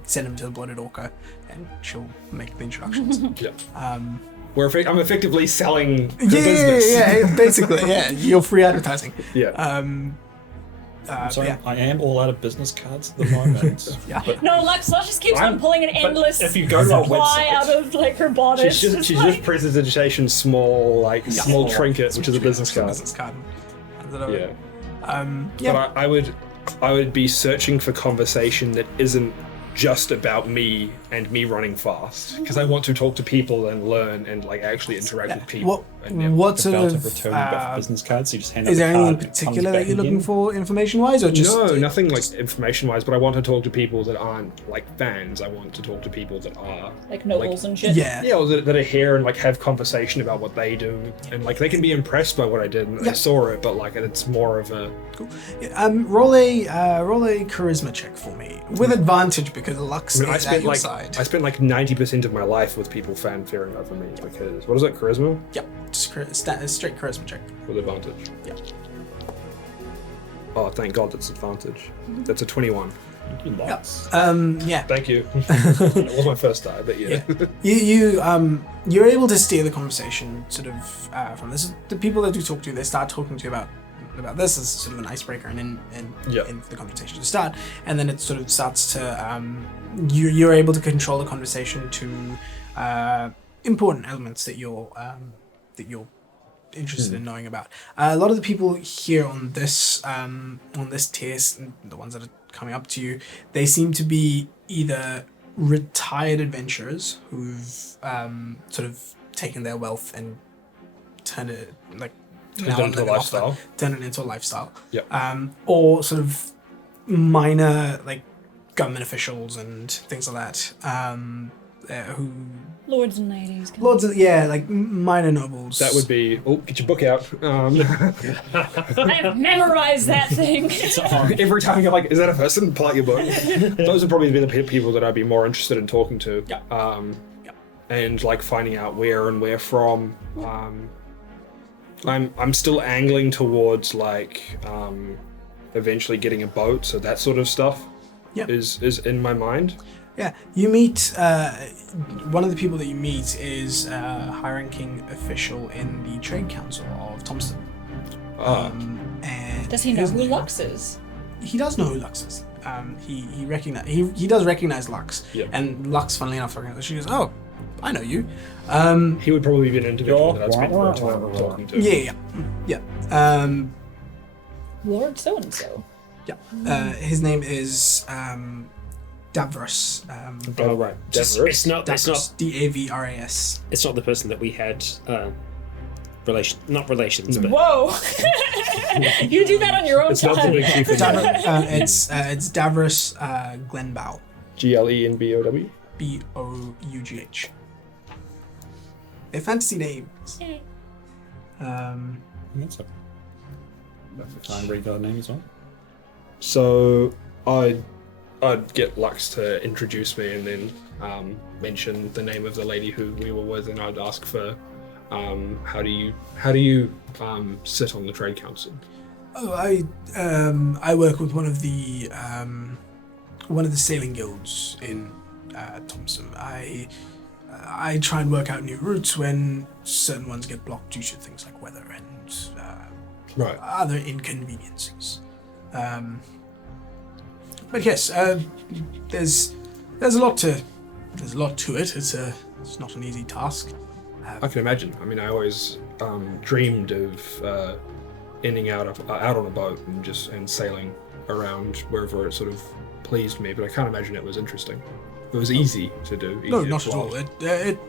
send him to the Blooded Orca, and she'll make the introductions. Yeah. I'm effectively selling the yeah, business. yeah, basically, yeah. You're free advertising. Yeah. I'm sorry, yeah. I am all out of business cards at the moment. Yeah. no, Lux just keeps on pulling an endless if you go to our supply website- out of like her bodice. She's just presentation small trinket, which is a business card. Business card. Yeah. Yeah. But I would be searching for conversation that isn't just about me and me running fast, because I want to talk to people and learn and like actually interact with people. What sort About of to return you back business cards, so you just hand is out there the anything in card and it comes particular back that you're looking again. for information wise, or just No, nothing like information wise, but I want to talk to people that aren't like fans. I want to talk to people that are like nobles and shit. Yeah. or that are here and like have conversation about what they do, and like they can be impressed by what I did and they saw it, but like it's more of a Roll a charisma check for me with advantage because Lux I is at your side. I spent like 90% of my life with people fanfaring over me because what is that, charisma Yep, just straight charisma check. with advantage? Yep. Oh, thank God, that's advantage. That's a 21. You lots. Yeah. Thank you. It was my first die, but yeah. You're able to steer the conversation sort of from this. The people that you talk to, they start talking to you about this as sort of an icebreaker and in the conversation to start, and then it sort of starts to you're able to control the conversation to important elements that you're interested in knowing about. A lot of the people here on this tier, the ones that are coming up to you, they seem to be either retired adventurers who've sort of taken their wealth and turned it into a lifestyle. Turn it into a lifestyle. Yep. Or sort of minor like government officials and things like that. Who Lords and ladies. like minor nobles. That would be. Oh, get your book out. I have memorized that thing. Every time you're like, is that a person? Pull out your book. Those would probably be the people that I'd be more interested in talking to. Yeah. And like finding out where and where from. I'm still angling towards like eventually getting a boat, so that sort of stuff is in my mind. Yeah, you meet one of the people that you meet is a high-ranking official in the Trade Council of Thompson. And Does he know who Lux is? He does know who Lux is. He does recognize Lux. Yep. And Lux, funnily enough, she goes, "Oh, I know you." He would probably be an individual that I'd spend more time talking to. Yeah. Lord so and so. Yeah. His name is Davros. Oh right, It's not Davros. Davras. it's not the person that we had not relations, but Whoa! You do that on your own it's not the time. big chief. It's Davros Glenbow. GLENBOW. Bough. They're fantasy names. Yay. That's a fine Rycon name as well. So I'd get Lux to introduce me and then mention the name of the lady who we were with, and I'd ask for how do you sit on the trade council? Oh, I work with one of the sailing guilds in Thompson. I try and work out new routes when certain ones get blocked due to things like weather and other inconveniences. But yes, there's a lot to it. It's It's not an easy task. I can imagine. I mean, I always dreamed of ending out on a boat and sailing around wherever it sort of pleased me. But I can't imagine it was interesting. It was easy to do. No, easy not to at all. fly.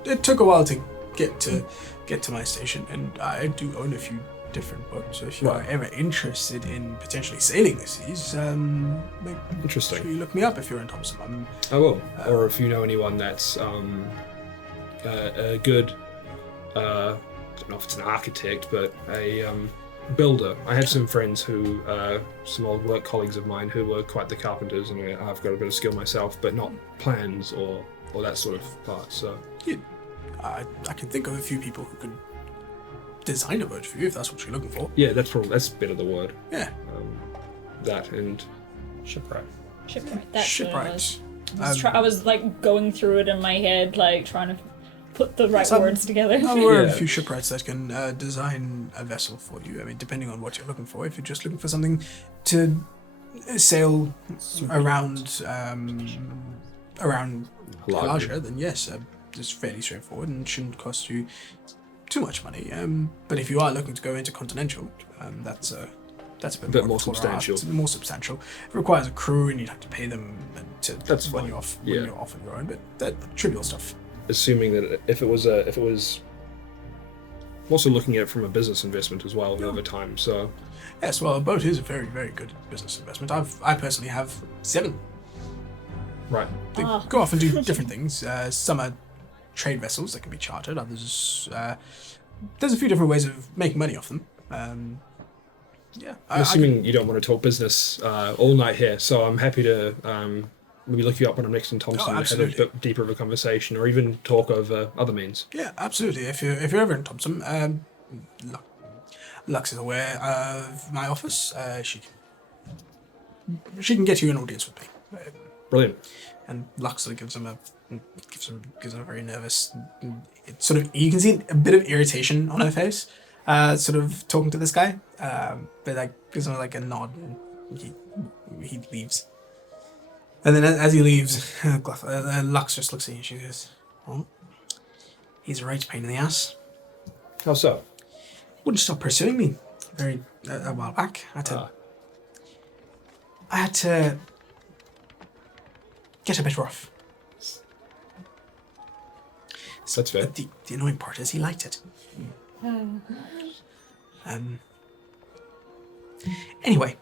It took a while to get to my station, and I do own a few different boats. So if you are ever interested in potentially sailing the seas, make Interesting. sure you look me up if you're in Thompson. I will. Or if you know anyone that's a good, I don't know if it's an architect, but a builder. I have some friends who, some old work colleagues of mine who were quite the carpenters, and I've got a bit of skill myself, but not plans or that sort of part. So Yeah, I can think of a few people who could design a boat for you if that's what you're looking for. yeah, that's better the word. Yeah, That and Shipwright. Shipwright. That's what it was. shipwright. I was like going through it in my head, like trying to put the right Some- words together. I'm aware of Yeah. a few shipwrights that can design a vessel for you. I mean, depending on what you're looking for. If you're just looking for something to sail around Pelagia, then yes, it's fairly straightforward and shouldn't cost you too much money. But if you are looking to go into continental, that's a bit more taller substantial. ask. It's a bit more substantial. It requires a crew, and you'd have to pay them That's when fine. you're off Yeah. when you're off on your own. But that trivial stuff. assuming that if it was I'm also looking at it from a business investment as well over time. So Yes, well, a boat is a very, very good business investment. I personally have 7. right, They go off and do different things. Some are trade vessels that can be chartered. Others, there's a few different ways of making money off them. Yeah, I'm assuming you don't want to talk business all night here, so I'm happy to maybe look you up when I'm next in Thompson and have a absolutely. bit deeper of a conversation, or even talk over other means. yeah, absolutely. If you're ever in Thompson, Lux is aware of my office. She can get you an audience with me. Brilliant. And Lux sort of gives him a very nervous. It's sort of, you can see a bit of irritation on her face, sort of talking to this guy. But like gives him like a nod, and he leaves. And then as he leaves, Lux just looks at you and she goes, "Well, he's a right pain in the ass. How so? Wouldn't stop pursuing me a while back. I had to get a bit rough. That's fair. But the annoying part is he liked it. Anyway,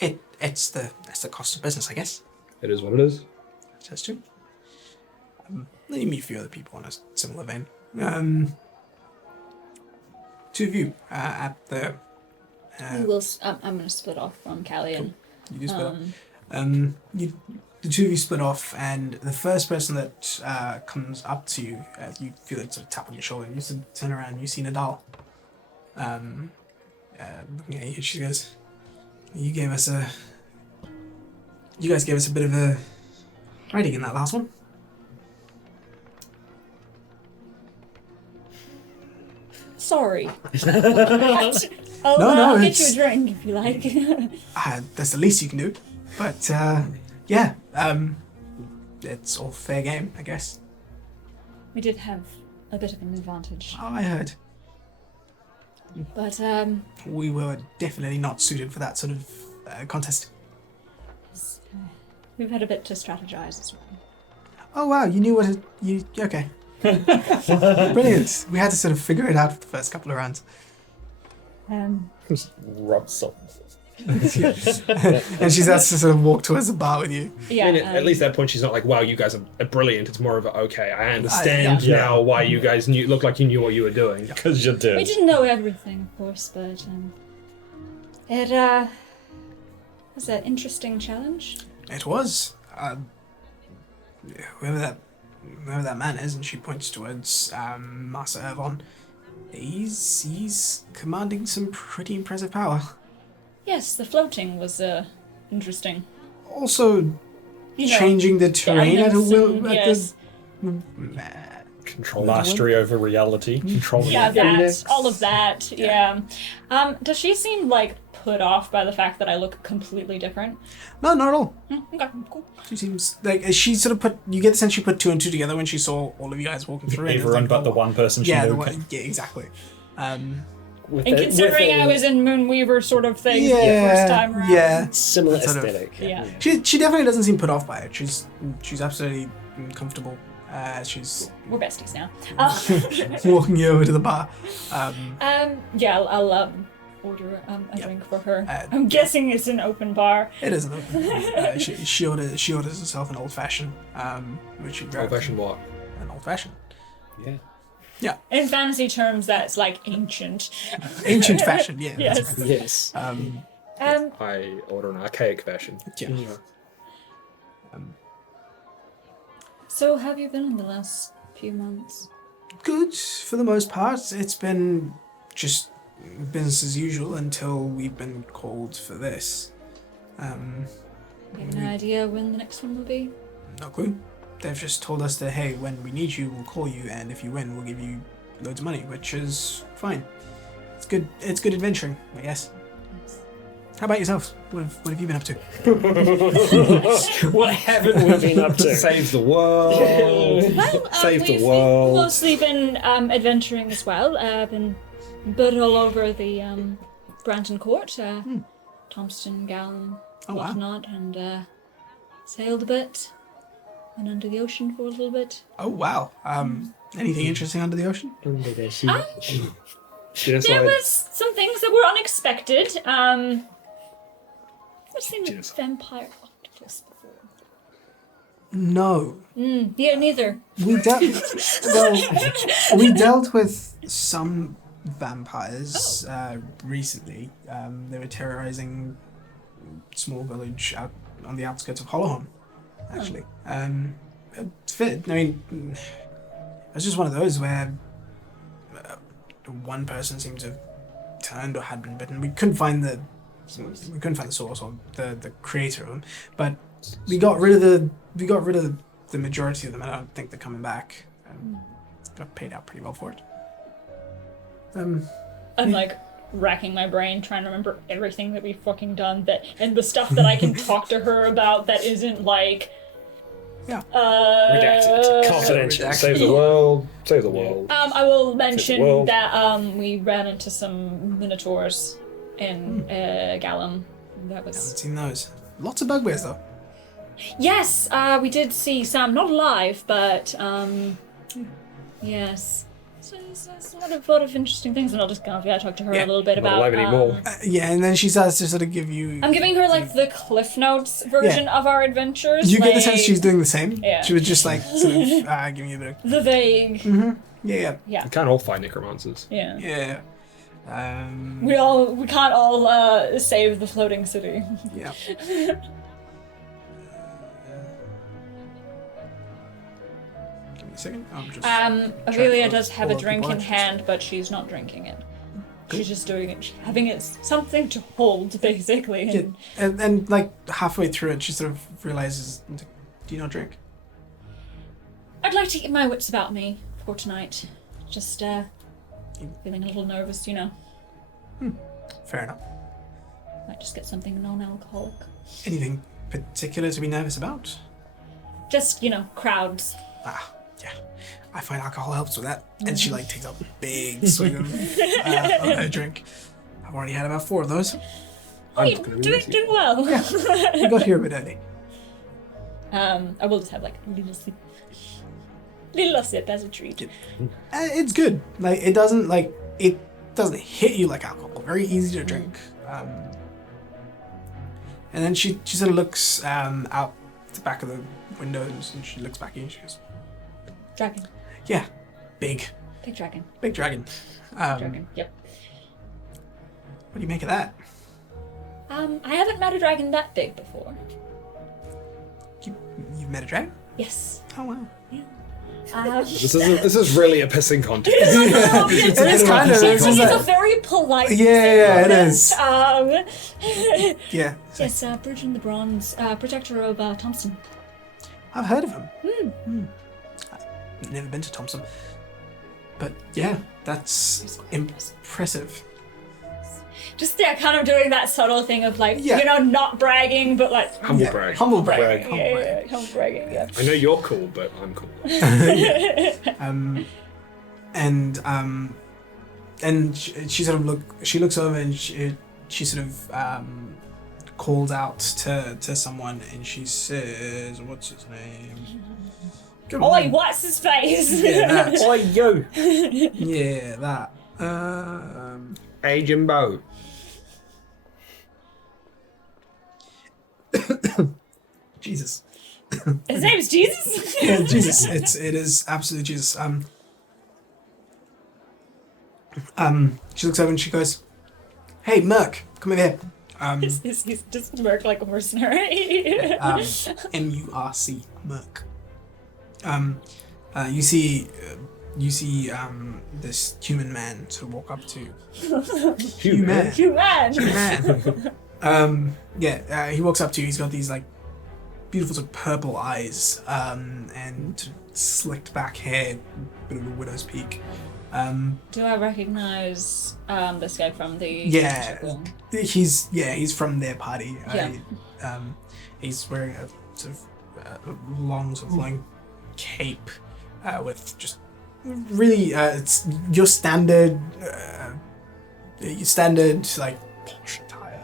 it's the cost of business, I guess. It is what it is. That's true. Then you meet a few other people in a similar vein. Two of you at the. I'm going to split off from Callie and You do split off. The two of you split off, and the first person that comes up to you, you feel it sort of tap on your shoulder. You sort of turn around, you see Nadal. Looking at you, she goes, You guys gave us a bit of a hiding in that last one. sorry. No, I'll get it's- you a drink if you like. That's the least you can do. But yeah, it's all fair game, I guess. We did have a bit of an advantage, Oh, I heard. but We were definitely not suited for that sort of contest. we've had a bit to strategize as well. Oh wow, you knew okay. Brilliant. We had to sort of figure it out for the first couple of rounds. Rub salt. And she's asked to sort of walk towards the bar with you. Yeah, And at least at that point, she's not like, "Wow, you guys are brilliant." It's more of a, "Okay, I understand yeah. now why you guys looked like you knew what you were doing." Because you did. we didn't know everything, of course, but it was an interesting challenge. It was. Whoever that man is, and she points towards Master Ervon. He's commanding some pretty impressive power. Yes, the floating was interesting. Also, You know, changing the terrain at a elements will. and- At yes. Control mastery over reality. Control Yeah, that, all of that, yeah. Does she seem like put off by the fact that I look completely different. No, not at all. Okay, cool. She seems like she sort of put. You get the sense she put two and two together when she saw all of you guys walking through. Everyone but the one person she Yeah, knew. the one. Yeah, exactly. With And the- considering with the I was in Moonweaver sort of thing the Yeah, first time around. yeah. similar sort of- aesthetic. Yeah. She definitely doesn't seem put off by it. She's absolutely comfortable. She's We're besties now. walking you over to the bar. Yeah, I'll order a Yep. drink for her. I'm guessing it's an open bar. It isn't open. She orders herself an old fashioned, which she grabs. Old-fashioned what? An old fashioned. Yeah. Yeah, In fantasy terms, that's like ancient. ancient fashioned. Yeah. Yes. That's right. Yes. I order an archaic fashion. Yeah. So, have you been in the last few months? Good for the most part. It's been just business as usual until we've been called for this. You have an idea when the next one will be? No clue. They've just told us that, hey, when we need you, we'll call you, and if you win, we'll give you loads of money, which is fine. It's good. It's good adventuring, I guess. How about yourselves? What have you been up to? What haven't we been up to? Save the world. Well, Save the we've world. mostly been adventuring as well. Been but all over the Branton Court, Thompson, Gallon, Oh, wow. whatnot, and sailed a bit. Went under the ocean for a little bit. Oh wow. Anything interesting under the ocean? Genocide. There was some things that were unexpected. I've seen a vampire octopus before. No. Yeah, neither. We dealt with some vampires recently. They were terrorizing a small village out on the outskirts of Hollowhorn, actually. It fit. I mean, it was just one of those where one person seemed to have turned or had been bitten. We couldn't find the source or the creator of them, but we got rid of the majority of them. I don't think they're coming back. Got paid out pretty well for it. I'm like racking my brain trying to remember everything that we've fucking done and the stuff that I can talk to her about that isn't like Redacted. Confidential. Redacted. Save the world. Save the world. I will mention Well- that we ran into some minotaurs in Gallum. That Haven't was seen those. Lots of bugbears though. yes. We did see some, not alive, but yes. So there's a lot of interesting things, and I'll just talk to her Yeah. a little bit Not about. alive anymore. Yeah, and then she starts to sort of give you. I'm giving her like the Cliff Notes version of our adventures. You get the like, sense she's doing the same. Yeah. She was just like sort of giving you a bit of. the vague. Yeah, Yeah. We can't all fight necromancers. Yeah. yeah. We can't all save the floating city. Yeah. Give me a second. I'm just. Aurelia to does have a pull up drink the in watches. hand, but she's not drinking it. She's just doing it, having it something to hold, basically. Yeah, and like halfway through it, she sort of realizes, do you not drink? I'd like to get my wits about me for tonight. Just feeling a little nervous, you know. Fair enough. Might just get something non-alcoholic. Anything particular to be nervous about? Just, crowds. Yeah. I find alcohol helps with that. And she like takes a big swig of her drink. I've already had about 4 of those. Oh, you're doing well. We got here a bit early. I will just have like a little sip as a treat. It's good. Like it doesn't hit you like alcohol. Very easy to drink. And then she sort of looks out the back of the windows and she looks back at you and she goes, Dragon. yeah, big Big dragon. dragon. Dragon. Yep. What do you make of that? I haven't met a dragon that big before. You've met a dragon? Yes. Oh wow. This is really a pissing contest. It is kind of. It's It's a very polite. Yeah, it is. Yeah. Yes, Bridget the Bronze, protector of Thompson. I've heard of him. I've never been to Thompson. But yeah, that's impressive. Just kind of doing that subtle thing of like, Yeah. not bragging, but like Humble brag. Humble brag. Brag. Humble yeah, brag. humble bragging. Yeah. I know you're cool, but I'm cool. And she sort of she looks over and she sort of calls out to someone and she says, "What's his name?" Come Oi, on. what's his face? Yeah, that. Oi, yo! Yeah, that. Hey, Jimbo. Jesus. His name's Jesus. Yeah, Jesus. It is absolutely Jesus. She looks over and she goes, "Hey, Merc, come over here." He's just Merc like a mercenary. M-U-R-C, Merc. You see this human man sort of walk up to human. Man. He walks up to you. He's got these like beautiful sort of purple eyes, and slicked back hair, bit of a widow's peak. Do I recognize this guy from the? Yeah, circle? he's from their party. Yeah. He's wearing a sort of long sort of flowing cape with just really it's your standard like posh attire.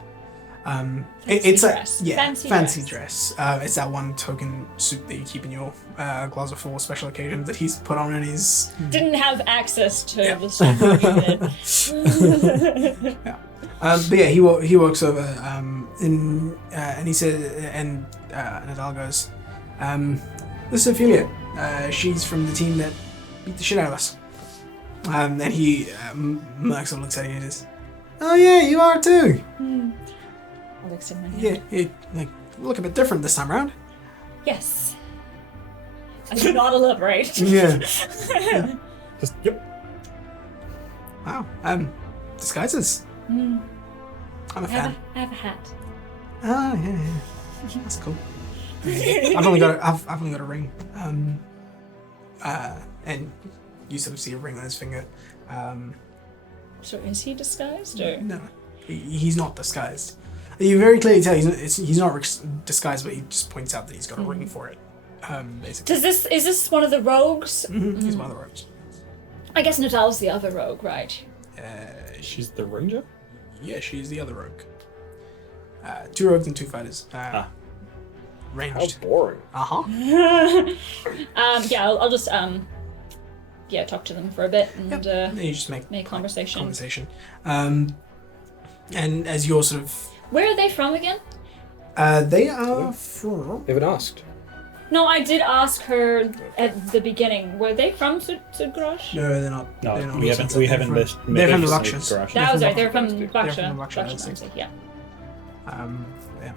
It's dress. fancy dress. It's that one token suit that you keep in your closet for special occasions that he's put on in his. Didn't have access to Yeah. the stuff you did. But yeah, he walks over and he said, and Nadal goes, "This is Ophelia. She's from the team that beat the shit out of us." And he Merc sort of looks at you and says, "Oh yeah, you are too. Alex in my hand. Yeah, you like look a bit different this time around." Yes. I do not elaborate. Yeah. Just, yep. Wow. Disguises. I'm a I fan. have a hat. Oh yeah. That's cool. I've only got a ring. And you sort of see a ring on his finger. So is he disguised or? No, he's not disguised. You very clearly tell he's not disguised, but he just points out that he's got a ring for it. Basically. Is this one of the rogues? He's one of the rogues. I guess Nadal's the other rogue, right? She's the ranger? Yeah, she's the other rogue. 2 rogues and 2 fighters. How Ranged. boring. Yeah, I'll just talk to them for a bit and Then you just make conversation. And as you're sort of, Where are they from again? they are from. Haven't asked. No, I did ask her at the beginning. Were they from Sudgrosh? No, they're not. No, they're not we Ascent. haven't They're missed. They're from the Lakshas. Garage. That was from right. They're from They're Baksha. from the Baksha Baksha dynasty. dynasty, yeah. Yeah.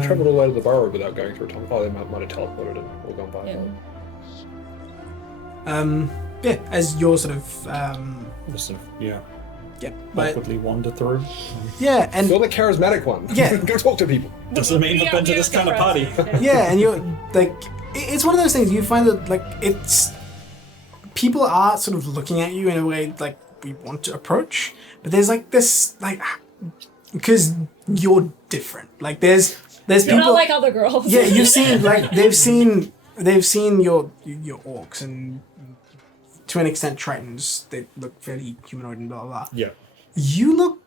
They travelled all the way to the burrow without going through a tunnel. Oh, they might have teleported and all gone by. Yeah. As you're sort of, Just sort of, yeah, but awkwardly wander through. yeah, and You're the charismatic one. Yeah. Go talk to people. Doesn't mean I've been to this kind of party. yeah, and you're like, it's one of those things you find that like it's people are sort of looking at you in a way like we want to approach, but there's like this like because you're different. Like there's You're people not like other girls. yeah you've seen like they've seen your orcs and to an extent Tritons. They look fairly humanoid and blah blah blah. Yeah. You look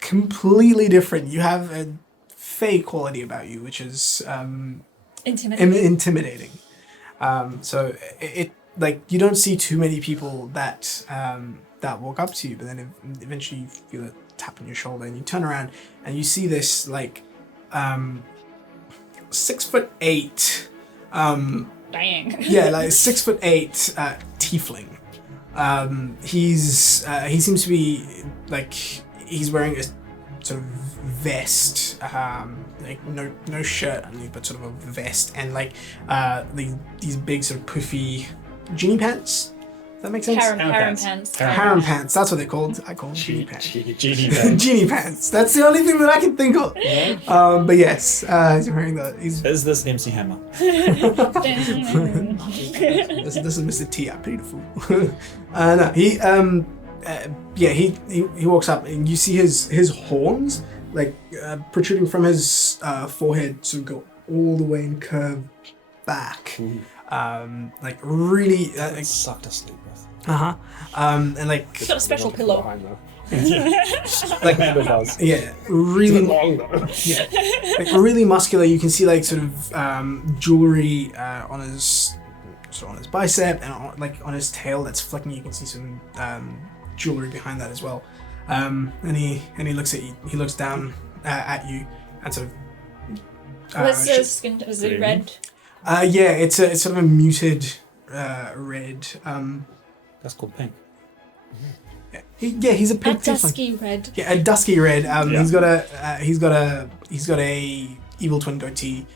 completely different. You have a fey quality about you, which is intimidating. So it like you don't see too many people that that walk up to you, but then eventually you feel a tap on your shoulder and you turn around and you see this like 6'8" Dang. yeah, like 6'8" tiefling. He seems to be like he's wearing a sort of vest, like no shirt underneath, but sort of a vest, and like these big sort of poofy genie pants. Does that make sense? Harem pants. Harem pants. That's what they're called. I call them genie pants. Genie pants. Genie pants. That's the only thing that I can think of. But yes, he's wearing that. Is this MC Hammer? This is Mr. T. I'm beautiful. No, yeah, he walks up and you see his horns like protruding from his forehead to go all the way and curve back. Like really Sucked to sleep with. and like He's got a special pillow. Behind though. like Amber does. yeah, really Long though. yeah, like really muscular. You can see like sort of jewelry on his bicep and on his tail that's flicking. You can see some jewelry behind that as well. And he looks at you. He looks down at you and sort of. What's the skin? Is it red? Yeah, it's sort of a muted red. That's called pink. He's a A pink tiefling. dusky red. Yeah, a dusky red. He's got a evil twin goatee.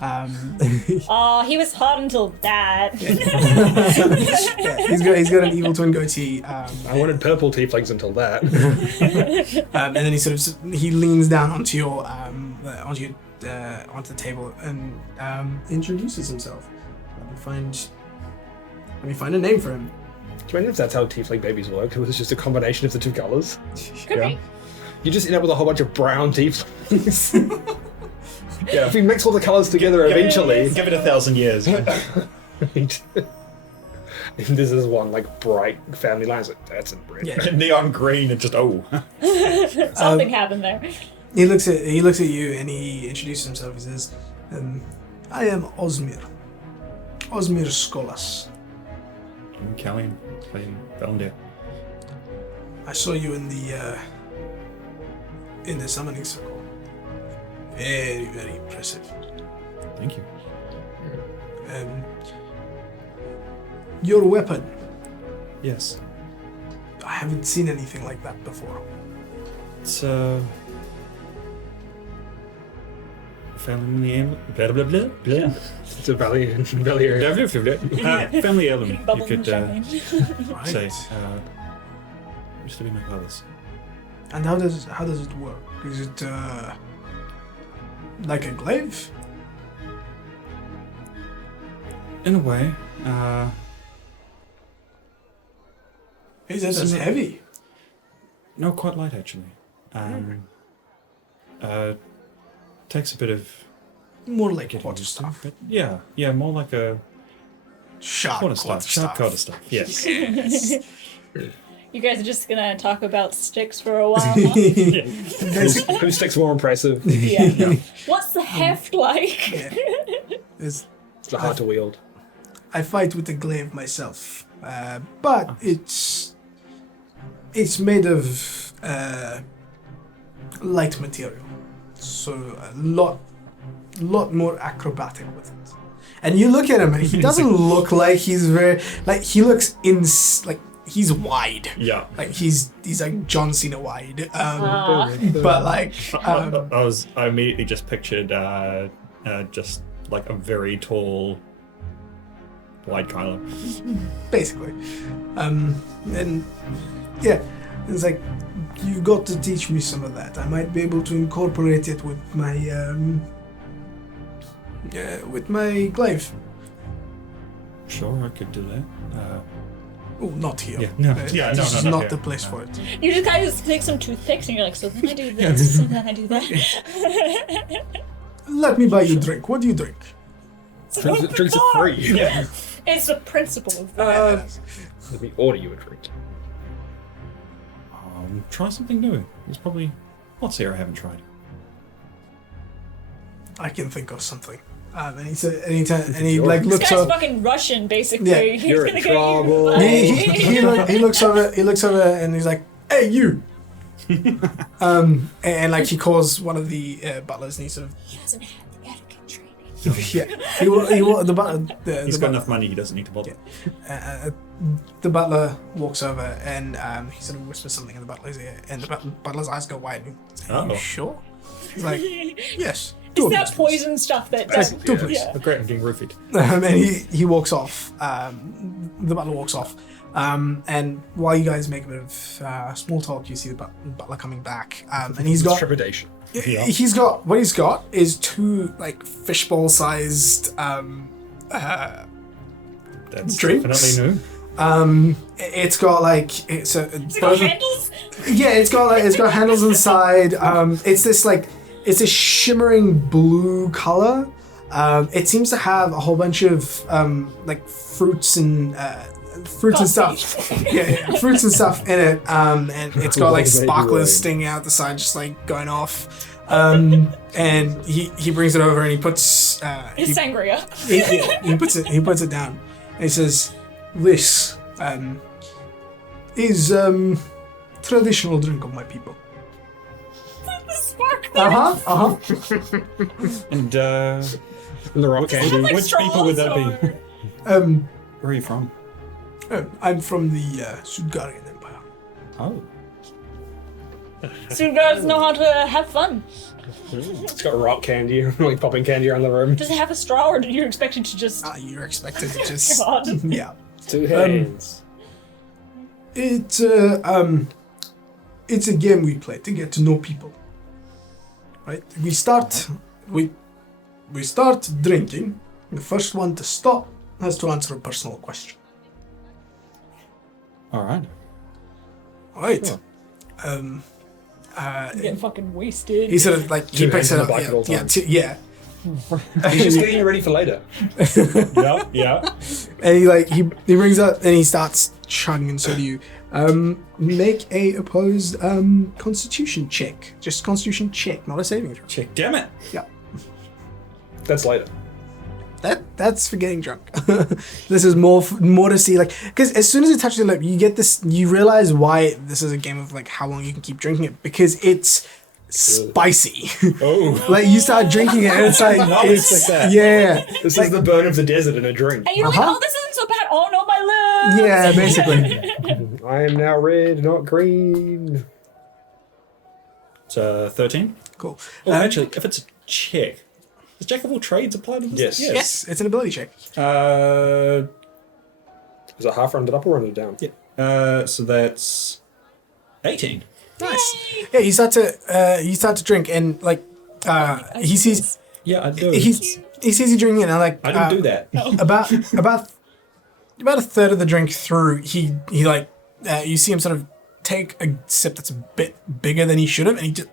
Oh, he was hot until that. Yeah, he's got an evil twin goatee. I wanted purple tieflings until that. And then he leans down onto your onto the table and introduces himself. Let me find a name for him. Do you know if that's how tiefling babies work? It was just a combination of the two colours. Could be. You just end up with a whole bunch of brown tieflings. Yeah, if we mix all the colours together eventually. Give it 1,000 years. This is one like bright family lines. Like, that's in red. Yeah. Neon green and just Something happened there. He looks at you and he introduces himself. He says, "I am Osmir Skolas. I'm Callian playing Belmdale. I saw you in the summoning circle. Very, very impressive. Thank you. Your weapon. Yes. I haven't seen anything like that before. It's family heirloom. Blah blah blah blah. It's a valley area. Family heirloom. You Bubble could champagne. Right. say. Used to be my father's. And how does it work? Is it like a glaive? In a way. Is it as heavy? No, quite light actually. Takes a bit of More like getting quarter used to, staff. but yeah, more like a Sharp quarterstaff, sharp quarterstaff. Yes. You guys are just gonna talk about sticks for a while. Huh? Who sticks more impressive? Yeah. What's the heft like? Yeah. It's- It's hard to wield. I fight with the glaive myself, but it's made of light material, so a lot more acrobatic with it. And you look at him, and he doesn't look like he's very he looks he's wide. Yeah. Like he's like John Cena wide. But like I immediately just pictured just like a very tall white Kylo. basically. And yeah, it's like you've got to teach me some of that. I might be able to incorporate it with my glaive. Sure, I could do that. Oh, not here. Yeah, no, This no, is not not here. the place for it. You just kind of take some toothpicks and you're like, so then I do this, and then I do that. Let me buy you a drink. What do you drink? Drinks are free. Yeah. It's the principle of that. Let me order you a drink. Try something new. There's probably lots here I haven't tried. I can think of something. And he said, and he This like This looks guy's up. fucking Russian, basically. Yeah, He's you're gonna in get trouble. you. He looks over. He looks over, and he's like, "Hey, you!" and like he calls one of the butlers, and he sort of He hasn't had the etiquette training. the butler. He's The got butler, enough money, he doesn't need to bother. the butler walks over, and he sort of whispers something in the butler's ear, and the butler's eyes go wide. And he's like, "Are you Uh-oh. sure?" He's like, "Yes." It's that poison stuff that does. Two, please. Yeah. Oh, great, I'm getting roofied. And he walks off. The butler walks off. And while you guys make a bit of small talk, you see the butler coming back. And he's got Trepidation. Yeah. he's got is two like fishbowl sized That's drinks? definitely new. It's got like it's a Has it got handles? yeah, it's got handles inside. It's a shimmering blue color. It seems to have a whole bunch of like fruits and stuff. Yeah, fruits and stuff in it. And it's got like sparklers stinging out the side, just like going off. And he brings it over and he puts It's sangria. he puts it down. And he says, "This is traditional drink of my people." Sparkler. And The rock candy. Like which people would that be? Um, Where are you from? I'm from the Sudgarian Empire. Oh. So you guys know how to have fun. It's got rock candy, like popping candy around the room. Does it have a straw, or did you expect it to just? You're expected to just God. yeah. 2 hands. It's a game we play to get to know people. Right? We start drinking. The first one to stop has to answer a personal question. All right. All right. Sure. Getting fucking wasted. He sort of like he Two picks hands it in up. the bucket all Yeah, times. yeah. He's just getting you ready for later. Yeah. And he brings up and he starts chugging, and so do you. Make a opposed Constitution check. Just Constitution check, not a saving throw. Check. Damn it. Yeah. That's later. That's for getting drunk. This is more to see, like, because as soon as it touches your lip, you get this. You realize why this is a game of like how long you can keep drinking it, because it's spicy. Oh. Like you start drinking it, and it's like it's like that. yeah, This is the burn of the desert in a drink. And you're like, oh, this isn't so bad. Oh no, my lips. yeah, basically. I am now red, not green. It's 13. Cool. Oh, actually, if it's a check, does Jack of all trades apply to this? Yes. Yes, it's an ability check. Uh, Is it half rounded up or rounded down? yeah. So that's 18. Nice. Yeah, you start to drink, and like he sees Yeah, I do. he sees you drinking it, and like I didn't do that. about a third of the drink through, he like you see him sort of take a sip that's a bit bigger than he should have, and he just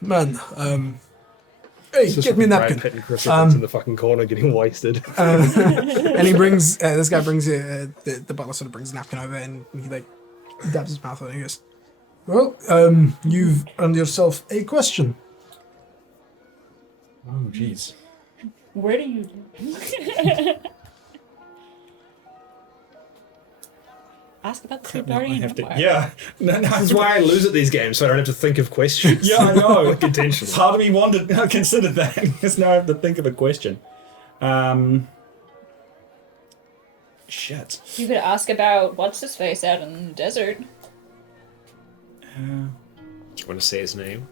man, hey, get me a napkin. Pitt and Chris Evans in the fucking corner getting wasted. And he brings this guy brings the butler sort of brings a napkin over, and he like dabs his mouth on it, and he goes, "Well, you've earned yourself a question." Oh, jeez. Where do you live? Ask about the I Guardian have to. Empire. Yeah. No, That's why I lose at these games, so I don't have to think of questions. Yeah, I know. Intentionally. Part of me wanted. I considered that because now I have to think of a question. Shit. You could ask about what's his face out in the desert. Do you want to say his name?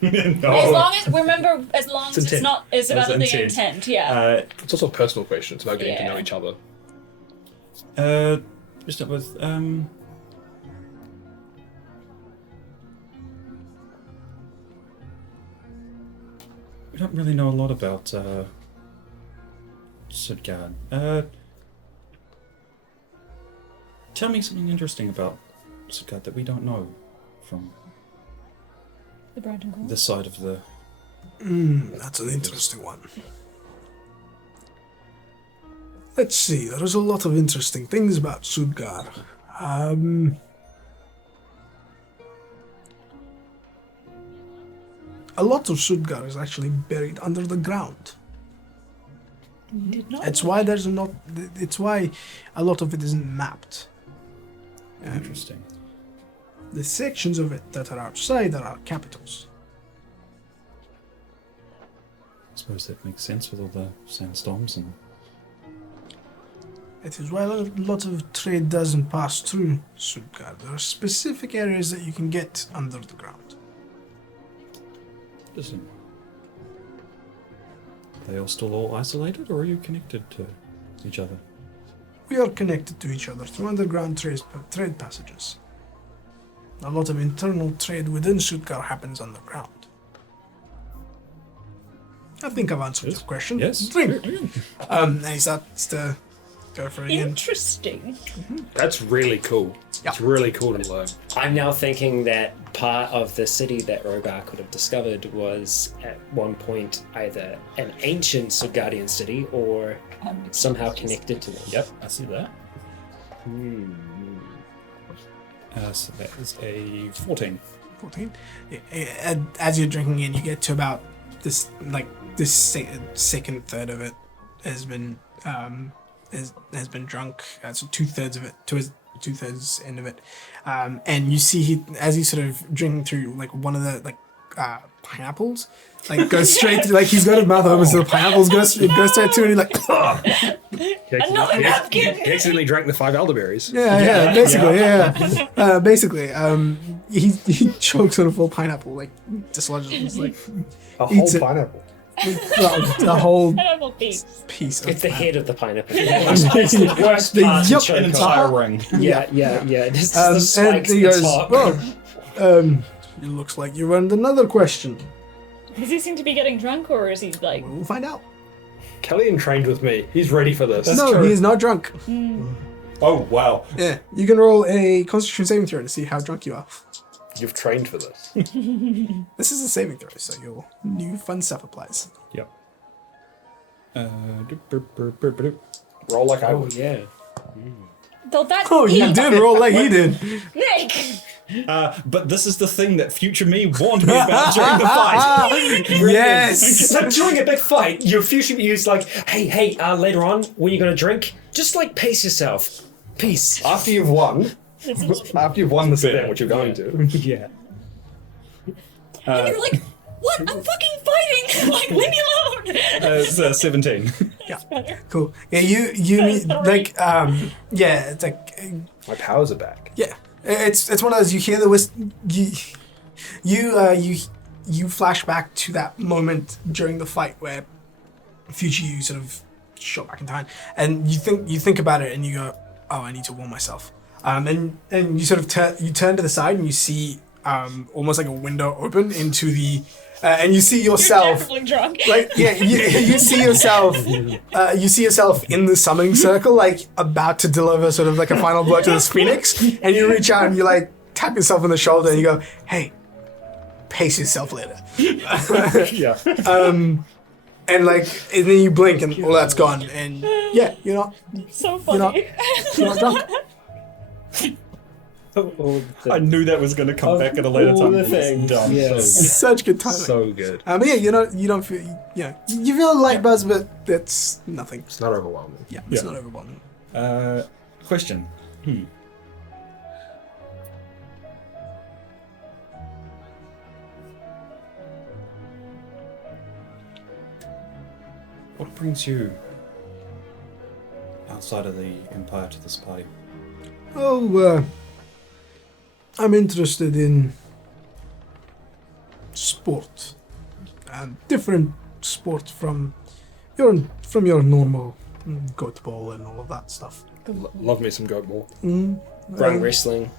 No. As long as remember, as long as it's intent. not, it's about It's the intent. intent. Yeah. It's also a personal question. It's about getting to Yeah. know each other. Just start with we don't really know a lot about Sudgard. Tell me something interesting about Sudgard that we don't know from The Brighton Court. this side of the. That's an interesting one. Let's see, there's a lot of interesting things about Sudgard. A lot of Sudgard is actually buried under the ground. Did not. It's why there's not. It's why a lot of it isn't mapped. Interesting. The sections of it that are outside are our capitals. I suppose that makes sense with all the sandstorms and. It is why a lot of trade doesn't pass through Sudgard. There are specific areas that you can get under the ground. Listen. Are they all still all isolated, or are you connected to each other? We are connected to each other through underground trade passages. A lot of internal trade within Sudgard happens underground. I think I've answered your question. Yes. Drink. And he starts to go for it again. Interesting. That's really cool. Yeah. It's really cool to learn. I'm now thinking that part of the city that Rogar could have discovered was at one point either an ancient Guardian city or somehow connected to them. Yep, I see that. So that is a 14. 14. And as you're drinking in, you get to about this second third of it has been has been drunk. So 2/3 of it, 2/3 end of it, and you see as he's sort of drinking through like one of the pineapples, like goes straight to, like he's got his mouth open, so the pineapples goes straight to it. And he's like, Another napkin! He accidentally drank the 5 elderberries. basically, he chokes on a full pineapple, like dislodges it, like A Eats whole it. pineapple. the whole Pineapple piece. piece. It's the head of the pineapple. It's the worst the part to yup. choke An on. entire ring. Yeah. This is the And spikes he at goes, the top. well, it looks like you earned another question. Does he seem to be getting drunk, or is he like? We'll find out. Kellyan trained with me. He's ready for this. No, true. he is not drunk. Oh, wow. Yeah, you can roll a Constitution saving throw to see how drunk you are. You've trained for this. This is a saving throw, so your new fun stuff applies. Yep. Roll like I Oh would. yeah. Though that. Oh, you did roll like he did. Nick. But this is the thing that future me warned me about during the fight. Yes. So during a big fight, your future me is like, hey, later on when you're gonna drink, just like pace yourself. Peace. After you've won, this event, which you're going to. Yeah. And you're like, what? I'm fucking fighting. Like, leave me alone. It's 17. Cool. Yeah, you meet, like yeah, it's like My powers are back. yeah. It's one of those, you hear the you flash back to that moment during the fight where future you sort of shot back in time, and you think about it and you go, oh, I need to warn myself. And you sort of turn to the side and you see almost like a window open into the and you see yourself. You're definitely drunk. Like you see yourself in the summoning circle, like about to deliver sort of like a final blow to this phoenix, and you reach out and you like tap yourself on the shoulder and you go, hey, pace yourself later. Yeah. And then you blink and all that's gone, and yeah, you're not So funny. drunk. I knew that was going to come back at a later all time. the It's things, dumb. yes. Such good timing. So good. But yeah, you don't feel, you feel a light buzz, but that's nothing. It's not overwhelming. Yeah, it's Yeah. not overwhelming. Question. What brings you outside of the Empire to this party? Oh, I'm interested in sport, different sport from your normal goat ball and all of that stuff. Love me some goat ball. Run wrestling.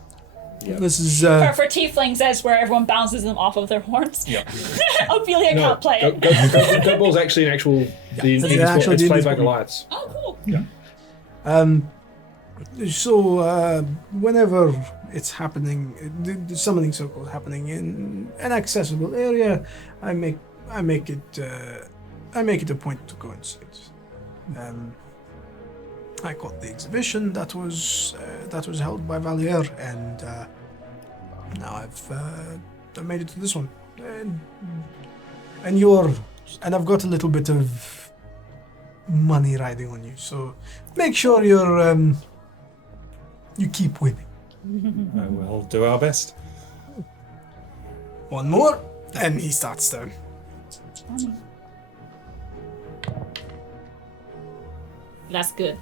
This is For tieflings, that's where everyone bounces them off of their horns. Yeah. Ophelia No, can't play it. goat ball's actually an actual. It's an actual It's D&D played by sport. Goliaths. Oh, cool. So whenever it's happening, the summoning circle is happening in an accessible area, I make it a point to go and see it. I got the exhibition that was held by Valier, and now I've made it to this one, and I've got a little bit of money riding on you, so make sure you keep winning. We'll do our best. One more, and he starts to. That's good.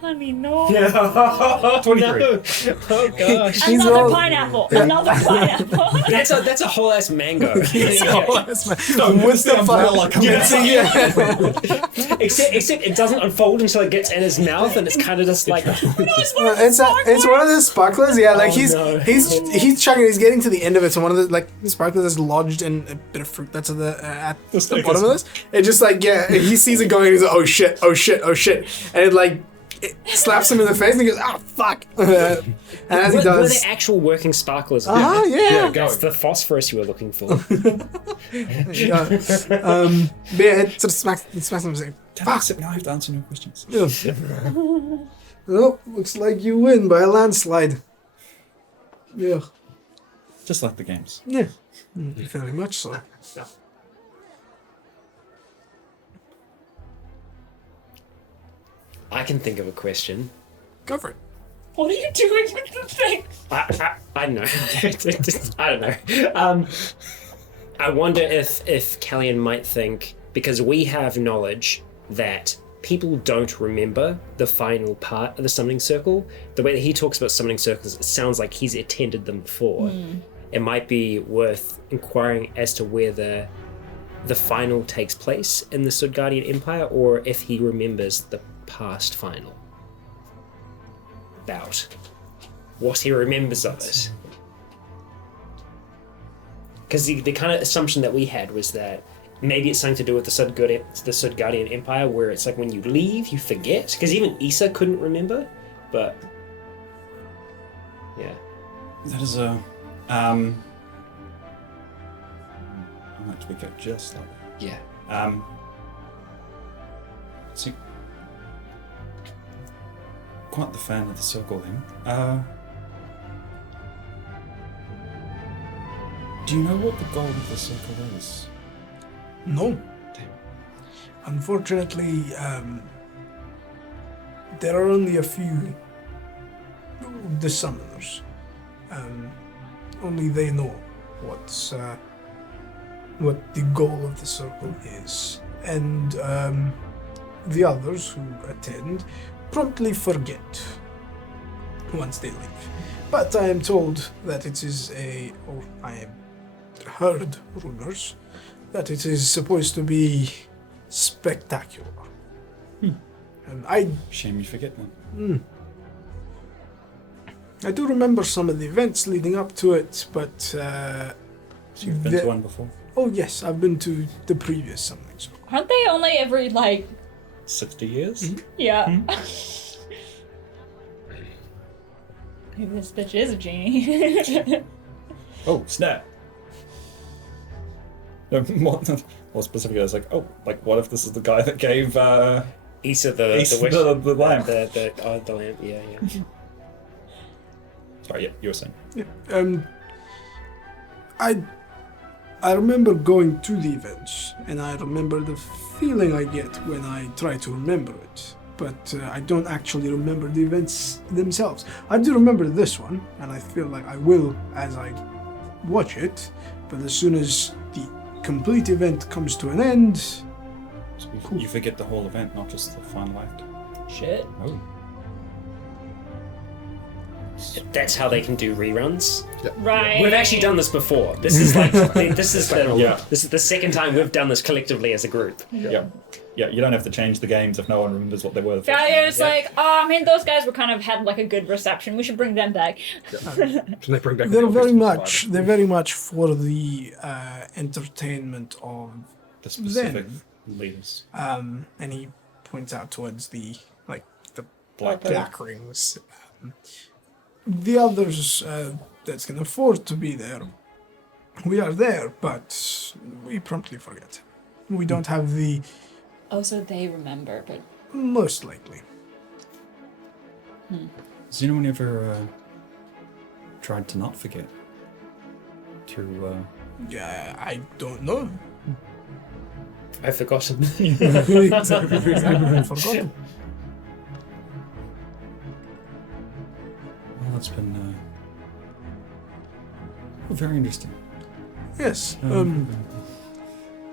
Honey, no. 23. No. Oh gosh. He's Another all- pineapple. Another pineapple. That's a whole ass mango. With the umbrella commencing, Except it doesn't unfold until it gets in his mouth, and it's kind of just like. It's one of the sparklers, yeah. Like Oh, no. he's chugging. He's getting to the end of it, so one of the sparklers is lodged in a bit of fruit that's at the bottom of this. It just he sees it going. And he's like, oh shit, and it slaps him in the face, and he goes, ah, fuck. And as he Were does, they actual working sparklers? yeah. That's the phosphorus you were looking for. But yeah, it sort of smacks him and says, Fuck. Now I have to answer no questions. yeah. Oh, looks like you win by a landslide. Yeah. Just like the games. Yeah. Very much so. I can think of a question. Go for it. What are you doing with the thing? I don't know. I don't know. I wonder if Callian might think, because we have knowledge that people don't remember the final part of the summoning circle. The way that he talks about summoning circles, it sounds like he's attended them before. It might be worth inquiring as to whether the final takes place in the Sudgardian Empire, or if he remembers the past final. About what he remembers of it. Because the kind of assumption that we had was that maybe it's something to do with the Sudgardian Empire, where it's like when you leave, you forget. Because even Issa couldn't remember, but yeah. That is a. I might tweak it just slightly. Yeah. See, quite the fan of the circle then. Do you know what the goal of the circle is? No. Unfortunately, there are only a few the summoners. Only they know what the goal of the circle is, and the others who attend promptly forget once they leave. But I am told that it is I have heard rumors that it is supposed to be spectacular. And Shame you forget them. I do remember some of the events leading up to it, but So you've been to one before? oh yes, I've been to the previous summoning circle. Aren't they only every 60 years? Yeah. Maybe this bitch is a genie. Oh, snap. No, more specifically, I was like, oh, what if this is the guy that gave Issa the wish. the lamp? The lamp, yeah. Sorry, yeah, you were saying. I remember going to the events, and I remember the feeling I get when I try to remember it. But I don't actually remember the events themselves. I do remember this one, and I feel like I will as I watch it. But as soon as the complete event comes to an end, So you forget the whole event, not just the final act. Shit. Oh. That's how they can do reruns. Right. We've actually done this before. This is the second time we've done this collectively as a group. Yeah. Yeah, you don't have to change the games if no one remembers what they were. the first time. Valia's like, oh, I mean, those guys were kind of had a good reception. We should bring them back. Can they bring back they're the very Office much they're very much for the entertainment of The specific leaders. and he points out towards the Black black rings. The others that can afford to be there, we are there, but we promptly forget. We don't have the Oh, so they remember, but most likely. Has anyone ever tried to not forget? Yeah, I don't know. I've forgotten. I've forgotten. Well, it's been very interesting. Yes.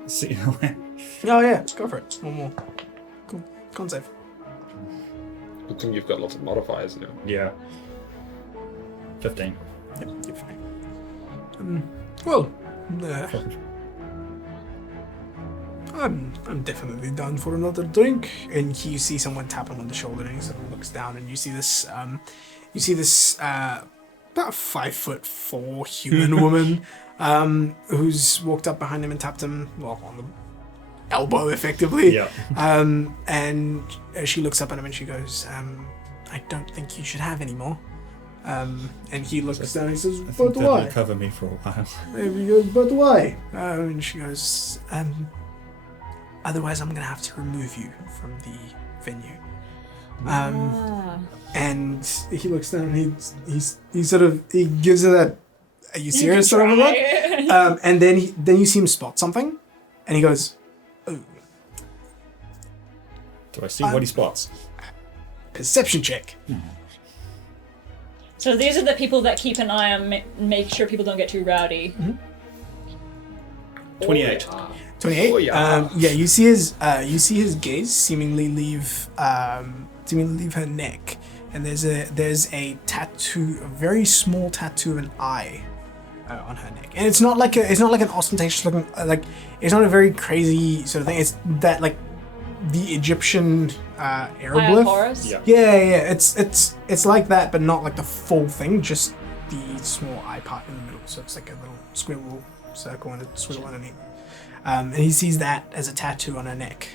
See, Oh yeah, go for it. One more. Cool. Con save. Good thing you've got lots of modifiers now. Yeah. 15. Yep, you're fine. Well, I'm definitely down for another drink. And you see someone tap him on the shoulder, and he sort of looks down, and you see this about 5'4" human woman, who's walked up behind him and tapped him, well, on the elbow, effectively. Yeah. And she looks up at him and she goes, I don't think you should have any more. And he looks down and he says, but That'll why? cover me for a while. And he goes, but why? And she goes, otherwise I'm going to have to remove you from the venue. And he looks down and he gives her that, are you serious sort of a look? And then you see him spot something and he goes, oh, Do I see what he spots? perception check. So these are the people that keep an eye on, make sure people don't get too rowdy. 28. 28. Oh, yeah. You see his gaze seemingly leave her neck, and there's a tattoo, a very small tattoo of an eye on her neck, and it's not like an ostentatious looking, like it's not a very crazy sort of thing. It's that like the Egyptian hieroglyph. Horus? Yeah. Yeah. It's like that, but not like the full thing. Just the small eye part in the middle. So it's like a little squiggle circle and a squiggle underneath. And he sees that as a tattoo on her neck.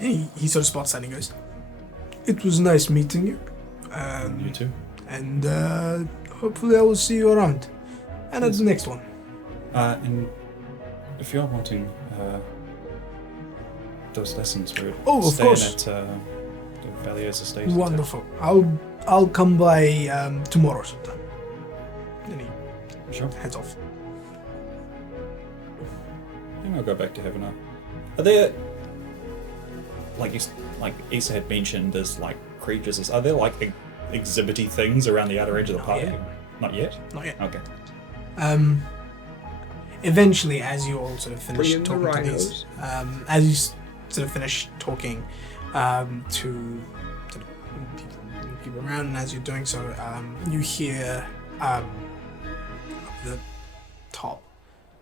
He sort of spots that and he goes, "It was nice meeting you. You too. And hopefully I will see you around. And at the next one." And if you're wanting those lessons, we're Oh, of staying course. at the Valier's estate. Wonderful. I'll come by tomorrow sometime. Then he Sure. heads off. And I'll go back to heaven now. Are there, like Issa had mentioned, there's like creatures. Are there like exhibity things around the outer edge of the party? yet. Not yet. Not yet. Okay. Eventually, as you all sort of finish Bring in the talking to these, as you sort of finish talking to sort of people around, and as you're doing so, you hear up the top.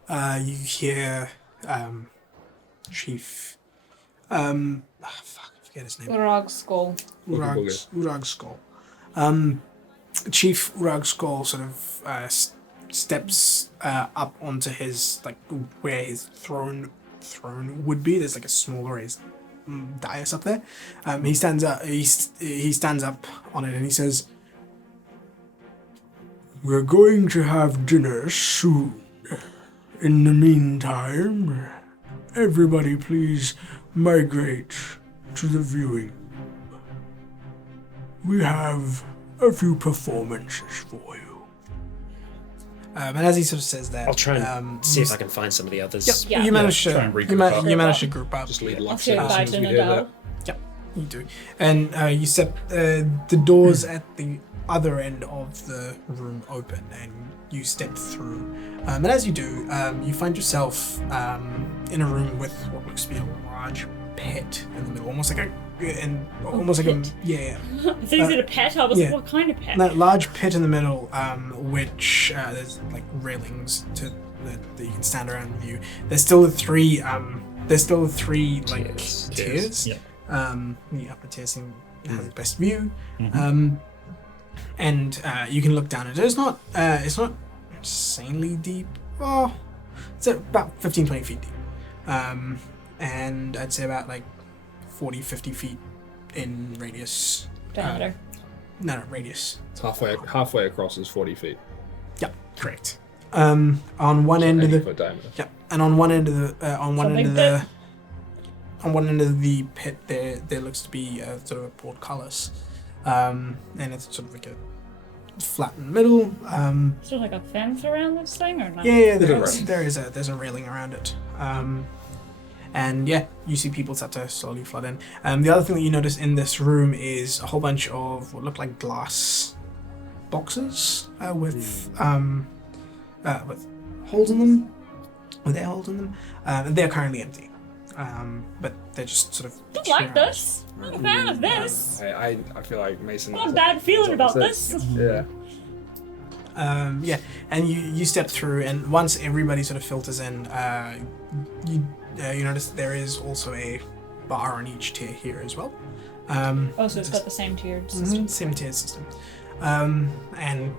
You hear Chief. I forget his name. Urag skull. Urag Skull. Chief Urag Skull sort of steps up onto his, like, where his throne would be. There's like a small raised dais up there. He stands up. He stands up on it and he says, "We're going to have dinner soon. In the meantime, everybody please migrate to the viewing room. We have a few performances for you." And as he sort of says that, I'll try and see if I can find some of the others. Yep, Yeah. you manage Try and to regroup up. you manage to group up. Just lead I'll like say as bye soon as to we hear Nadal. that. Yep, you do. And you step the doors at the other end of the room open, and you step through. And as you do, you find yourself in a room with what looks to be a large pit in the middle, almost like a pit? yeah. I thought you said a pet. I was yeah. like, what kind of pet? That large pit in the middle, which there's like railings that you can stand around and view. There's still the three like tiers. Yeah. The upper tier seem to have the best view. Mhm. And you can look down at it. It's not insanely deep. Well, it's about 15-20 feet deep. And I'd say about like 40-50 feet in radius. Diameter. No, radius. It's halfway across is 40 feet. Yep, correct. On one end of 80 the foot diameter. yep, and on one end of the on one end of the pit there looks to be sort of a portcullis, and it's sort of like a flat in the middle. Is there like a fence around this thing or not? Yeah, There's a there's a railing around it. And yeah, you see people start to slowly flood in. The other thing that you notice in this room is a whole bunch of what look like glass boxes with holes in them, with air holes in them, and they are currently empty. but they're just sort of. Don't like this. Not a fan of this. I feel like Mason. Got a bad feeling about this. Yeah. Yeah, and you step through, and once everybody sort of filters in, you notice there is also a bar on each tier here as well. Oh, so it's got the same tiered system. Same tier system, and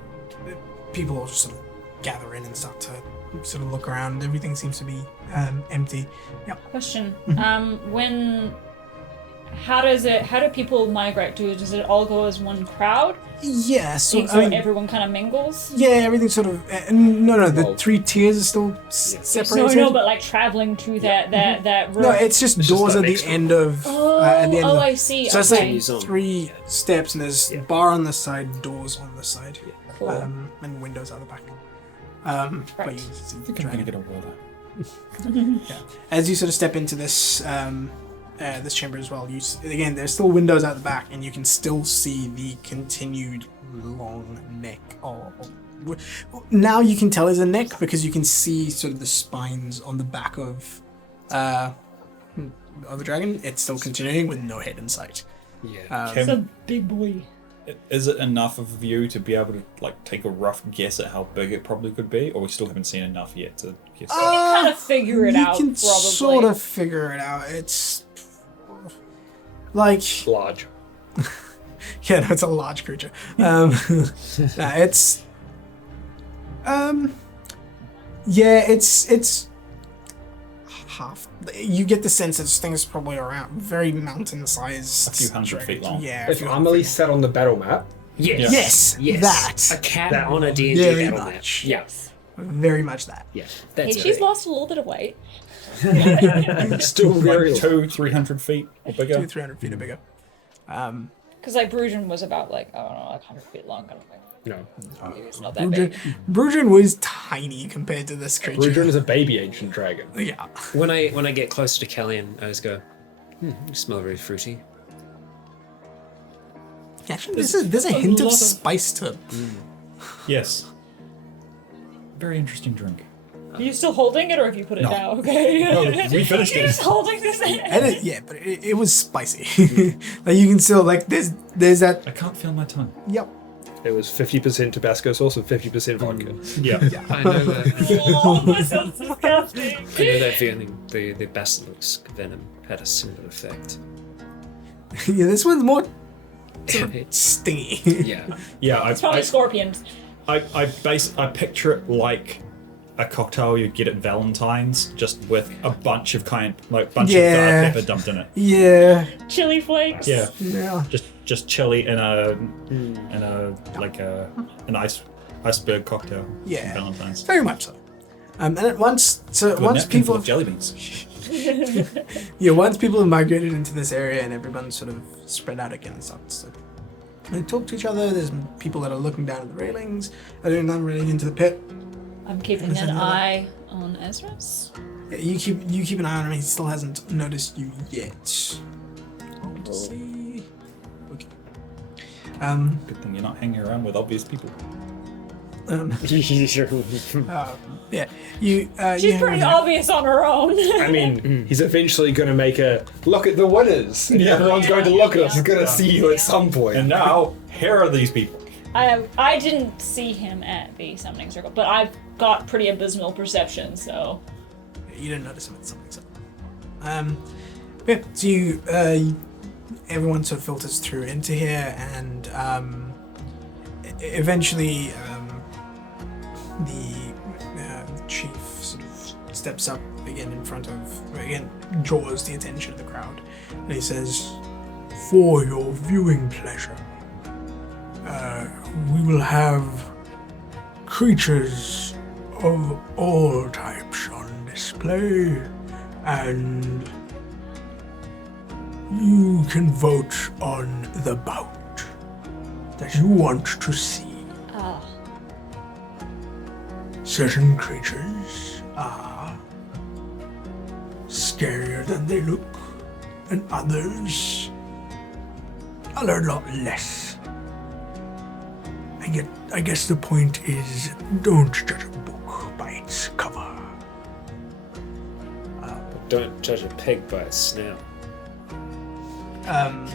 people will just sort of gather in and start to sort of look around. Everything seems to be empty. Yep. Question. How do people migrate? Does it all go as one crowd? Yeah, so So everyone kind of mingles? yeah, everything sort of. No, the Well, 3 tiers are still No, separated. no, but like traveling to that room. No, it's just It's just doors that at the next end of. At the end of the, I see. So it's okay. like 3 steps, and there's bar on the side, doors on the side, Cool. and windows out the back. But Right. you see I the think I'm gonna dragon. get a water. As you sort of step into this this chamber as well, again there's still windows out the back, and you can still see the continued long neck. Now you can tell it's a neck because you can see sort of the spines on the back of the dragon. It's still continuing with no head in sight. Yeah. It's a big boy. Is it enough of you to be able to like take a rough guess at how big it probably could be, or we still haven't seen enough yet to guess? You can kind of figure it out, You can probably. sort of figure it out. It's like Large. yeah, no, it's a large creature. It's yeah, it's half. You get the sense that this thing is probably around very mountain-sized. A few hundred feet long. Yeah. a If few Amelie hundred feet sat on the battle map, Yes, Yes. that. A cat that on a D&D Very battle map. much. Yeah. Very much that. Yeah. Hey, That's she's it. lost a little bit of weight. still very Like 200-300 feet or bigger. 200-300 feet or bigger. Because like Brujan was about like, I don't know, like 100 feet long kind of thing. No. It's not that big. Brujin was tiny compared to this creature. Rudrin is a baby ancient dragon. Yeah. When I get closer to Kellyan, I always go, you smell very fruity. Actually, there's a hint of lot of- spice to it. Yes. Very interesting drink. Are you still holding it, or have you put it No. down? Okay. No, we finished You're it. just holding this in. Yeah, but it was spicy. Like you can still like there's that. I can't feel my tongue. Yep. It was 50% Tabasco sauce and 50% vodka. Yeah. I know that. Oh, that sounds disgusting. I know that feeling. The basilisk venom had a similar effect. Yeah, this one's more sort of stingy. Yeah. Yeah, It's probably scorpions. I picture it like a cocktail you'd get at Valentine's, just with a bunch of of Yeah. pepper dumped in it. Yeah. Chili flakes. Yeah, Yeah. just chili in an iceberg cocktail. Yeah. For Valentine's. Very much so. And then once With once napkin full people of jelly beans. once people have migrated into this area and everyone's sort of spread out again and starts to they talk to each other. There's people that are looking down at the railings. They're not really into the pit. I'm keeping Is an that another- eye on Ezra's. Yeah, you keep an eye on him. He still hasn't noticed you yet. Let's see. Okay. Good thing you're not hanging around with obvious people. Yeah. You. She's pretty obvious on her own. I mean, he's eventually going to make a look at the winners. And Yeah. everyone's going to look at us. Yeah. He's going to see you at some point. And now, here are these people. I didn't see him at the summoning circle, but I've got pretty abysmal perception, so You didn't notice him at something. So. Yeah. So everyone sort of filters through into here, and eventually the chief sort of steps up again in front of, draws the attention of the crowd, and he says, "For your viewing pleasure, we will have creatures of all types on display, and you can vote on the bout that you want to see. Certain creatures are scarier than they look, and others are a lot less. I guess the point is, don't judge a book by its cover." Don't judge a pig by its snout. Um,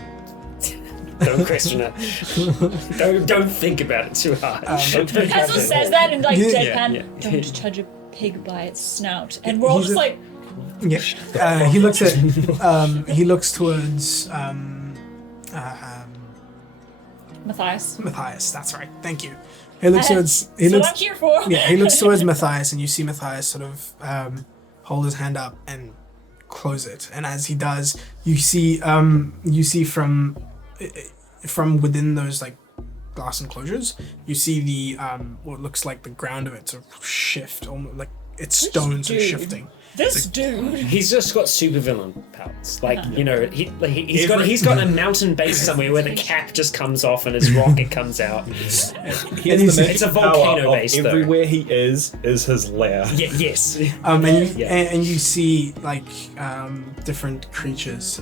Don't question it. Don't think about it too hard. Don't think about Hazel it. says that in like Yeah. deadpan. Yeah. Don't judge a pig by its snout. And we're all He's just a- like, yeah. He looks at. He looks towards. Matthias. Matthias. That's right. Thank you. He looks That's towards. He what looks. I'm here for. Yeah. He looks towards Matthias, and you see Matthias sort of hold his hand up and close it. And as he does, you see from within those like glass enclosures, you see the what looks like the ground of it sort of shift, almost like its stones are dude. shifting. This dude. He's just got supervillain powers. Like, you know, he's got a mountain base somewhere where the cap just comes off and his rocket comes out. Here's And the he's- magic It's a volcano power of base, though. everywhere he is his lair. Yeah, yes. And you see like different creatures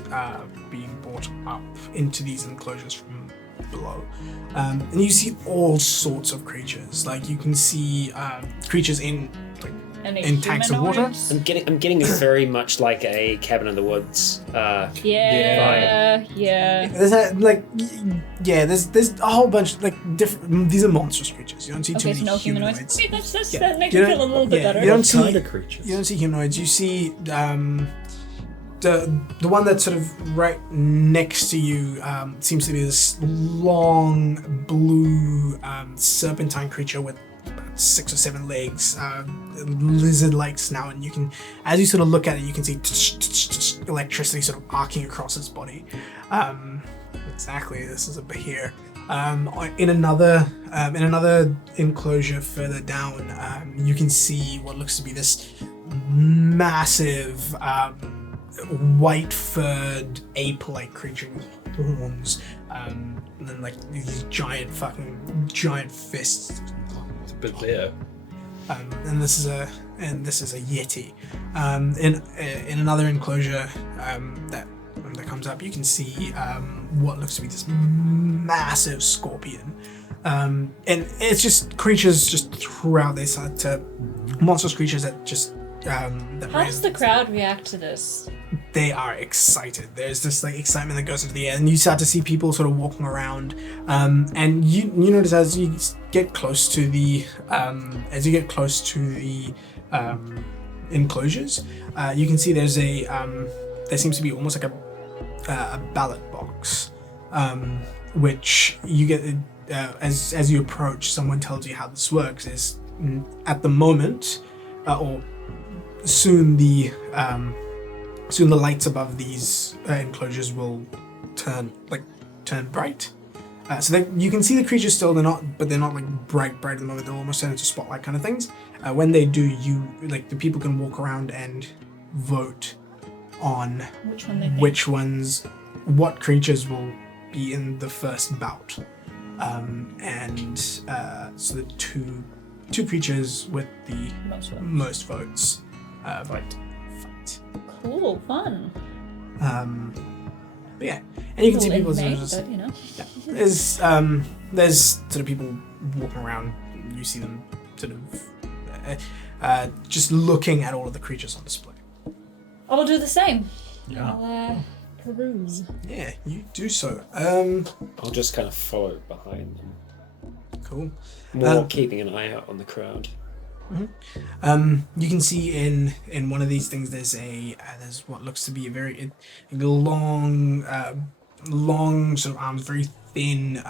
being brought up into these enclosures from below, and you see all sorts of creatures. Like you can see creatures in like Any in tanks of water. humanoids? I'm getting very much like a cabin in the woods. Yeah. There's there's a whole bunch like different. These are monstrous creatures. You don't see too Okay, many so no humanoids. humanoids. Okay, that's Yeah. that makes You me don't- feel a little bit yeah, better. you don't What see kind of creatures? You don't see humanoids. You see the one that's sort of right next to you seems to be this long blue serpentine creature with about 6 or 7 legs, lizard-like snout, and you can, as you sort of look at it, you can see electricity sort of arcing across its body. Exactly, this is a behir. In another enclosure further down, you can see what looks to be this massive white-furred ape-like creature with horns, and then like these giant fists. It's a bit there. And this is a yeti. In another enclosure that comes up, you can see what looks to be this massive scorpion. And it's just creatures just throughout this, monstrous creatures that just that How raise- does the crowd react to this? They are excited. There's this like excitement that goes into the air, and you start to see people sort of walking around. And you notice as you get close to the enclosures, you can see there's there seems to be almost like a ballot box, which you get as you approach. Someone tells you how this works. Is at the moment, or soon the lights above these enclosures will turn bright. So that you can see the creatures still. They're not like bright at the moment. They'll almost turn into spotlight kind of things. When they do, the people can walk around and vote on Which one they think? what creatures will be in the first bout. So the two creatures with the most votes fight. Cool, fun. But yeah, and you can see people sort of Mate, just, but, you know. there's sort of people walking around. You see them sort of just looking at all of the creatures on display. I will do the same. Yeah. I'll peruse. Yeah, you do so. I'll just kind of follow behind them, Cool. more keeping an eye out on the crowd. You can see in one of these things there's what looks to be a very long sort of arms, very thin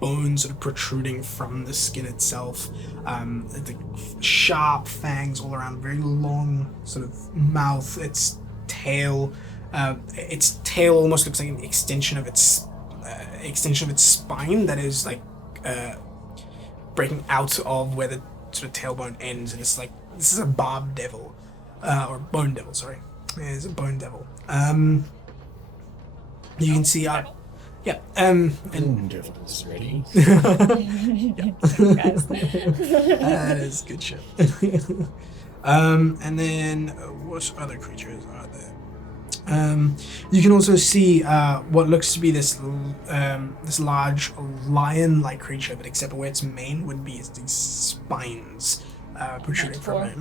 bones sort of protruding from the skin itself. The sharp fangs all around, very long sort of mouth. Its tail almost looks like an extension of its spine that is like breaking out of where the sort of tailbone ends, and it's like this is a barb devil, or bone devil. Sorry, it's a bone devil. You can see, yeah, and Devil's ready. Guys. that is good shit. And then what other creatures are there? You can also see what looks to be this large lion-like creature, but except where its mane would be is these spines protruding from it.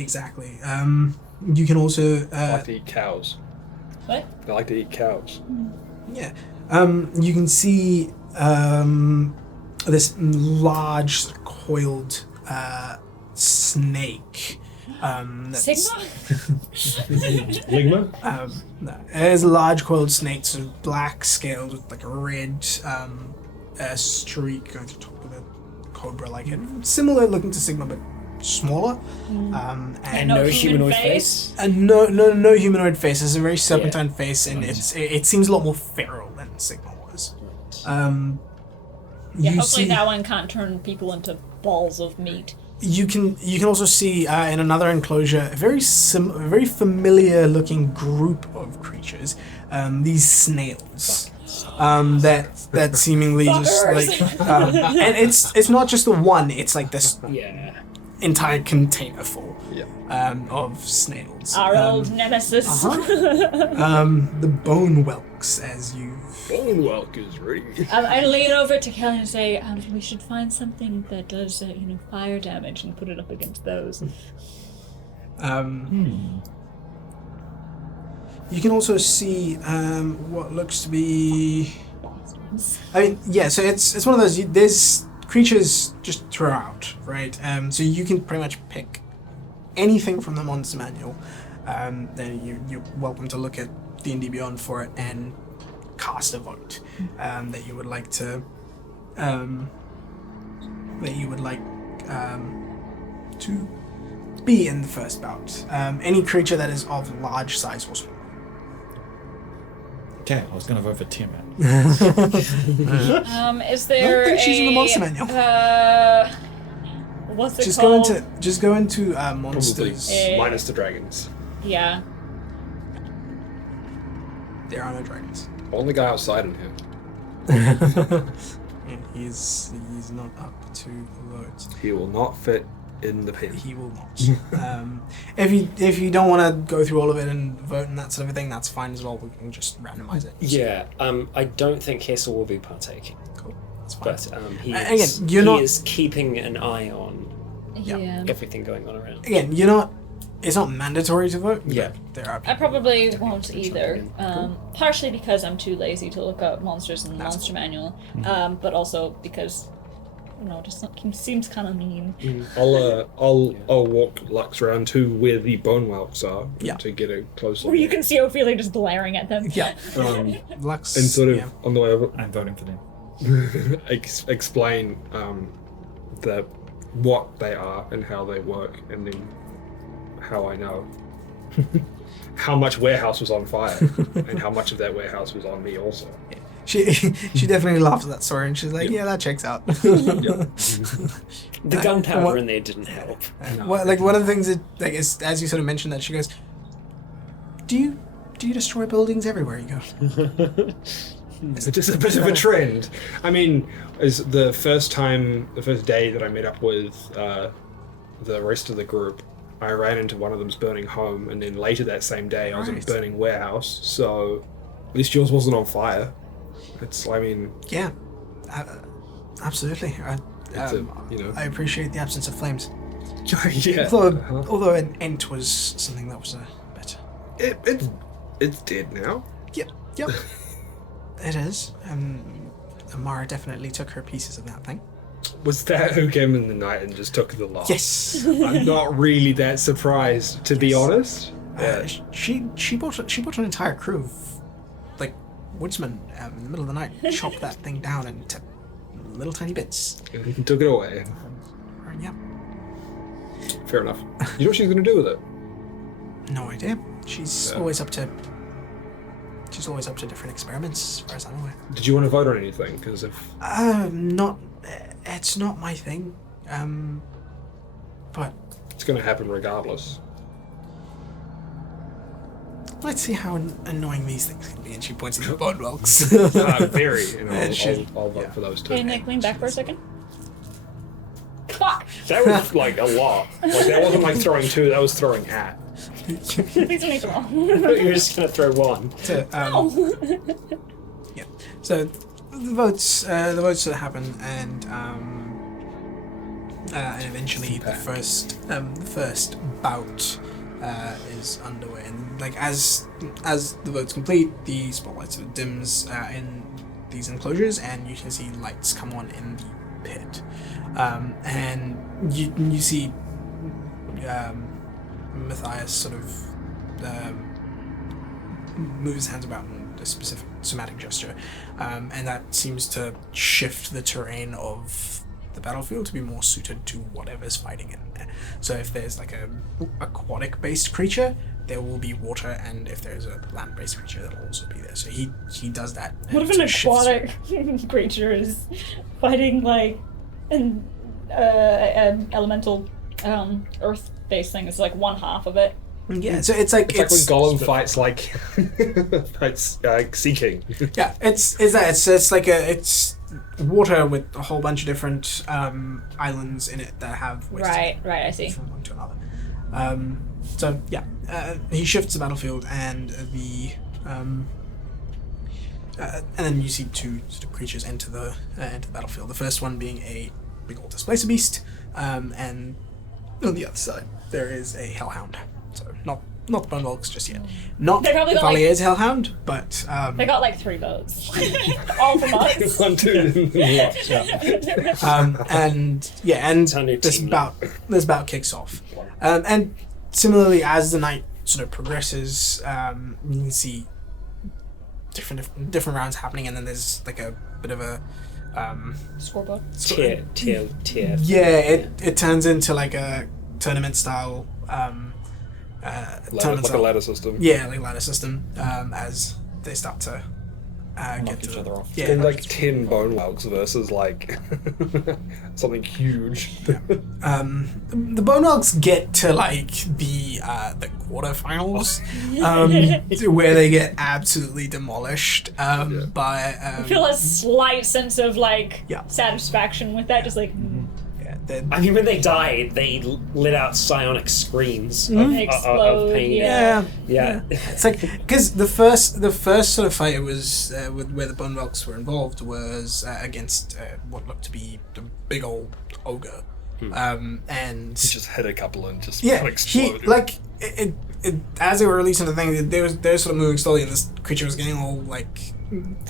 Exactly. You can also I like to eat cows. What? I like to eat cows. yeah. You can see this large coiled snake. That's, Sigma? Ligma? No, there's a large coiled snake, sort of black scaled with like a red streak going to the top of it, cobra-like head, similar looking to Sigma but smaller. And no humanoid face? And no humanoid face. It's a very serpentine face, and it seems a lot more feral than Sigma was. Yeah, you hopefully see, that one can't turn people into balls of meat. you can also see in another enclosure a very familiar looking group of creatures. These snails. That seemingly just like and it's not just the one. It's like this entire container full of snails. Our old nemesis. The bone whelks, as you. Bone whelk is ready. I lean over to Kelly and say, we should find something that does, fire damage and put it up against those. You can also see what looks to be. I mean, yeah. So it's one of those. There's creatures just throughout, right? So you can pretty much pick anything from the monster manual. Then you're welcome to look at D&D Beyond for it and cast a vote that you would like to to be in the first bout. Any creature that is of large size or small. Okay, I was gonna vote for Tiamat. Is there I don't think she's in the monster manual. What's it Just called? go into monsters. Probably minus the dragons. Yeah. There are no dragons. Only guy outside in here. And he's not up to vote. He will not fit in the pin. He will not. If you don't want to go through all of it and vote and that sort of thing, that's fine as well. We can just randomize it. Yeah, I don't think Hessel will be partaking. Cool. That's fine. But he again, is keeping an eye on Yeah. everything going on around. Again, you're not. It's not mandatory to vote. Yeah. But there are. I People probably that won't can either. jump in. Partially because I'm too lazy to look up monsters in the That's monster manual, but also because, just seems kind of mean. I'll walk Lux around to where the bone whelks are to get a closer Where you look. can see Ophelia just glaring at them. Yeah. Lux. And sort of yeah. on the way over, I'm voting for them. explain what they are and how they work, and then how I know how much warehouse was on fire and how much of that warehouse was on me also. She definitely laughs at that story and she's like, yeah, that checks out. The gunpowder in there didn't help. One of the things that as you sort of mentioned that, she goes, do you destroy buildings everywhere you go? It's just a bit of a trend. I mean, is the first day that I met up with the rest of the group, I ran into one of them's burning home, and then later that same day I was in a burning warehouse, so at least yours wasn't on fire. Yeah, absolutely. I appreciate the absence of flames. Yeah. Although an ent was something that was better. It's dead now. Yep. It is. Amara definitely took her pieces of that thing. Was that who came in the night and just took the lot? Yes. I'm not really that surprised, to be honest. She bought an entire crew of woodsmen in the middle of the night, chopped that thing down into little tiny bits. And took it away. Yeah. Fair enough. You know what she's going to do with it? No idea. She's always up to different experiments, as far as I'm aware. Did you want to vote on anything? Because if it's not my thing. But it's going to happen regardless. let's see how annoying these things can be. And she points at the bone whelks. Very. I'll vote for those two. Hey, Nick, lean back for a second. Fuck! That was like a lot. That wasn't like throwing two. That was throwing at. Please don't make them all. You're just gonna throw one. Yeah. So the votes sort of happen, and eventually the first bout is underway, and like as the vote's complete, the spotlight sort of dims in these enclosures, and you can see lights come on in the pit, and you see Matthias sort of move his hands about in a specific somatic gesture, and that seems to shift the terrain of the battlefield to be more suited to whatever's fighting in there. So if there's like a aquatic-based creature, there will be water, and if there's a land-based creature, that'll also be there. So he does that. What if an aquatic creature is fighting like an elemental earth-based thing? It's like one half of it. Yeah, so it's like when Gollum fights Sea King. Yeah, it's like it's water with a whole bunch of different islands in it that have ways Right, I see. from one to another. So yeah, he shifts the battlefield, and and then you see two sort of creatures enter the battlefield. The first one being a big old displacer beast, and on the other side there is a hellhound. So not Bone Walks just yet. Not They probably got, Valier's hellhound, but They got like 3 votes. All from us. 1, 2, and this bout kicks off. And similarly, as the night sort of progresses, you can see different rounds happening, and then there's like a bit of a Scoreboard. Tier. yeah, it turns into like a tournament style Like a ladder system. Yeah, like ladder system, as they start to get each other off. Yeah, And like 10 bone whelks versus like something huge. the Bone Whelks get to like the quarterfinals, where they get absolutely demolished by. I feel a slight sense of like Yeah. satisfaction with that, just like I mean, when they died, they let out psionic screams They of explode. pain. Yeah. Yeah. It's like because the first sort of fight was where the Bone Whelks were involved was against what looked to be a big old ogre, and He just hit a couple and just yeah, exploded. he like it as they were releasing the thing, they were sort of moving slowly, and this creature was getting all like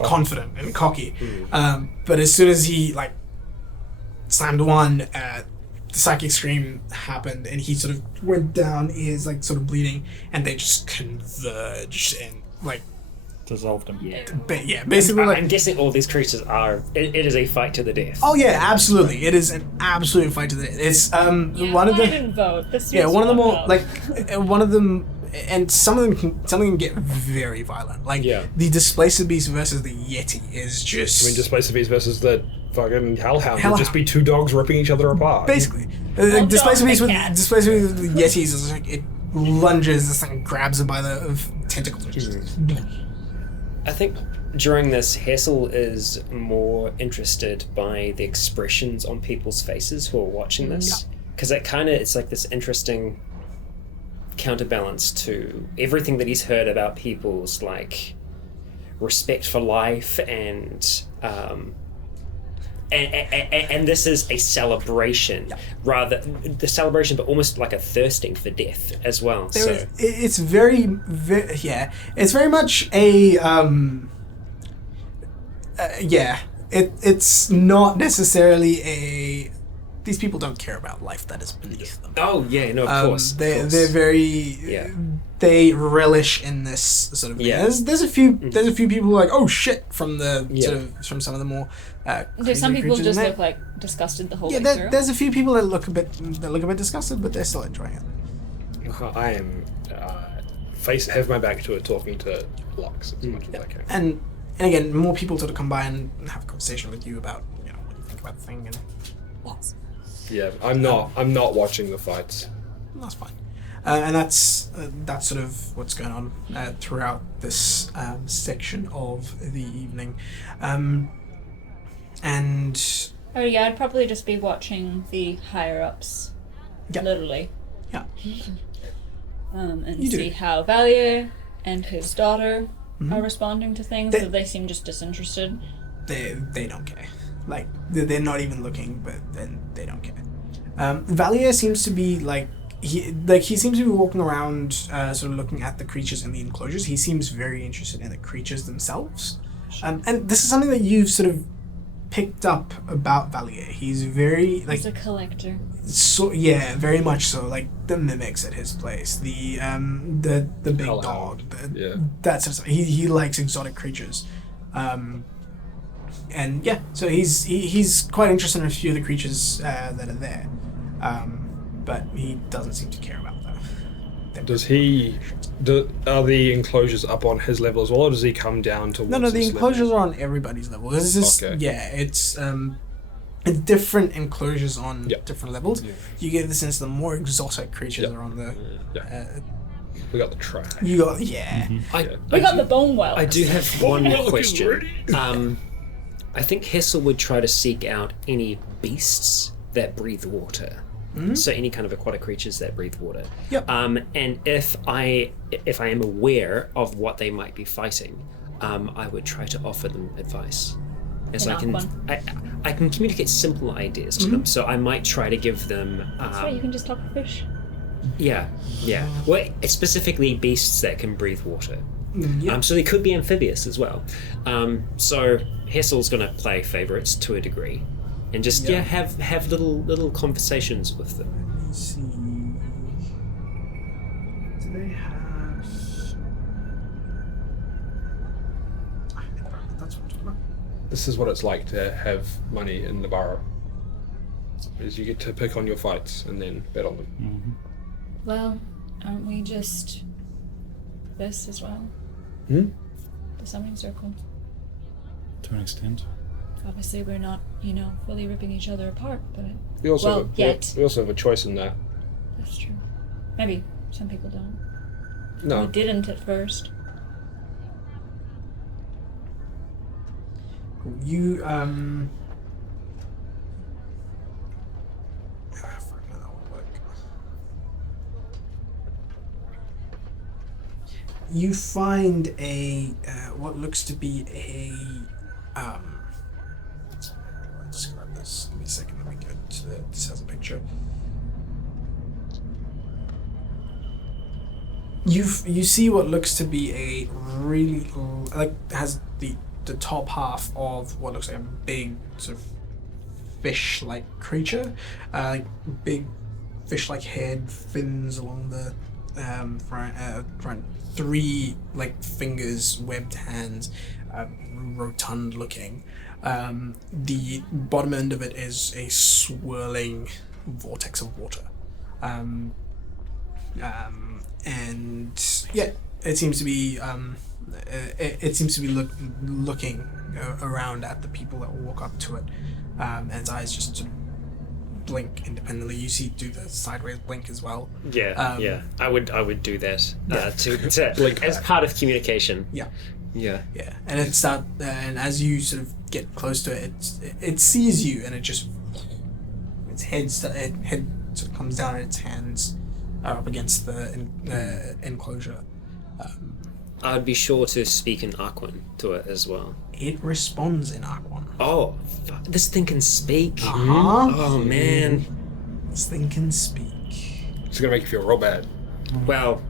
confident and cocky, but as soon as he like slammed one, the psychic scream happened, and he sort of went down. He is like sort of bleeding, and they just converged and like, Dissolved him. basically like. I'm guessing all these creatures are. It is a fight to the death. Oh yeah, absolutely! It is an absolute fight to the. It's one of I the. didn't vote. This Yeah, was one of the more vote. like one of them, and some of them can get very violent. Like the Displacer Beast versus the Yeti is just. I mean, Displacer Beast versus the fucking Hellhound would Hellhound. just be 2 dogs ripping each other apart. Basically, Well, Displacer Beast dog with and cat. Yetis is like it lunges this thing, grabs him by the tentacles. I think during this, Hassel is more interested by the expressions on people's faces who are watching this, because it's like this interesting counterbalance to everything that he's heard about people's like respect for life and this is a celebration, rather the celebration, but almost like a thirsting for death as well. It's very it's very much a it's not necessarily a. These people don't care about life that is beneath them. Oh yeah, no, of course. They're very they relish in this sort of thing. Yeah. There's a few people who are like, oh shit, from the sort of from some of the more There's some crazy people creatures just in look there. like disgusted the whole Yeah, way through. there's a few people that look a bit disgusted, but they're still enjoying it. I am have my back to it, talking to Lux as much as I can. And again, more people sort of come by and have a conversation with you about what you think about the thing, and Yeah, I'm not watching the fights. that's fine. And that's sort of what's going on throughout this section of the evening. And Oh yeah, I'd probably just be watching the higher ups, literally, yeah, and You do. see how Valier and his daughter Mm-hmm. are responding to things. But they seem just disinterested. they don't care. Like they're not even looking, but then they don't care. Valier seems to be like he seems to be walking around, sort of looking at the creatures in the enclosures. He seems very interested in the creatures themselves, and this is something that you've sort of picked up about Valier. He's very He's a collector. Very much so. Like the mimics at his place, the big Hellhound. dog, Yeah. that sort of stuff. He likes exotic creatures, and yeah, so he's quite interested in a few of the creatures that are there, but he doesn't seem to care about them. Does he? Are the enclosures up on his level as well, or does he come down towards? No, the this enclosures level? are on everybody's level. This is it's different enclosures on different levels. Yeah. You get the sense the more exotic creatures Yeah. are on the. We got the trash. You got We I got the bone well. I do have one more question. I think Hessel would try to seek out any beasts that breathe water. So any kind of aquatic creatures that breathe water. Yep. And if I am aware of what they might be fighting, I would try to offer them advice. As In I can, I can communicate simple ideas to them. So I might try to give them. That's right. You can just talk to fish. Yeah. Well, it's specifically beasts that can breathe water. Yeah. So they could be amphibious as well. So Hessel's going to play favourites to a degree, and just have little conversations with them. Let me see. Do they have? That's what I'm talking about. This is what it's like to have money in the borough. Is you get to pick on your fights and then bet on them. Well, aren't we just this as well? Hmm? The summoning circle. To an extent. Obviously, we're not, fully ripping each other apart, but We also Well, have yet. we also have a choice in that. that's true. Maybe some people don't. No. We didn't at first. You you find a what looks to be a how do I describe this? Give me a second. Let me go to this has a picture. You see what looks to be a really has the top half of what looks like a big sort of fish-like creature, like big fish-like head, fins along the front, three like fingers, webbed hands, rotund looking. The bottom end of it is a swirling vortex of water. And yeah, it seems to be looking around at the people that walk up to it, and its eyes just sort of blink independently. You see do the sideways blink as well. Yeah. I would do that to Blink as back. part of communication. Yeah, Yeah. and and as you sort of get close to it, it sees you, and it just its head sort of comes down, and its hands are up against the enclosure. I would be sure to speak in Arquan to it as well. It responds in Arquan. Oh, this thing can speak. Uh-huh. Oh man. This thing can speak. It's gonna make you feel real bad. Well,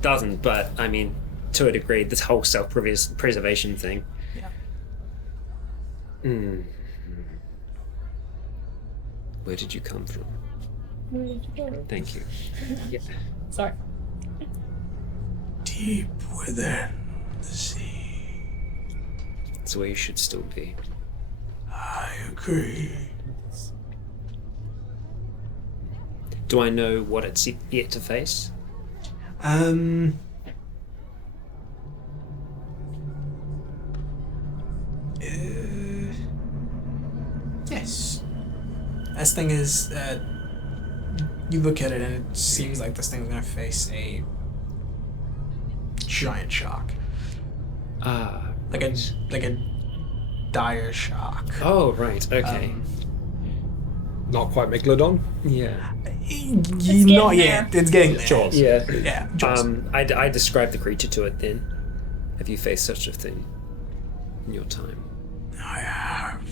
doesn't, but I mean, to a degree, this whole self-preservation thing. Yeah. Where did you come from? Where did you go? Thank you. Yeah. Sorry. Deep within the sea. It's where you should still be. I agree. Do I know what it's yet to face? Yes. This thing is, you look at it and it seems like this thing's gonna face a giant shark. Like a dire shark. Oh, right. Okay. Not quite Megalodon. Yeah. Not yet. It's getting there. Jaws. Yeah. Yeah. Jaws. I described the creature to it then. Have you faced such a thing in your time? I have.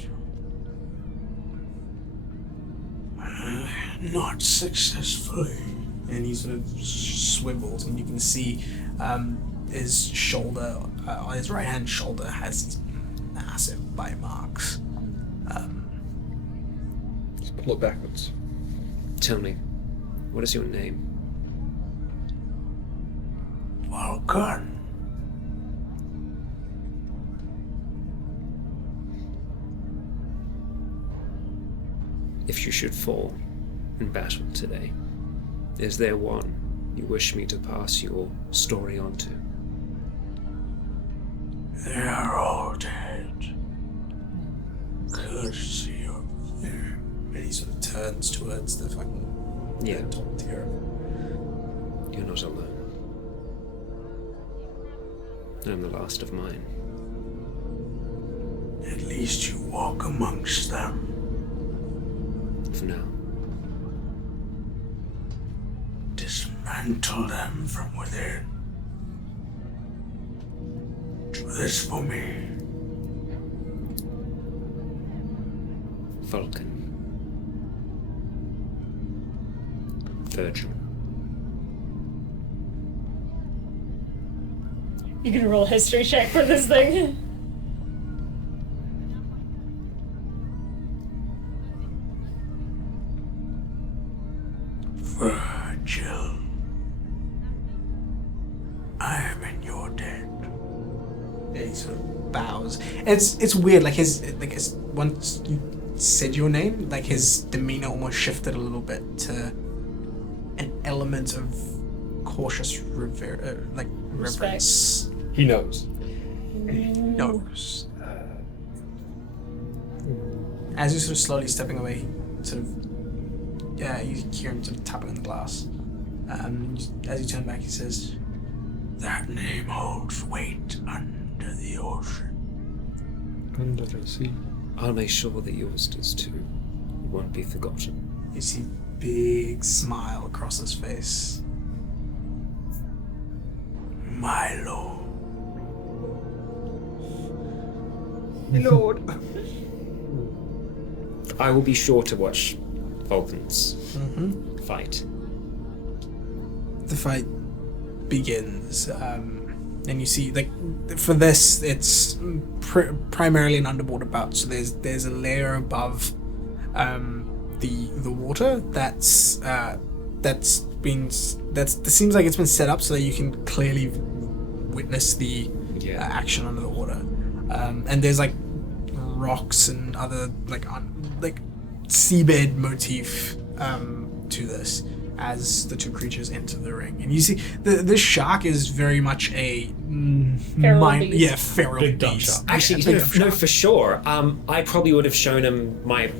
Not successfully. and he sort of swivels, and you can see his shoulder, on his right hand shoulder, has these massive bite marks. Let's pull it backwards. Tell me, what is your name? Rycon. If you should fall in battle today, is there one you wish me to pass your story on to? They are all dead. Courtesy of them. And he sort of turns towards the fucking top tier. You're not alone. I'm the last of mine. At least you walk amongst them. For now. Dismantle them from within. Do this for me. Vulcan. Virgil. You can roll a history check for this thing. Virgil. I am in your debt. And he sort of bows. It's weird, like his once you said your name, like his demeanor almost shifted a little bit to an element of cautious reverence. He knows. He knows. As you're sort of slowly stepping away, sort of, you hear him sort of tapping on the glass. As you turn back, he says, "That name holds weight under the ocean." Under the sea. I'll make sure that yours does too. It won't be forgotten. You see a big smile across his face. My lord. Lord. I will be sure to watch Vulcan's fight. The fight begins, and you see, like, for this, it's primarily an underwater bout. So there's a layer above the water that seems like it's been set up so that you can clearly witness the action under the water. And there's like rocks and other like seabed motif to this as the two creatures enter the ring. And you see this shark is very much a Feral beast. feral Big dumb beast. shark. Actually, Big no, dumb no, shark. for sure. I probably would have shown him my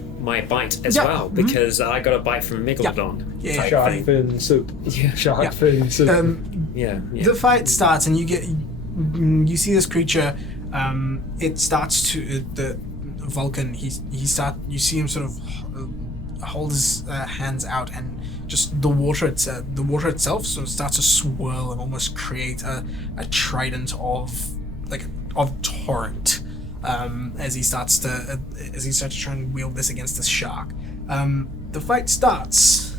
bite as Yeah. well, because I got a bite from Megalodon. Yeah, Shark fin soup. Yeah. Shark fin soup. Yeah. The fight starts, and you see this creature. It starts to the Vulcan. You see him sort of hold his hands out, and just the water itself sort of starts to swirl and almost create a trident of torrent. As he starts to try and wield this against this shark. The fight starts.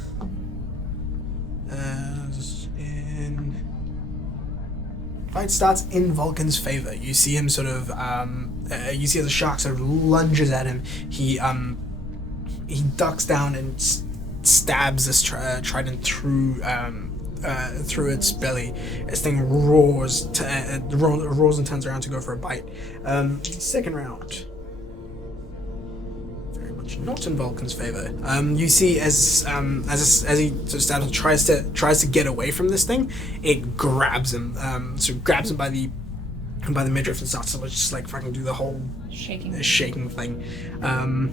Fight starts in Vulcan's favor. You see him sort of. You see the shark sort of lunges at him. He ducks down and stabs this trident through its belly. This thing roars and turns around to go for a bite. Second round. Very much not in Vulcan's favor. You see as he sort of stabs and tries to get away from this thing, it grabs him. So it grabs him by the midriff and starts to just like fucking do the whole shaking thing. And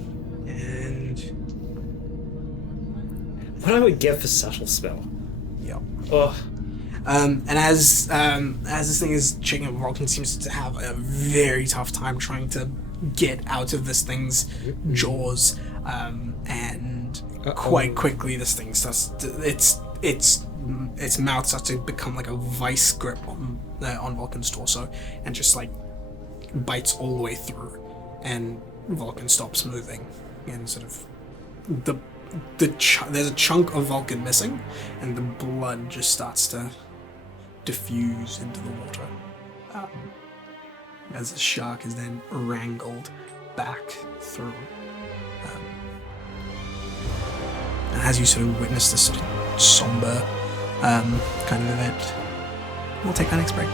What I would give for subtle spell. yeah. Oh, And as this thing is shaking, Vulcan seems to have a very tough time trying to get out of this thing's jaws, and quite quickly this thing starts to, its mouth starts to become like a vice grip on Vulcan's torso, and just like bites all the way through, and Vulcan stops moving, and sort of there's a chunk of Vulcan missing, and the blood just starts to diffuse into the water. As the shark is then wrangled back through. And as you sort of witness this sort of somber kind of event, we'll take our next break.